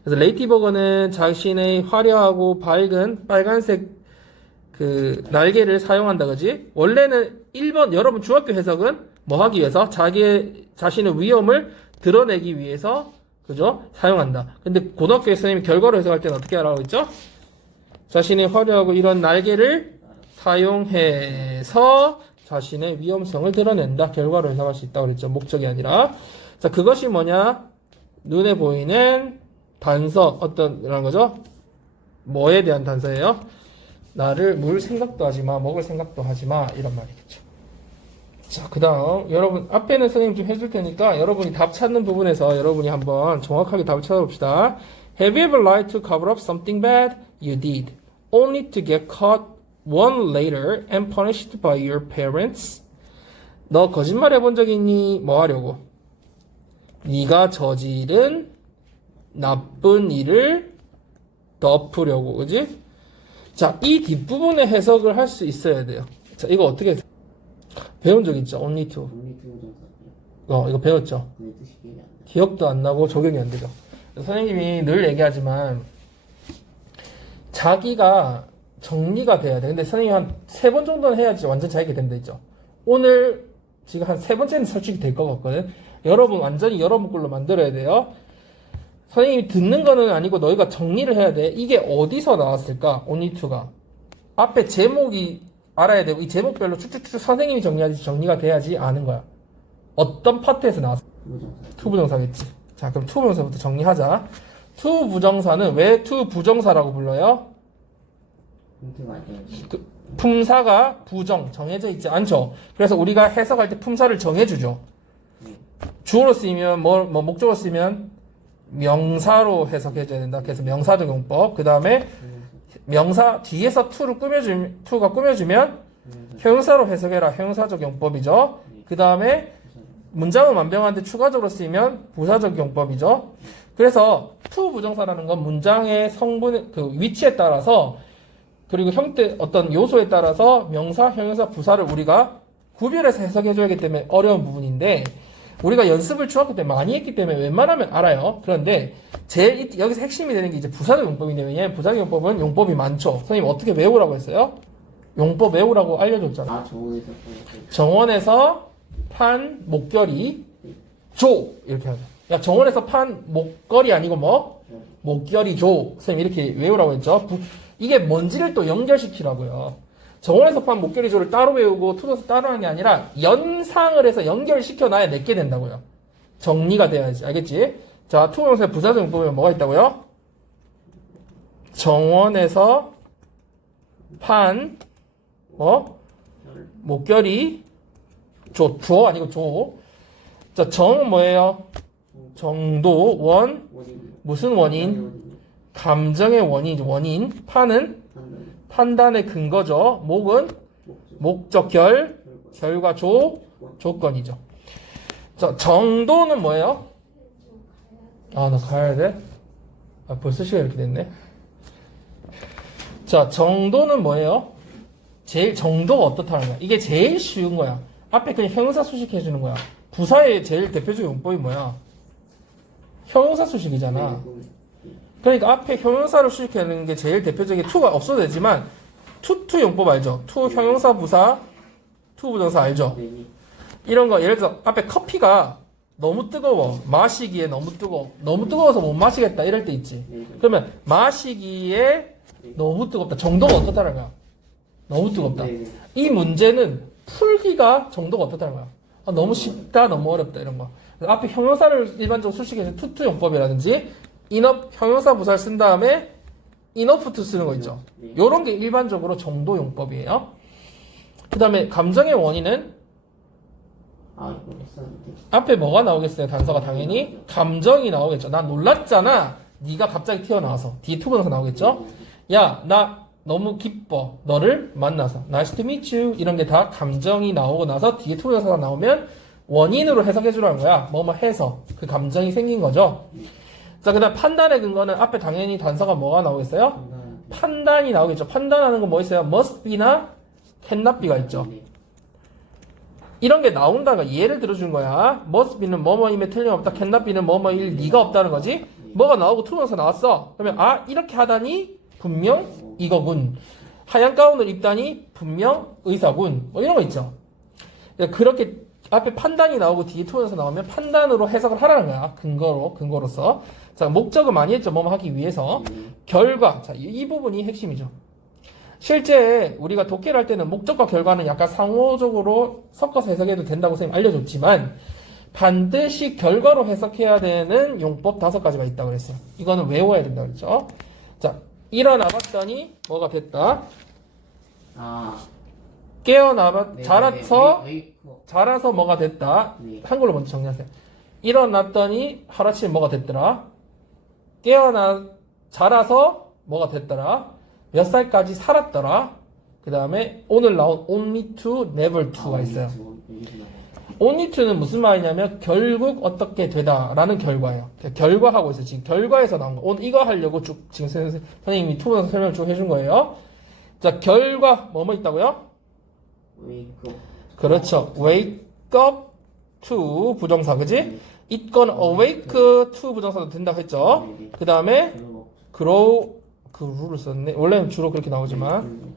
그래서 레이디버거는 자신의 화려하고 밝은 빨간색 그 날개를 사용한다, 그지? 원래는 1번 여러분 중학교 해석은 뭐 하기 위해서? 자신의 위험을 드러내기 위해서, 그죠? 사용한다. 근데 고등학교 선생님이 결과로 해석할 때는 어떻게 하라고 했죠? 자신의 화려하고 이런 날개를 사용해서 자신의 위험성을 드러낸다. 결과로 해석할 수 있다고 그랬죠. 목적이 아니라. 자, 그것이 뭐냐? 눈에 보이는 단서, 어떤이라는 거죠? 뭐에 대한 단서예요? 나를 물 생각도 하지 마, 먹을 생각도 하지 마, 이런 말이겠죠. 자, 그 다음, 여러분, 앞에는 선생님 좀 해줄 테니까, 여러분이 답 찾는 부분에서 여러분이 한번 정확하게 답을 찾아봅시다. Have you ever lied to cover up something bad? You did. Only to get caught one later and punished by your parents? 너 거짓말 해본 적 있니? 뭐 하려고? 네가 저지른 나쁜 일을 덮으려고, 그지? 자, 이 뒷부분의 해석을 할 수 있어야 돼요. 자, 이거 어떻게 배운 적 있죠? only to. 이거 배웠죠? 네, 뜻이 기억이 안 나. 기억도 안 나고 적용이 안 되죠. 선생님이 늘 얘기하지만 자기가 정리가 돼야 돼. 근데 선생님이 한 3번 정도는 해야지 완전 자기가 된다 했죠. 오늘 지금 한 3번째는 솔직히 될 것 같거든. 여러분 완전히 여러분 걸로 만들어야 돼요. 선생님이 듣는 거는 아니고 너희가 정리를 해야 돼. 이게 어디서 나왔을까? only to가. 앞에 제목이 알아야 되고 이 제목별로 쭉쭉쭉 선생님이 정리하지 정리가 돼야지 아는 거야. 어떤 파트에서 나왔어? to 부정사겠지. 자, 그럼 to 부정사부터 정리하자. to 부정사는 왜 to 부정사라고 불러요? 품사가 부정, 정해져 있지 않죠. 그래서 우리가 해석할 때 품사를 정해주죠. 주어로 쓰이면 목적어로 쓰이면 명사로 해석해줘야 된다. 그래서 명사적 용법. 그 다음에 명사 뒤에서 to가 꾸며주면 형용사로 해석해라. 형용사적 용법이죠. 그 다음에 문장은 완벽한데 추가적으로 쓰이면 부사적 용법이죠. 그래서 to 부정사라는 건 문장의 성분, 그 위치에 따라서 그리고 형태, 어떤 요소에 따라서 명사, 형용사, 부사를 우리가 구별해서 해석해줘야 하기 때문에 어려운 부분인데 우리가 연습을 중학교 때 많이 했기 때문에 웬만하면 알아요. 그런데 제일 여기서 핵심이 되는 게 이제 부사적 용법인데 왜냐면 부사적 용법은 용법이 많죠. 선생님 어떻게 외우라고 했어요? 용법 외우라고 알려줬잖아요. 아, 정원에서 정원에서 판 목결이 조 이렇게 하죠. 야 정원에서 판 목걸이 아니고 뭐 목결이 조 선생님 이렇게 외우라고 했죠. 이게 뭔지를 또 연결시키라고요. 정원에서 판 목결이 조를 따로 외우고 투도서 따로 하는 게 아니라 연상을 해서 연결시켜 놔야 내게 된다고요. 정리가 돼야지. 알겠지? 자, 투명사의 부사적 용법에 뭐가 있다고요? 정원에서 판 목결이 조 아니고 조. 자, 정은 뭐예요? 정도, 원, 원인, 무슨 원인? 감정의 원인. 판은 판단의 근거죠. 목은 목적, 결과, 조건이죠. 자, 정도는 뭐예요? 아, 나 가야 돼? 아, 벌써 시간 이렇게 됐네. 자, 정도는 뭐예요? 제일 정도가 어떻다는 거야? 이게 제일 쉬운 거야. 앞에 그냥 형용사 수식해주는 거야. 부사의 제일 대표적인 용법이 뭐야? 형용사 수식이잖아. 그러니까 앞에 형용사를 수식하는 게 제일 대표적인 to가 없어도 되지만 to 용법 알죠? to 형용사 부사, to 부정사 알죠? 이런 거 예를 들어서 앞에 커피가 너무 뜨거워. 마시기에 너무 뜨거워. 너무 뜨거워서 못 마시겠다 이럴 때 있지. 그러면 마시기에 너무 뜨겁다. 정도가 어떻다는 거야? 너무 뜨겁다. 이 문제는 풀기가 정도가 어떻다는 거야? 아, 너무 쉽다, 너무 어렵다 이런 거. 그래서 앞에 형용사를 일반적으로 수식해서 to 용법이라든지 enough 형용사 부사를 쓴 다음에 enough to 쓰는 거 있죠. 요런 게 일반적으로 정도 용법이에요. 그 다음에 감정의 원인은 앞에 뭐가 나오겠어요? 단서가 당연히 감정이 나오겠죠. 나 놀랐잖아. 네가 갑자기 튀어나와서 뒤에 to 부정사 나오겠죠. 야, 나 너무 기뻐. 너를 만나서. Nice to meet you. 이런 게 다 감정이 나오고 나서 뒤에 to 부정사가 나오면 원인으로 해석해 주라는 거야. 뭐뭐 해서 그 감정이 생긴 거죠. 자, 그 다음 판단의 근거는 앞에 당연히 단서가 뭐가 나오겠어요? 판단이 나오겠죠. 판단하는 건 뭐 있어요? must be나 cannot be가 있죠. 이런 게 나온다는 거 예를 들어준 거야. must be는 뭐뭐임에 틀림없다. cannot be는 뭐뭐일 리가 없다는 거지. 뭐가 나오고 투명사 나왔어. 그러면 아 이렇게 하다니 분명 이거군. 하얀 가운을 입다니 분명 의사군. 뭐 이런 거 있죠. 그렇게 앞에 판단이 나오고 뒤에 투명사 나오면 판단으로 해석을 하라는 거야. 근거로서. 자, 목적은 많이 했죠. 뭐뭐 하기 위해서. 결과. 자, 이 부분이 핵심이죠. 실제 우리가 독해를 할 때는 목적과 결과는 약간 상호적으로 섞어서 해석해도 된다고 선생님 알려줬지만 반드시 결과로 해석해야 되는 용법 5가지가 있다고 그랬어요. 이거는 외워야 된다고 그랬죠. 자, 일어나 봤더니 뭐가 됐다. 자라서 뭐가 됐다. 한글로 먼저 정리하세요. 일어났더니 하루아침에 뭐가 됐더라. 자라서 뭐가 됐더라. 몇 살까지 살았더라. 그 다음에 오늘 나온 only to, never to가 있어요. only to는 무슨 말이냐면 결국 어떻게 되다 라는 결과예요. 결과하고 있어요. 지금 결과에서 나온 거. 오늘 이거 하려고 쭉 지금 선생님이 투부정사 설명을 쭉 해준 거예요. 자, 결과 뭐뭐 있다고요? 그렇죠. wake up to 부정사 그지? it gonna awake to 부정사도 된다고 했죠. 그 다음에 grow 그 룰을 썼네. 원래는 주로 그렇게 나오지만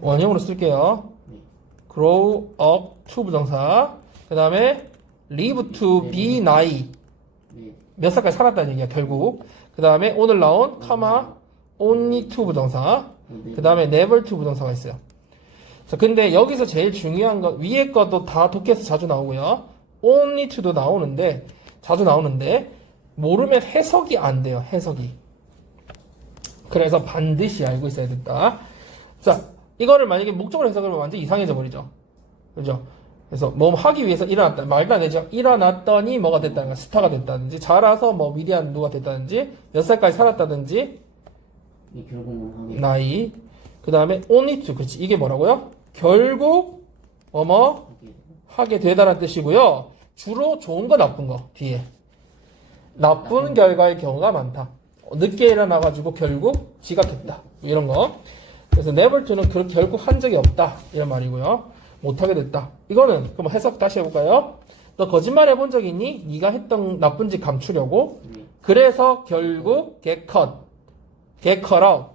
원형으로 쓸게요. grow up to 부정사. 그 다음에 live to be 나이 몇 살까지 살았다는 얘기야 결국. 그 다음에 오늘 나온 only to 부정사. 그 다음에 never to 부정사가 있어요. 자, 근데 여기서 제일 중요한 건 위에 것도 다 독해에서 자주 나오고요. only to도 자주 나오는데 모르면 해석이 안 돼요. 해석이. 그래서 반드시 알고 있어야 된다. 자, 이거를 만약에 목적으로 해석을 하면 완전 이상해져 버리죠. 그죠? 그래서 뭐 하기 위해서 일어났다. 말도 안 되죠. 일어났더니 뭐가 됐다는 거야. 스타가 됐다든지, 자라서 뭐 위대한 누가 됐다든지, 몇 살까지 살았다든지, 나이. 그 다음에 only to. 그렇지. 이게 뭐라고요? 결국 하게 되다라는 뜻이고요. 주로 좋은 거 나쁜 거 뒤에. 나쁜 결과의 경우가 많다. 늦게 일어나가지고 결국 지각했다. 이런 거. 그래서 never to는 결국 한 적이 없다. 이런 말이고요. 못하게 됐다. 이거는 그럼 해석 다시 해볼까요? 너 거짓말 해본 적 있니? 네가 했던 나쁜 짓 감추려고. 네. 그래서 결국 get caught out.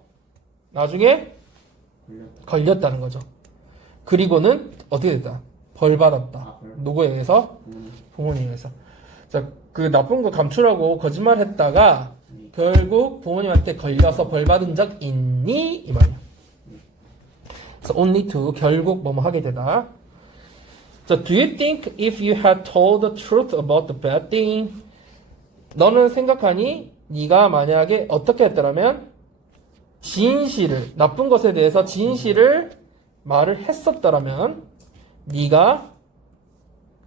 나중에 걸렸다는 거죠. 그리고는 어떻게 됐다? 벌 받았다. 아, 벌. 누구에 의해서? 부모님에 의해서. 자, 그 나쁜 거 감추라고 거짓말 했다가 네. 결국 부모님한테 걸려서 벌 받은 적 있니? 이 말이야. 그래서 only to 결국 뭐뭐 하게 되다. 자, do you think if you had told the truth about the bad thing, 너는 생각하니 네가 만약에 어떻게 했더라면 진실을 나쁜 것에 대해서 진실을 말을 했었더라면 네가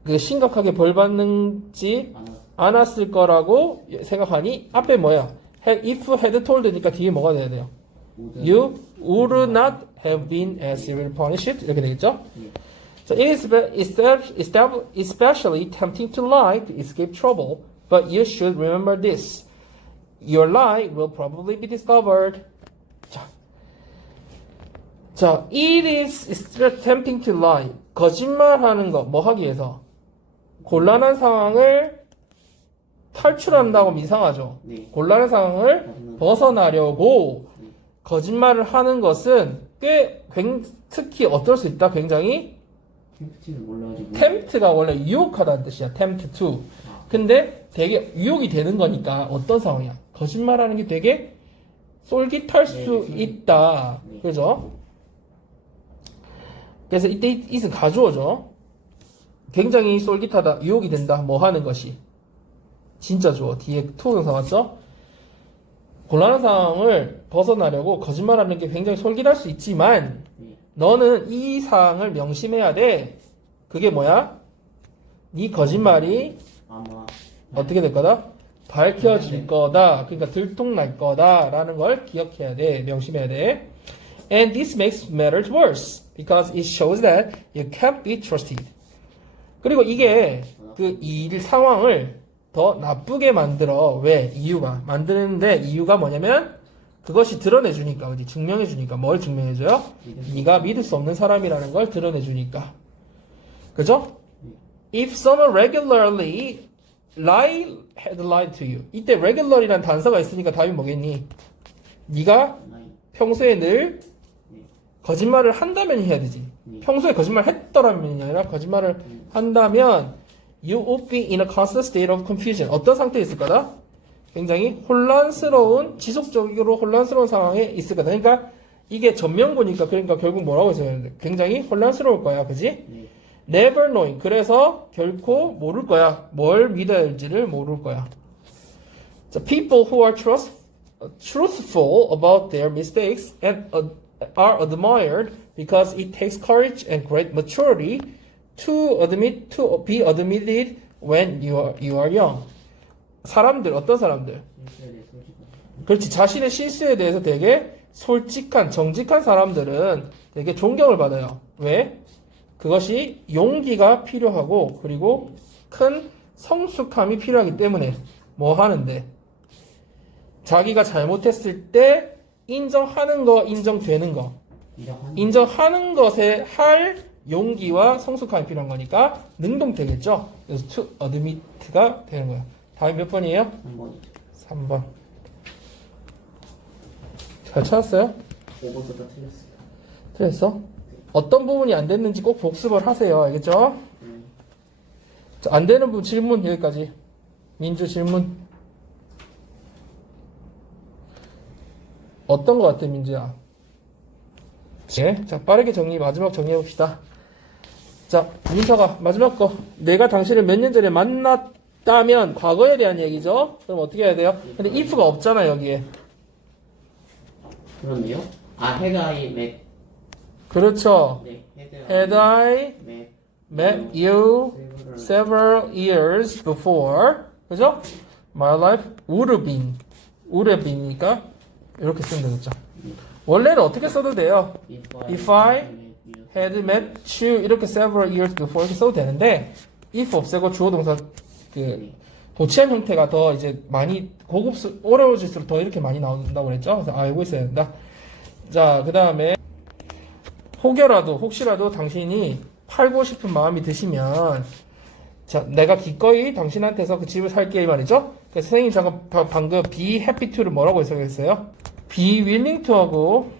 그 심각하게 벌 받는지 않았을 거라고 생각하니 앞에 뭐야? if had told니까 뒤에 뭐가 돼야 돼요? You would not have been as severely punished 이렇게 되겠죠? So it is especially tempting to lie to escape trouble, but you should remember this: your lie will probably be discovered. 자, it is tempting to lie. 거짓말하는 거, 뭐 하기 위해서? 곤란한 상황을 탈출한다고 이상하죠. 네. 곤란한 상황을 벗어나려고 거짓말을 하는 것은 특히 어떨 수 있다. 굉장히 템프티는 몰라가지고. tempt가 원래 유혹하다는 뜻이야. tempt to. 근데 되게 유혹이 되는 거니까 어떤 상황이야? 거짓말하는 게 되게 쏠깃할 수 있다. 그죠? 그래서 이때 it은 가주어죠. 굉장히 쏠깃하다, 유혹이 된다, 뭐 하는 것이. 진짜 주어. 뒤에 to 동사 맞죠? 곤란한 상황을 벗어나려고 거짓말하는 게 굉장히 솔깃할 수 있지만 너는 이 사항을 명심해야 돼. 그게 뭐야? 네 거짓말이 아마 어떻게 될 거다? 밝혀질 거다. 그러니까 들통날 거다라는 걸 기억해야 돼. 명심해야 돼. And this makes matters worse because it shows that you can't be trusted. 그리고 이게 그 일 상황을 더 나쁘게 만들어. 왜? 이유가. 만드는데 이유가 뭐냐면 그것이 드러내주니까. 어디? 증명해주니까. 뭘 증명해줘요? 네가 믿을 수 없는 사람이라는 걸 드러내주니까. 그죠? If someone regularly had lied to you. 이때 regular이라는 단서가 있으니까 답이 뭐겠니? 네가 평소에 늘 거짓말을 한다면 해야 되지. 평소에 거짓말 했더라면이 아니라 거짓말을 한다면 you would be in a constant state of confusion. 어떤 상태에 있을 거다? 굉장히 혼란스러운, 지속적으로 혼란스러운 상황에 있을 거다. 그러니까 이게 전명구니까 그러니까 결국 뭐라고 했어요? 굉장히 혼란스러울 거야. 그지? Never knowing. 그래서 결코 모를 거야. 뭘 믿어야 할지를 모를 거야. So people who are truthful about their mistakes and are admired because it takes courage and great maturity to be admitted when you are young. 사람들, 어떤 사람들? 그렇지. 자신의 실수에 대해서 되게 솔직한, 정직한 사람들은 되게 존경을 받아요. 왜? 그것이 용기가 필요하고 그리고 큰 성숙함이 필요하기 때문에 뭐 하는데 자기가 잘못했을 때 인정하는 거, 인정되는 거, 인정하는 것에 할 용기와 성숙함이 필요한 거니까 능동되겠죠. 그래서 to admit가 되는 거예요. 답이 몇 번이에요? 3번. 잘 찾았어요? 5번보다 틀렸어요. 틀렸어? 어떤 부분이 안 됐는지 꼭 복습을 하세요. 알겠죠? 자, 안 되는 부분 질문 여기까지. 민주 질문. 어떤 거 같아, 민주야? 네. 자, 빠르게 마지막 정리해 봅시다. 자, 민서가 마지막 거. 내가 당신을 몇 년 전에 만났다면 과거에 대한 얘기죠? 그럼 어떻게 해야 돼요? 근데 if가 없잖아, 여기에. 그렇네요. 아, had I met. 그렇죠. 네, Had I met you several years before, 그죠? My life would have been이니까 이렇게 쓰면 되겠죠. 원래는 어떻게 써도 돼요? If I had met you 이렇게 several years before 이렇게 써도 되는데 if 없애고 주어 동사 그 도치한 형태가 더 이제 많이 어려워질수록 더 이렇게 많이 나온다고 그랬죠? 그래서 알고 있어야 된다. 자, 그 다음에 혹시라도 당신이 팔고 싶은 마음이 드시면, 자, 내가 기꺼이 당신한테서 그 집을 살게 이 말이죠? 그래서 선생님이 방금 be happy to를 뭐라고 해석했어요? be willing to하고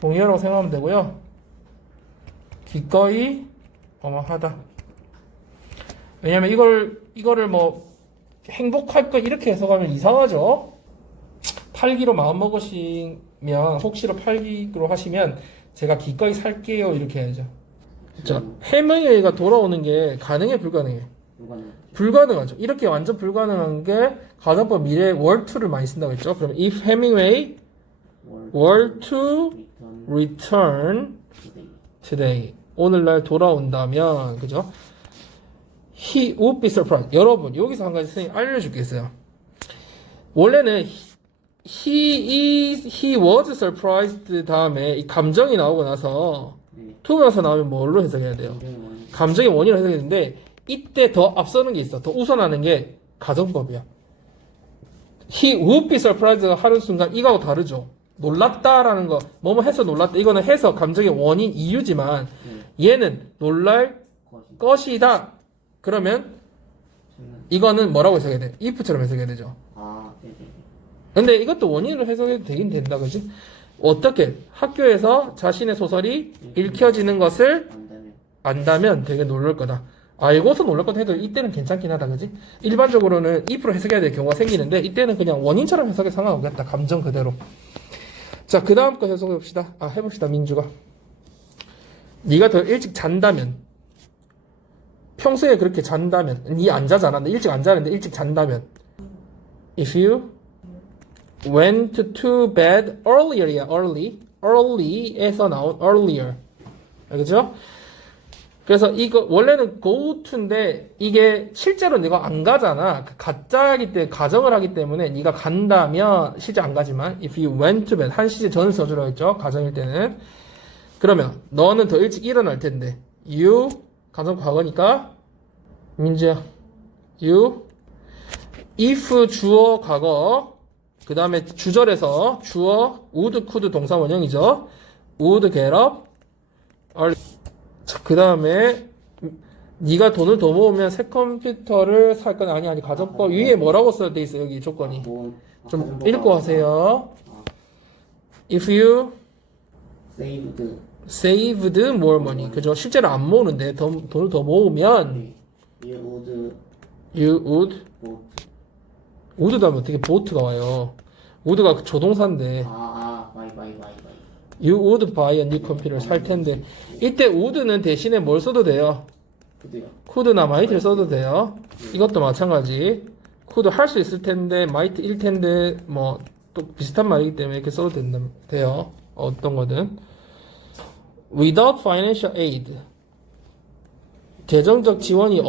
동의어라고 생각하면 되고요. 기꺼이 하다. 왜냐면 이거를 뭐 행복할 것 이렇게 해석하면 이상하죠? 팔기로 마음먹으시면 혹시로 팔기로 하시면 제가 기꺼이 살게요 이렇게 해야죠. 자, 해명회가 돌아오는 게 가능해 불가능해? 불가능하죠. 이렇게 완전 불가능한 게 가정법 미래에 were to를 많이 쓴다고 했죠. 그럼 if Hemingway were to return today, 오늘날 돌아온다면, 그죠? He would be surprised. 여러분, 여기서 한 가지 선생님 알려주겠어요. 원래는 he was surprised 다음에 이 감정이 나오고 나서 to 나서 나오면 뭘로 해석해야 돼요? 감정의 원인으로 해석해야 되는데 이때 더 앞서는 게 있어. 더 우선하는 게 가정법이야. He would be surprised가 하는 순간 이거하고 다르죠. 놀랐다라는 거, 뭐뭐 해서 놀랐다. 이거는 해서 감정의 원인, 이유지만 얘는 놀랄 것이다. 그러면 이거는 뭐라고 해석해야 돼? if처럼 해석해야 되죠. 근데 이것도 원인으로 해석해도 되긴 된다, 그지? 어떻게? 학교에서 자신의 소설이 읽혀지는 것을 안다면 되게 놀랄 거다. 알고서 놀랄 거다 해도 이때는 괜찮긴 하다, 그지? 일반적으로는 if로 해석해야 될 경우가 생기는데 이때는 그냥 원인처럼 해석해 상관없겠다. 감정 그대로. 자, 그 다음 거 해석해 봅시다. 해봅시다, 민주가. 네가 더 일찍 잔다면, 평소에 그렇게 잔다면, 네 안 자잖아. 너 일찍 안 자는데 일찍 잔다면, if you went to bed earlier, early에서 나온 earlier, 그죠? 그래서 이거 원래는 go to인데 이게 실제로 네가 안 가잖아. 가짜이기 때문에 가정을 하기 때문에 네가 간다면 실제 안 가지만 if you went to bed 한 시제 전을 써주라고 했죠. 가정일 때는. 그러면 너는 더 일찍 일어날 텐데 you 가정 과거니까 민주야 you if 주어 과거 그 다음에 주절에서 주어 would could 동사 원형이죠. would get up early. 그 다음에 네가 돈을 더 모으면 새 컴퓨터를 살 건 아니 가정법 위에 뭐라고 써져 있어 여기 조건이 좀 읽고 하세요. If you saved more money, 그죠? 실제로 안 모으는데 돈을 더 모으면 you would 다음에 어떻게 boat가 와요? would가 조동사인데 You would buy a new computer 살 텐데 이때 would는 대신에 뭘 써도 돼요? could나 might를 써도 돼요. 이것도 마찬가지. could 할 수 있을 텐데 might 일 텐데 뭐 또 비슷한 말이기 때문에 이렇게 써도 돼요. 어떤 거든. Without financial aid 재정적 지원이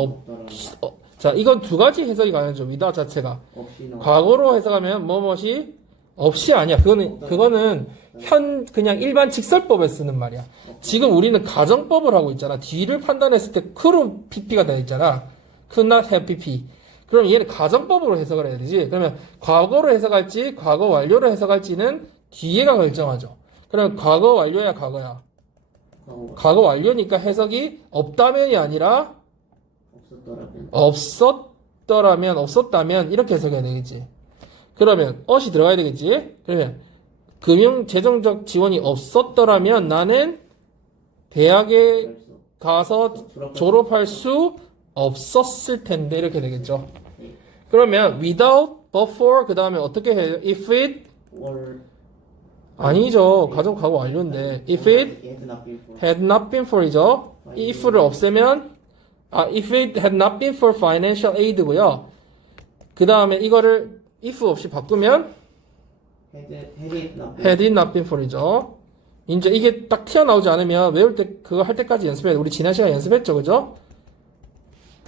자, 이건 두 가지 해석이 가능하죠. without 자체가 과거로 해석하면 뭐뭐이 없이 아니야. 그거는 그냥 일반 직설법에 쓰는 말이야. 지금 우리는 가정법을 하고 있잖아. 뒤를 판단했을 때 크로 PP가 되어 있잖아. could not have PP. 그럼 얘는 가정법으로 해석을 해야 되지. 그러면 과거로 해석할지, 과거 완료로 해석할지는 뒤에가 결정하죠. 그럼 과거 완료야, 과거야. 과거 완료니까 해석이 없다면이 아니라 없었다면 이렇게 해석해야 되겠지. 그러면 ot이 들어가야 되겠지. 그러면 금융 재정적 지원이 없었더라면 나는 대학에 가서 졸업할 수 없었을 텐데 이렇게 되겠죠. 그러면 without, but for 그 다음에 어떻게 해요? If it 아니죠. 가정 과거 완료인데 if it had not been for이죠. if를 없애면 if it had not been for financial aid고요. 그 다음에 이거를 if 없이 바꾸면 had it not been for이죠. 이제 이게 딱 튀어나오지 않으면 외울 때 그거 할 때까지 연습해야 돼. 우리 지난 시간에 연습했죠, 그죠?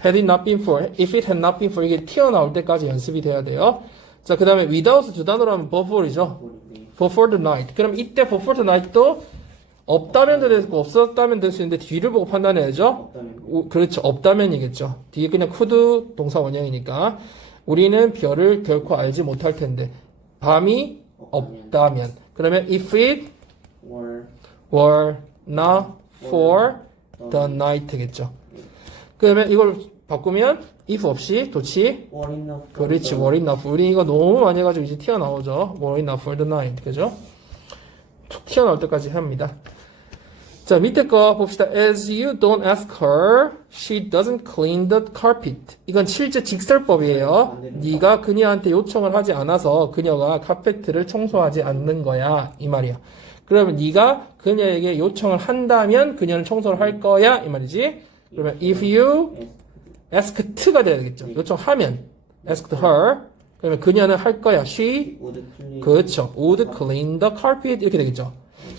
had it not been for, if it had not been for 이게 튀어나올 때까지 연습이 돼야 돼요. 자, 그 다음에 without 두 단어로 하면 but for이죠. but for the night. 그럼 이때 but for the night도 없다면도 될 수 있고 없었다면 될 수 있는데 뒤를 보고 판단해야죠. 없다면. 그렇죠. 없다면이겠죠. 뒤에 그냥 could 동사 원형이니까 우리는 별을 결코 알지 못할 텐데 밤이 없다면 그러면 if it were not for the night겠죠. 그러면 이걸 바꾸면 if 없이 도치 그렇지 were enough. 우리 이거 너무 많이 해가지고 이제 튀어나오죠. were enough for the night. 그죠? 툭 튀어나올 때까지 합니다. 자, 밑에 거 봅시다. As you don't ask her, she doesn't clean the carpet. 이건 실제 직설법이에요. 네가 그녀한테 요청을 하지 않아서 그녀가 카페트를 청소하지 않는 거야. 이 말이야. 그러면 네가 그녀에게 요청을 한다면 그녀는 청소를 할 거야. 이 말이지. 그러면 if you asked가 돼야 되겠죠. 요청하면 asked her. 그러면 그녀는 할 거야. She 그렇죠. would clean the carpet 이렇게 되겠죠.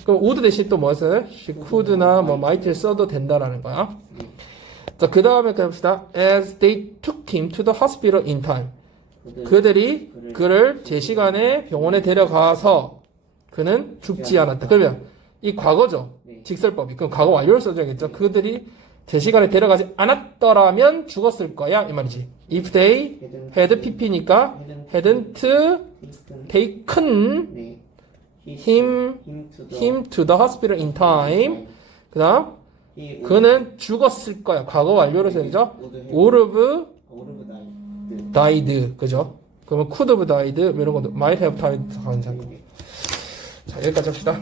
그럼 would 대신 또 뭐였어요? She could나 뭐 might를 써도 된다라는 거야. 자, 그 다음에 갑시다. As they took him to the hospital in time. 그들이 그를 제 시간에 병원에 데려가서 그는 죽지 않았다. 그러면 이 과거죠. 직설법이. 그럼 과거 완료를 써줘야겠죠. 그들이 제 시간에 데려가지 않았더라면 죽었을 거야. 이 말이지. If they had pp니까 hadn't taken him to the hospital in time. 그 다음 그는 죽었을 거야. 과거 완료로 써야죠. would have died. 그죠? 그러면 could have died 이런 것도 might have died 가는 자, 여기까지 합시다.